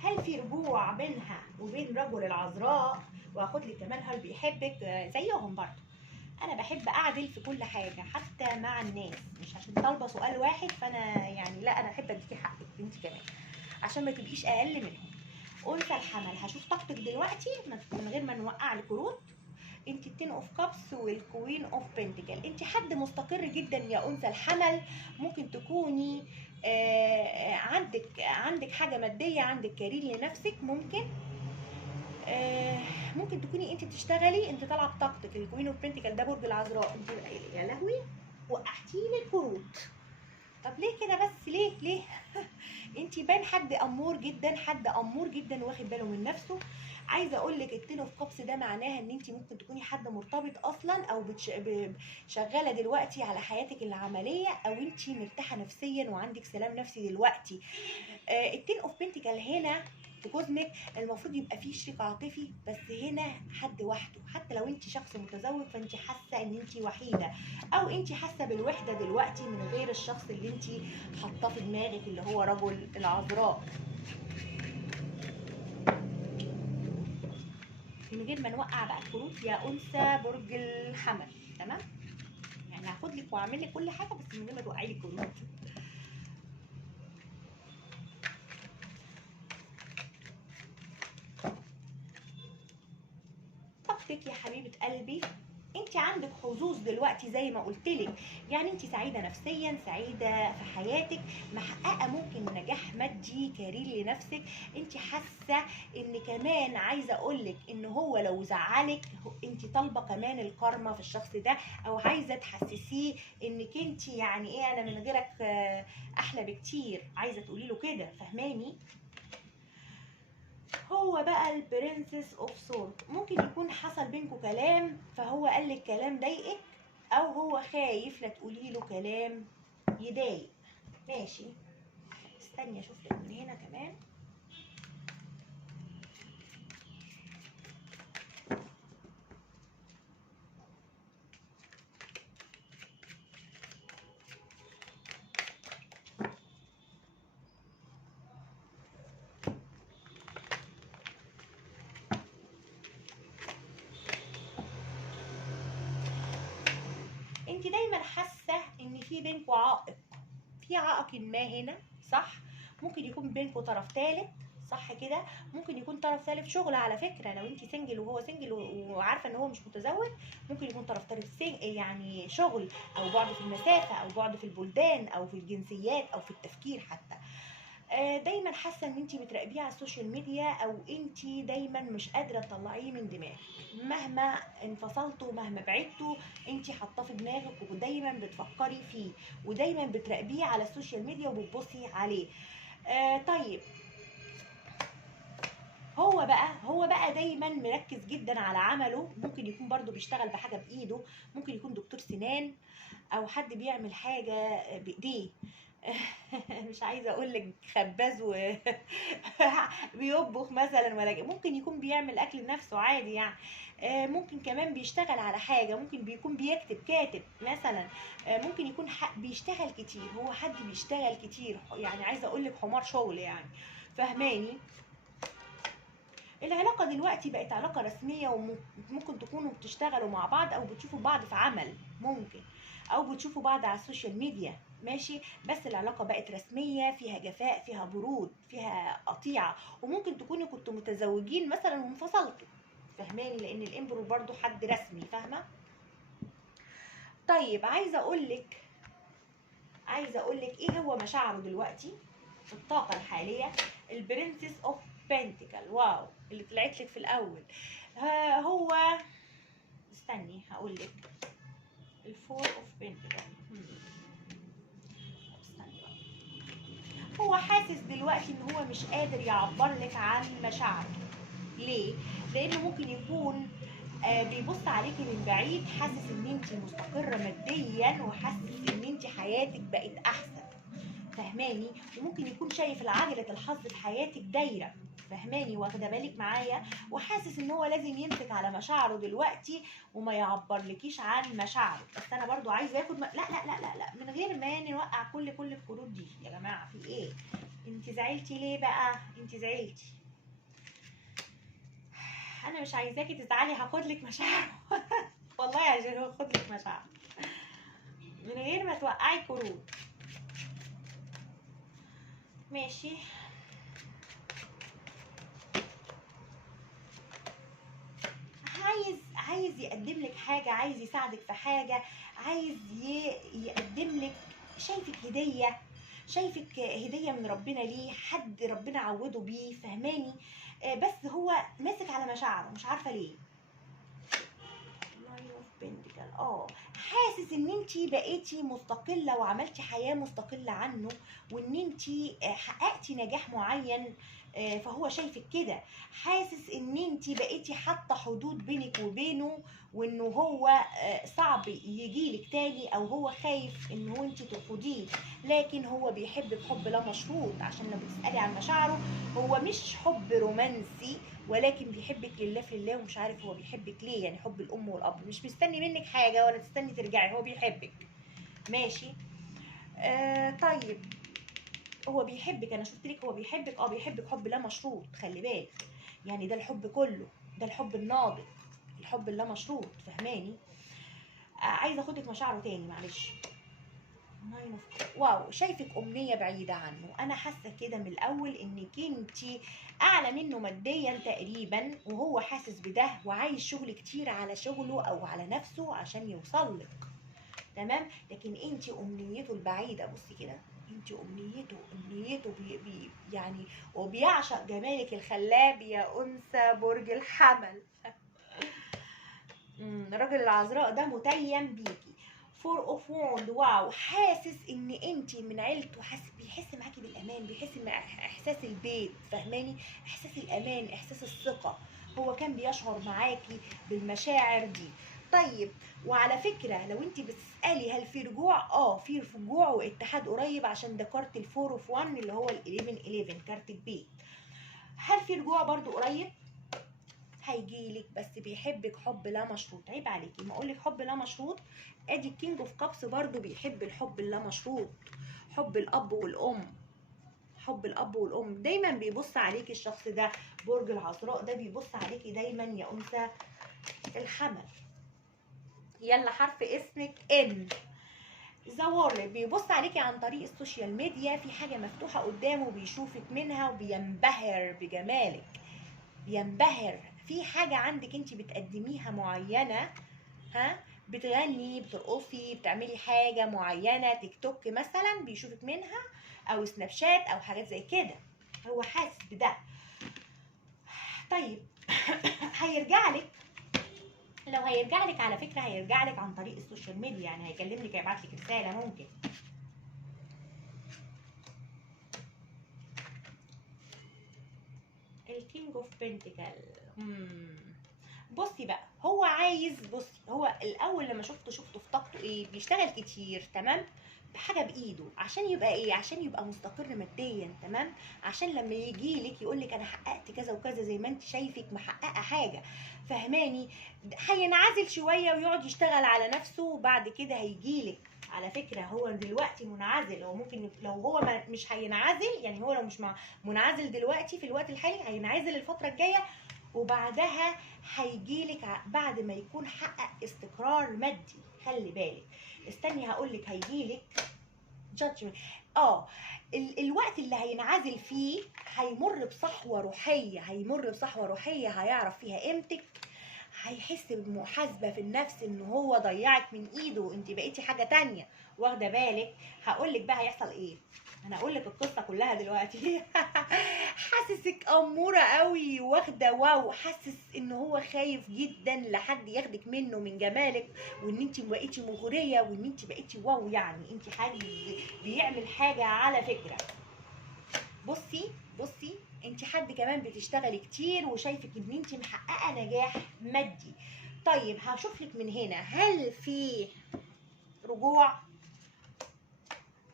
هل في رجوع بينها وبين رجل العذراء؟ واخد لك كمان هل بيحبك زيهم برضه. انا بحب اعدل في كل حاجه حتى مع الناس، مش عشان طالبه سؤال واحد فانا يعني لا، انا احب اديكي حقك انت كمان عشان ما تبقيش اقل منهم. انثى الحمل هشوف طاقتك دلوقتي من غير ما نوقع الكروت. انت التين اوف كابس والكوين اوف بنتكل. انت حد مستقر جدا يا انثى الحمل. ممكن تكوني عندك حاجه ماديه، عندك كارير لنفسك. ممكن تكوني انت بتشتغلي، انت طالعه بطاقتك. الكوين اوف بنتكل ده برج العذراء. انت يا لهوي وقعتي لي الكروت. طب ليه كده بس؟ ليه؟ انت باين حد امور جدا واخد باله من نفسه. عايزه اقول لك التين اوف كابس ده معناها ان انت ممكن تكوني حد مرتبط اصلا، او شغاله دلوقتي على حياتك العمليه، او انت مرتاحه نفسيا وعندك سلام نفسي دلوقتي. التين اوف بنتكل هنا في كوزميك المفروض يبقى فيه شريك عاطفي، بس هنا حد وحده. حتى لو انت شخص متزوج فانت حاسه ان انت وحيده، او انت حاسه بالوحده دلوقتي من غير الشخص اللي انت حاطاه في دماغك اللي هو رجل العذراء. من غير ما نوقع بقى الكروت يا انثى برج الحمل. تمام، يعني هاخد لك واعمل لك كل حاجه بس من غير ما توقعي لي الكروت. طاقتك يا حبيبه قلبي، انت عندك حظوظ دلوقتي زي ما قلت لك، يعني انت سعيده نفسيا، سعيده في حياتك، محققه ممكن نجاح مادي، كارير لنفسك. انت حاسه ان كمان عايزه اقول لك ان هو لو زعلك انت طالبه كمان الكارما في الشخص ده، او عايزه تحسسيه انك انت يعني ايه، انا من غيرك احلى بكتير، عايزه تقولي له كده، فهماني؟ هو بقى البرنسس اوف سورد، ممكن يكون حصل بينكم كلام فهو قال لك كلام ضايقك، او هو خايف لا تقولي له كلام يضايق. ماشي، استني اشوف لك من هنا كمان. انت دايما حاسه ان في بينكم عائق، في عائق ما هنا، صح؟ ممكن يكون بينكم طرف ثالث، صح كده؟ ممكن يكون طرف ثالث شغل على فكره، لو انت سنجل وهو سنجل وعارفه ان هو مش متزوج، ممكن يكون طرف ثالث يعني شغل، او بعد في المسافه، او بعد في البلدان، او في الجنسيات، او في التفكير حتى. دايما حاسه ان انت بتراقبيه على السوشيال ميديا، او انت دايما مش قادره تطلعيه من دماغك، مهما انفصلتوا مهما بعدتوا انت حاطاه في دماغك ودايما بتفكري فيه، ودايما بتراقبيه على السوشيال ميديا وبتبصي عليه. طيب، هو بقى دايما مركز جدا على عمله، ممكن يكون برضو بيشتغل بحاجه بايده، ممكن يكون دكتور سنان، او حد بيعمل حاجه بايديه. مش عايزه اقول لك خباز بيطبخ مثلا، ولا ممكن يكون بيعمل اكل لنفسه عادي يعني. ممكن كمان بيشتغل على حاجه، ممكن بيكون بيكتب، كاتب مثلا. ممكن يكون بيشتغل كتير، هو حد بيشتغل كتير، يعني عايزه اقول لك حمار شغل يعني، فهماني؟ العلاقة دلوقتي بقت علاقة رسمية، وممكن تكونوا بتشتغلوا مع بعض، او بتشوفوا بعض في عمل ممكن، او بتشوفوا بعض على السوشيال ميديا، ماشي، بس العلاقة بقت رسمية، فيها جفاء، فيها برود، فيها قطيعة. وممكن تكونوا كنتوا متزوجين مثلا وانفصلتوا، فهماني؟ لان الامبرو برضو حد رسمي، فاهمة؟ طيب، عايزة اقولك ايه هو مشاعره دلوقتي في الطاقة الحالية. البرنسس اوف بنتيكل، واو، اللي طلعت لك في الاول. هو استني هقول لك الفور اوف بنتيكل. استني بقى، هو حاسس دلوقتي ان هو مش قادر يعبر لك عن مشاعره. ليه؟ لانه ممكن يكون بيبص عليكي من بعيد، حاسس ان انت مستقرة ماديا، وحاسس ان انت حياتك بقت احسن، فهماني؟ وممكن يكون شايف العجلة الحظ في حياتك دايرة، فهماني؟ واخده بالك معايا؟ وحاسس ان هو لازم يمسك على مشاعره دلوقتي وما يعبرلكيش عن مشاعره. بس انا برضو عايزه اخد لا لا لا لا لا، من غير ما نوقع كل الكروت دي يا جماعه، في ايه؟ انت زعلتي ليه بقى؟ انت زعلتي، انا مش عايزاكي تزعلي، هاخد لك مشاعره. والله عشان هاخد لك مشاعره من غير ما توقعي كروت. ماشي، عايز يقدم لك حاجة، عايز يساعدك في حاجة، عايز يقدم لك، شايفك هدية، شايفك هدية من ربنا ليه، حد ربنا عوده بيه، فهماني؟ بس هو ماسك على مشاعره، مش عارفة ليه. حاسس ان انتي بقيتي مستقله وعملتي حياه مستقله عنه، وان انتي حققتي نجاح معين، فهو شايفك كده، حاسس ان انتي بقيتي حاطه حدود بينك وبينه، وانه هو صعب يجيلك تاني، او هو خايف ان هو انتي ترفضيه. لكن هو بيحبك حب لا مشروط، عشان لو بتسالي عن مشاعره، هو مش حب رومانسي، ولكن بيحبك لله في الله، ومش عارف هو بيحبك ليه، يعني حب الام والاب، مش مستني منك حاجه ولا تستني ترجعي، هو بيحبك، ماشي. طيب، هو بيحبك، انا شفت لك هو بيحبك، بيحبك حب لا مشروط، خلي بالك، يعني ده الحب كله، ده الحب الناضج، الحب اللا مشروط، فهماني؟ عايزه اخدك مشاعره تاني، معلش. واو، شايفك امنيه بعيده عنه. انا حاسه كده من الاول انك انت اعلى منه ماديا تقريبا، وهو حاسس بده وعايز شغل كتير على شغله او على نفسه عشان يوصل لك. تمام، لكن انت امنيته البعيده. بصي كده، انت امنيته يعني وبيعشق جمالك الخلاب يا انثى برج الحمل. الراجل العذراء ده متيم بيكي. فور اوف ووند، واو، حاسس ان انت من عيلته، بيحس معاكي بالامان، بيحس احساس البيت، فاهماني؟ احساس الامان، احساس الثقه. هو كان بيشعر معاكي بالمشاعر دي. طيب، وعلى فكره لو انت بتسالي هل في رجوع، في رجوع واتحاد قريب، عشان ده كارت الفور اوف 1 اللي هو ال11 كارت البيت. هل في رجوع برضو قريب؟ هيجيلك، بس بيحبك حب لا مشروط. عيب عليكي ما اقولك حب لا مشروط. ادي الكينج اوف كابس برضو بيحب الحب اللا مشروط، حب الاب والام. حب الاب والام دايما بيبص عليكي الشخص ده. برج العذراء ده بيبص عليكي دايما يا انثى الحمل. يلا حرف اسمك ان. زوار بيبص عليكي عن طريق السوشيال ميديا، في حاجه مفتوحه قدامه بيشوفك منها وبينبهر بجمالك، بينبهر في حاجة عندك انت بتقدميها معينة. بتغني، بترقصي، بتعملي حاجة معينة، تيك توك مثلا بيشوفك منها، او سناب شات او حاجات زي كده. هو حاسس بده. طيب هيرجع لك. لو هيرجع لك على فكرة هيرجع لك عن طريق السوشيال ميديا، يعني هيكلم لك، هيبعت لك رسالة ممكن. الكينج اوف بنتيكل. بصي بقى، هو عايز، بصي هو الاول لما شفته في طاقته ايه، بيشتغل كتير، تمام، بحاجه بايده، عشان يبقى ايه، عشان يبقى مستقر ماديا، تمام، عشان لما يجي لك يقول لك انا حققت كذا وكذا زي ما انت شايفك محققه حاجه، فهماني؟ هينعزل شويه ويقعد يشتغل على نفسه، وبعد كده هيجي لك. على فكره هو دلوقتي منعزل، هو ممكن لو هو مش هينعزل، يعني هو لو مش منعزل دلوقتي في الوقت الحالي، هينعزل الفتره الجايه، وبعدها هيجيلك بعد ما يكون حقق استقرار مادي. خلي بالك، استني هقولك هيجيلك جادجمنت. الوقت اللي هينعزل فيه هيمر بصحوة روحية، هيعرف فيها قيمتك، هيحس بمحاسبة في النفس ان هو ضيعك من ايده، انت بقيتي حاجة تانية، واخدة بالك؟ هقولك بقى هيحصل ايه. انا هقولك القصة كلها دلوقتي. حاسسك امورة قوي، واخدة واو، حاسس ان هو خايف جدا لحد ياخدك منه من جمالك، وان انت بقيتي مغرية، وان انت بقيتي واو، يعني انت حاجة بيعمل حاجة. على فكرة بصي انت حد كمان بتشتغلي كتير، وشايفك ان انت محققه نجاح مادي. طيب هشوف لك من هنا هل في رجوع.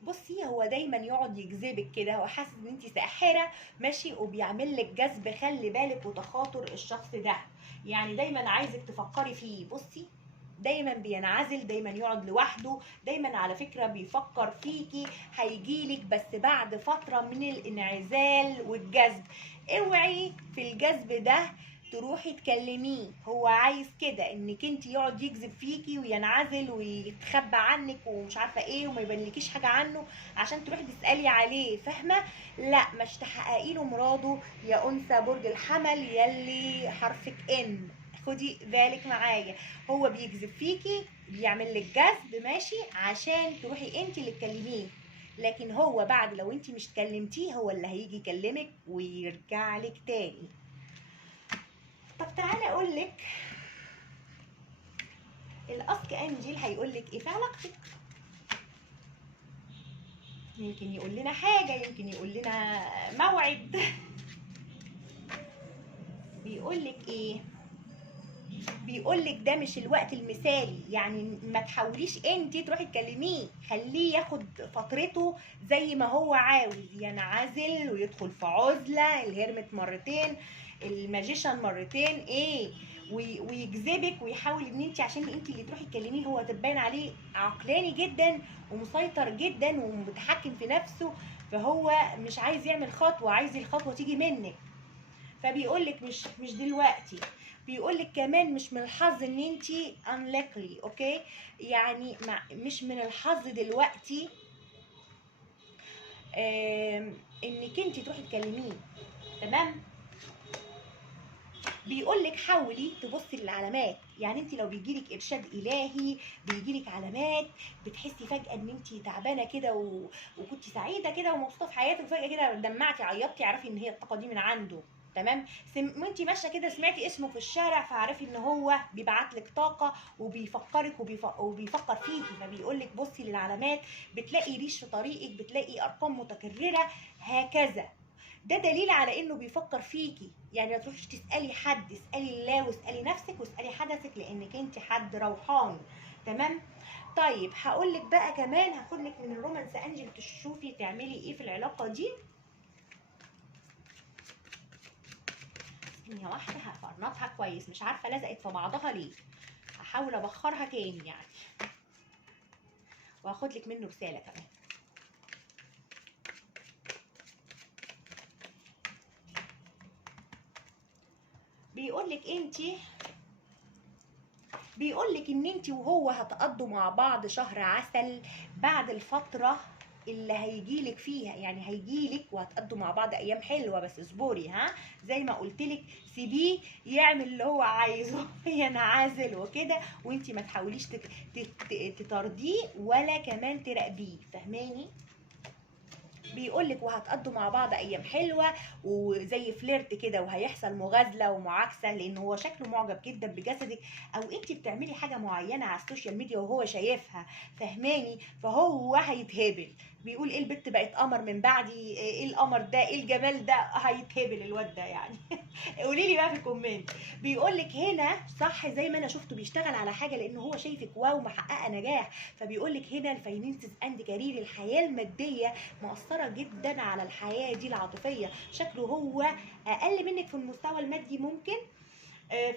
بصي هو دايما يقعد يجذبك كده، هو حاسس ان انت ساحره ماشي، وبيعمل لك جذب، خلي بالك، وتخاطر الشخص ده، يعني دايما عايزك تفكري فيه. بصي دايما بينعزل، دايما يقعد لوحده، دايما على فكرة بيفكر فيكي، هيجيلك بس بعد فترة من الانعزال والجذب. اوعي في الجذب ده تروحي تكلميه، هو عايز كده انك انت يقعد يجذب فيكي وينعزل ويتخبى عنك ومش عارفه ايه، وما يبانلكيش حاجه عنه عشان تروحي تسالي عليه، فاهمه؟ لا، مش تحققي له مراده يا انثى برج الحمل يلي حرفك ان. خدي بالك معايا، هو بيجذب فيكي، بيعمل لك جذب ماشي عشان تروحي انت اللي تكلميه، لكن هو بعد لو انت مش كلمتيه هو اللي هيجي يكلمك ويرجع لك تاني. طب تعالى اقول لك الاسك انجيل هيقول لك ايه في علاقتك. يمكن يقول لنا حاجه، يمكن يقول لنا موعد. بيقول لك ايه؟ بيقول لك ده مش الوقت المثالي، يعني ما تحاوليش انت تروحي تكلميه، خليه ياخد فترته زي ما هو عاوز، ينعزل ويدخل في عزله، الهرمت مرتين، الماجيشن مرتين، ايه، ويجذبك ويحاول ان انت عشان انت اللي تروحي تكلميه. هو تبان عليه عقلاني جدا ومسيطر جدا ومتحكم في نفسه، فهو مش عايز يعمل خطوه، عايز الخطوه تيجي منك، فبيقول لك مش دلوقتي. بيقول لك كمان مش من الحظ ان انت unlucky، اوكي، يعني مش من الحظ دلوقتي انك انت تروحي تكلميه. تمام. بيقولك حاولي تبصي للعلامات، يعني انت لو بيجيلك ارشاد الهي، بيجيلك علامات، بتحسي فجاه ان انت تعبانه كده وكنت سعيده كده ومبسوطه في حياتك، وفجاه كده دمعتي عيطتي، اعرفي ان هي الطاقه دي من عنده. تمام. وانت ماشيه كده سمعتي اسمه في الشارع، فاعرفي ان هو بيبعت لك طاقه وبيفكرك وبيفكر فيكي، فبيقول لك بصي للعلامات، بتلاقي ريش في طريقك، بتلاقي ارقام متكرره هكذا. ده دليل على انه بيفكر فيكي. يعني ما تروحيش تسالي حد، اسالي الله واسالي نفسك واسالي حدثك، لانك انت حد روحاني. تمام. طيب هقول لك بقى كمان، هاخد لك من الرومانس انجل تشوفي تعملي ايه في العلاقه دي. ثانيه واحده هفرنطها كويس، مش عارفه لزقت في بعضها ليه، هحاول ابخرها تاني يعني، وهاخد لك منه رساله كمان. بيقولك ان انت وهو هتقضوا مع بعض شهر عسل بعد الفترة اللي هيجيلك فيها، يعني هيجيلك وهتقضوا مع بعض ايام حلوة، بس اصبري ها، زي ما قلتلك سيبيه يعمل اللي هو عايزه ينعزل وكده، وانت ما تحاوليش تطرديه ولا كمان تراقبيه. فهماني؟ بيقولك وهتقضوا مع بعض ايام حلوه وزي فليرت كده، وهيحصل مغازله ومعاكسه، لان هو شكله معجب جدا بجسدك، او انت بتعملي حاجه معينه على السوشيال ميديا وهو شايفها. فهماني؟ فهو هيتهبل، بيقول ايه البت بقت قمر من بعدي، ايه القمر ده، ايه الجمال ده، هيتهبل الواد ده يعني. قولي لي بقى في الكومنت. بيقول لك هنا صح، زي ما انا شفته بيشتغل على حاجه، لان هو شايفك واو محققه نجاح، فبيقول لك هنا الفاينانسز اند كارير، الحياه الماديه مؤثره جدا على الحياه دي العاطفيه، شكله هو اقل منك في المستوى المادي ممكن،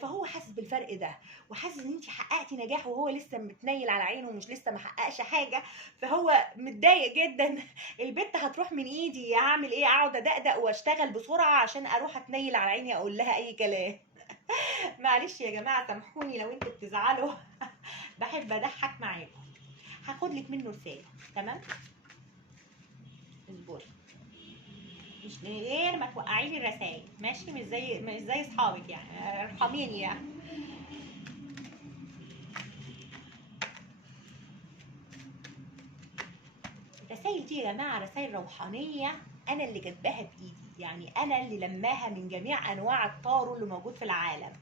فهو حاسس بالفرق ده، وحاسس ان انت حققتي نجاح وهو لسه متنيل على عينه ومش لسه ما حققش حاجه، فهو متضايق جدا. البت هتروح من ايدي، اعمل ايه؟ اقعد ادقدق واشتغل بسرعه عشان اروح اتنيل على عيني اقول لها اي كلام. معلش يا جماعه سامحوني لو انتوا بتزعلوا. بحب اضحك معاكم. هاخد لك منه رساله. تمام. اصبري، مش من غير ما توقعي لي الرسايل، ماشي؟ مش زي اصحابك يعني، ارحميني يعني. الرسايل دي يا جماعه رسايل روحانيه، انا اللي كاتباها بايدي، يعني انا اللي لماها من جميع انواع الطارو اللي موجود في العالم.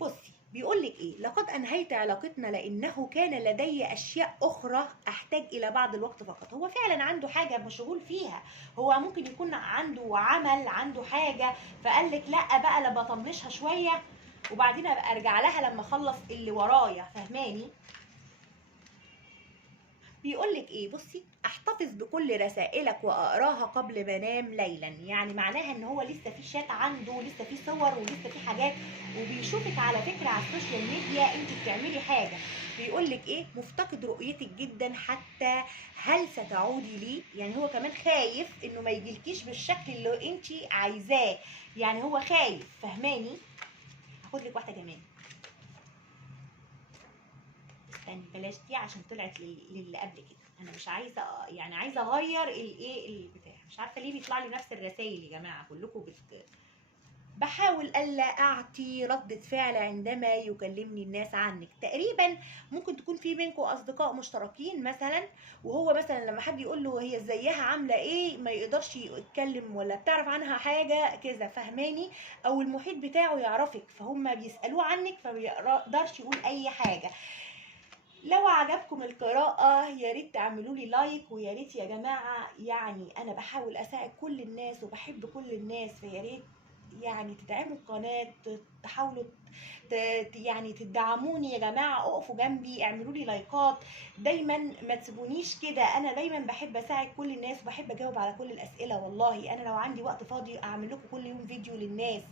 بصي بيقول لك ايه، لقد انهيت علاقتنا لانه كان لدي اشياء اخرى احتاج الى بعض الوقت فقط. هو فعلا عنده حاجه مشغول فيها، هو ممكن يكون عنده عمل، عنده حاجه، فقال لك لا بقى، لا بطنشها شويه وبعدين ابقى ارجع لها لما اخلص اللي ورايا. فهماني؟ بيقول لك ايه، بصي احتفظ بكل رسائلك واقراها قبل ما انام ليلا، يعني معناها ان هو لسه في شات عنده، لسه في صور ولسه في حاجات، وبيشوفك على فكره على السوشيال ميديا انت بتعملي حاجه. بيقول لك ايه، مفتقد رؤيتك جدا، حتى هل ستعودي لي؟ يعني هو كمان خايف انه ما يجيلكيش بالشكل اللي انت عايزاه، يعني هو خايف. فهماني؟ هاخد لك واحده كمان، استني بلاش دي عشان طلعت للي قبل كده، انا مش عايزه يعني عايزه اغير الايه البتاع، مش عارفه ليه بيطلع لي نفس الرسائل يا جماعه كلكم بحاول الا اعطي ردة فعل عندما يكلمني الناس عنك. تقريبا ممكن تكون في بينكم اصدقاء مشتركين مثلا، وهو مثلا لما حد يقول له هي ازيها عامله ايه ما يقدرش يتكلم ولا بتعرف عنها حاجه كذا. فهماني؟ او المحيط بتاعه يعرفك، فهم بيسالوه عنك فما يقدرش يقول اي حاجه. لو عجبكم القراءة يا ريت تعملوا لي لايك، ويا ريت يا جماعة، يعني أنا بحاول أساعد كل الناس وبحب كل الناس، فيا ريت يعني تدعموا القناة، تحاولوا يعني تدعموني يا جماعة، اقفوا جنبي، اعملوا لي لايكات، دايما ما تسيبونيش كده، انا دايما بحب اساعد كل الناس وبحب اجاوب على كل الاسئلة. والله انا لو عندي وقت فاضي اعمل لكم كل يوم فيديو للناس،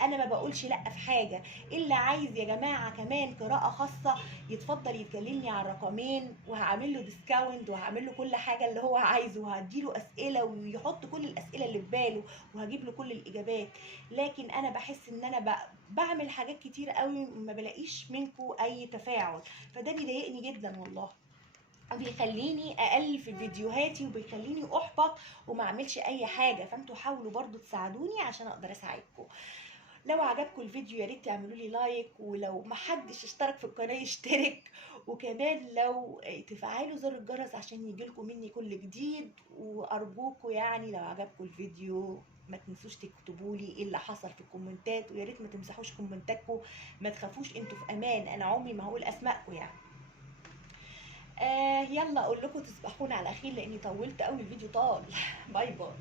انا ما بقولش لا في حاجة. اللي عايز يا جماعة كمان قراءة خاصة يتفضل يتكلمني على الرقمين، وهعمل له ديسكاونت وهعمل له كل حاجة اللي هو عايزه، وهديله اسئلة ويحط كل الاسئلة اللي في باله وهجيب له كل الاجابات. لكن انا بحس ان انا بعمل حاجات كتير قوي ما بلاقيش منكم اي تفاعل، فده بيضايقني جدا والله. بيخليني اقل في فيديوهاتي وبيخليني احبط وما اعملش اي حاجه. فانتوا حاولوا برضو تساعدوني عشان اقدر اساعدكم. لو عجبكم الفيديو يا ريت تعملوا لي لايك، ولو محدش اشترك في القناه يشترك، وكمان لو تفعلوا زر الجرس عشان يجيلكم مني كل جديد. وارجوكم يعني لو عجبكم الفيديو ما تنسوش تكتبوا لي ايه اللي حصل في الكومنتات، ويا ريت ما تمسحوش كومنتاتكم. ما تخافوش، انتوا في امان، انا عمري ما هقول اسماءكم يعني. يلا اقول لكم تصبحون على خير لاني طولت قوي، الفيديو طال. باي باي.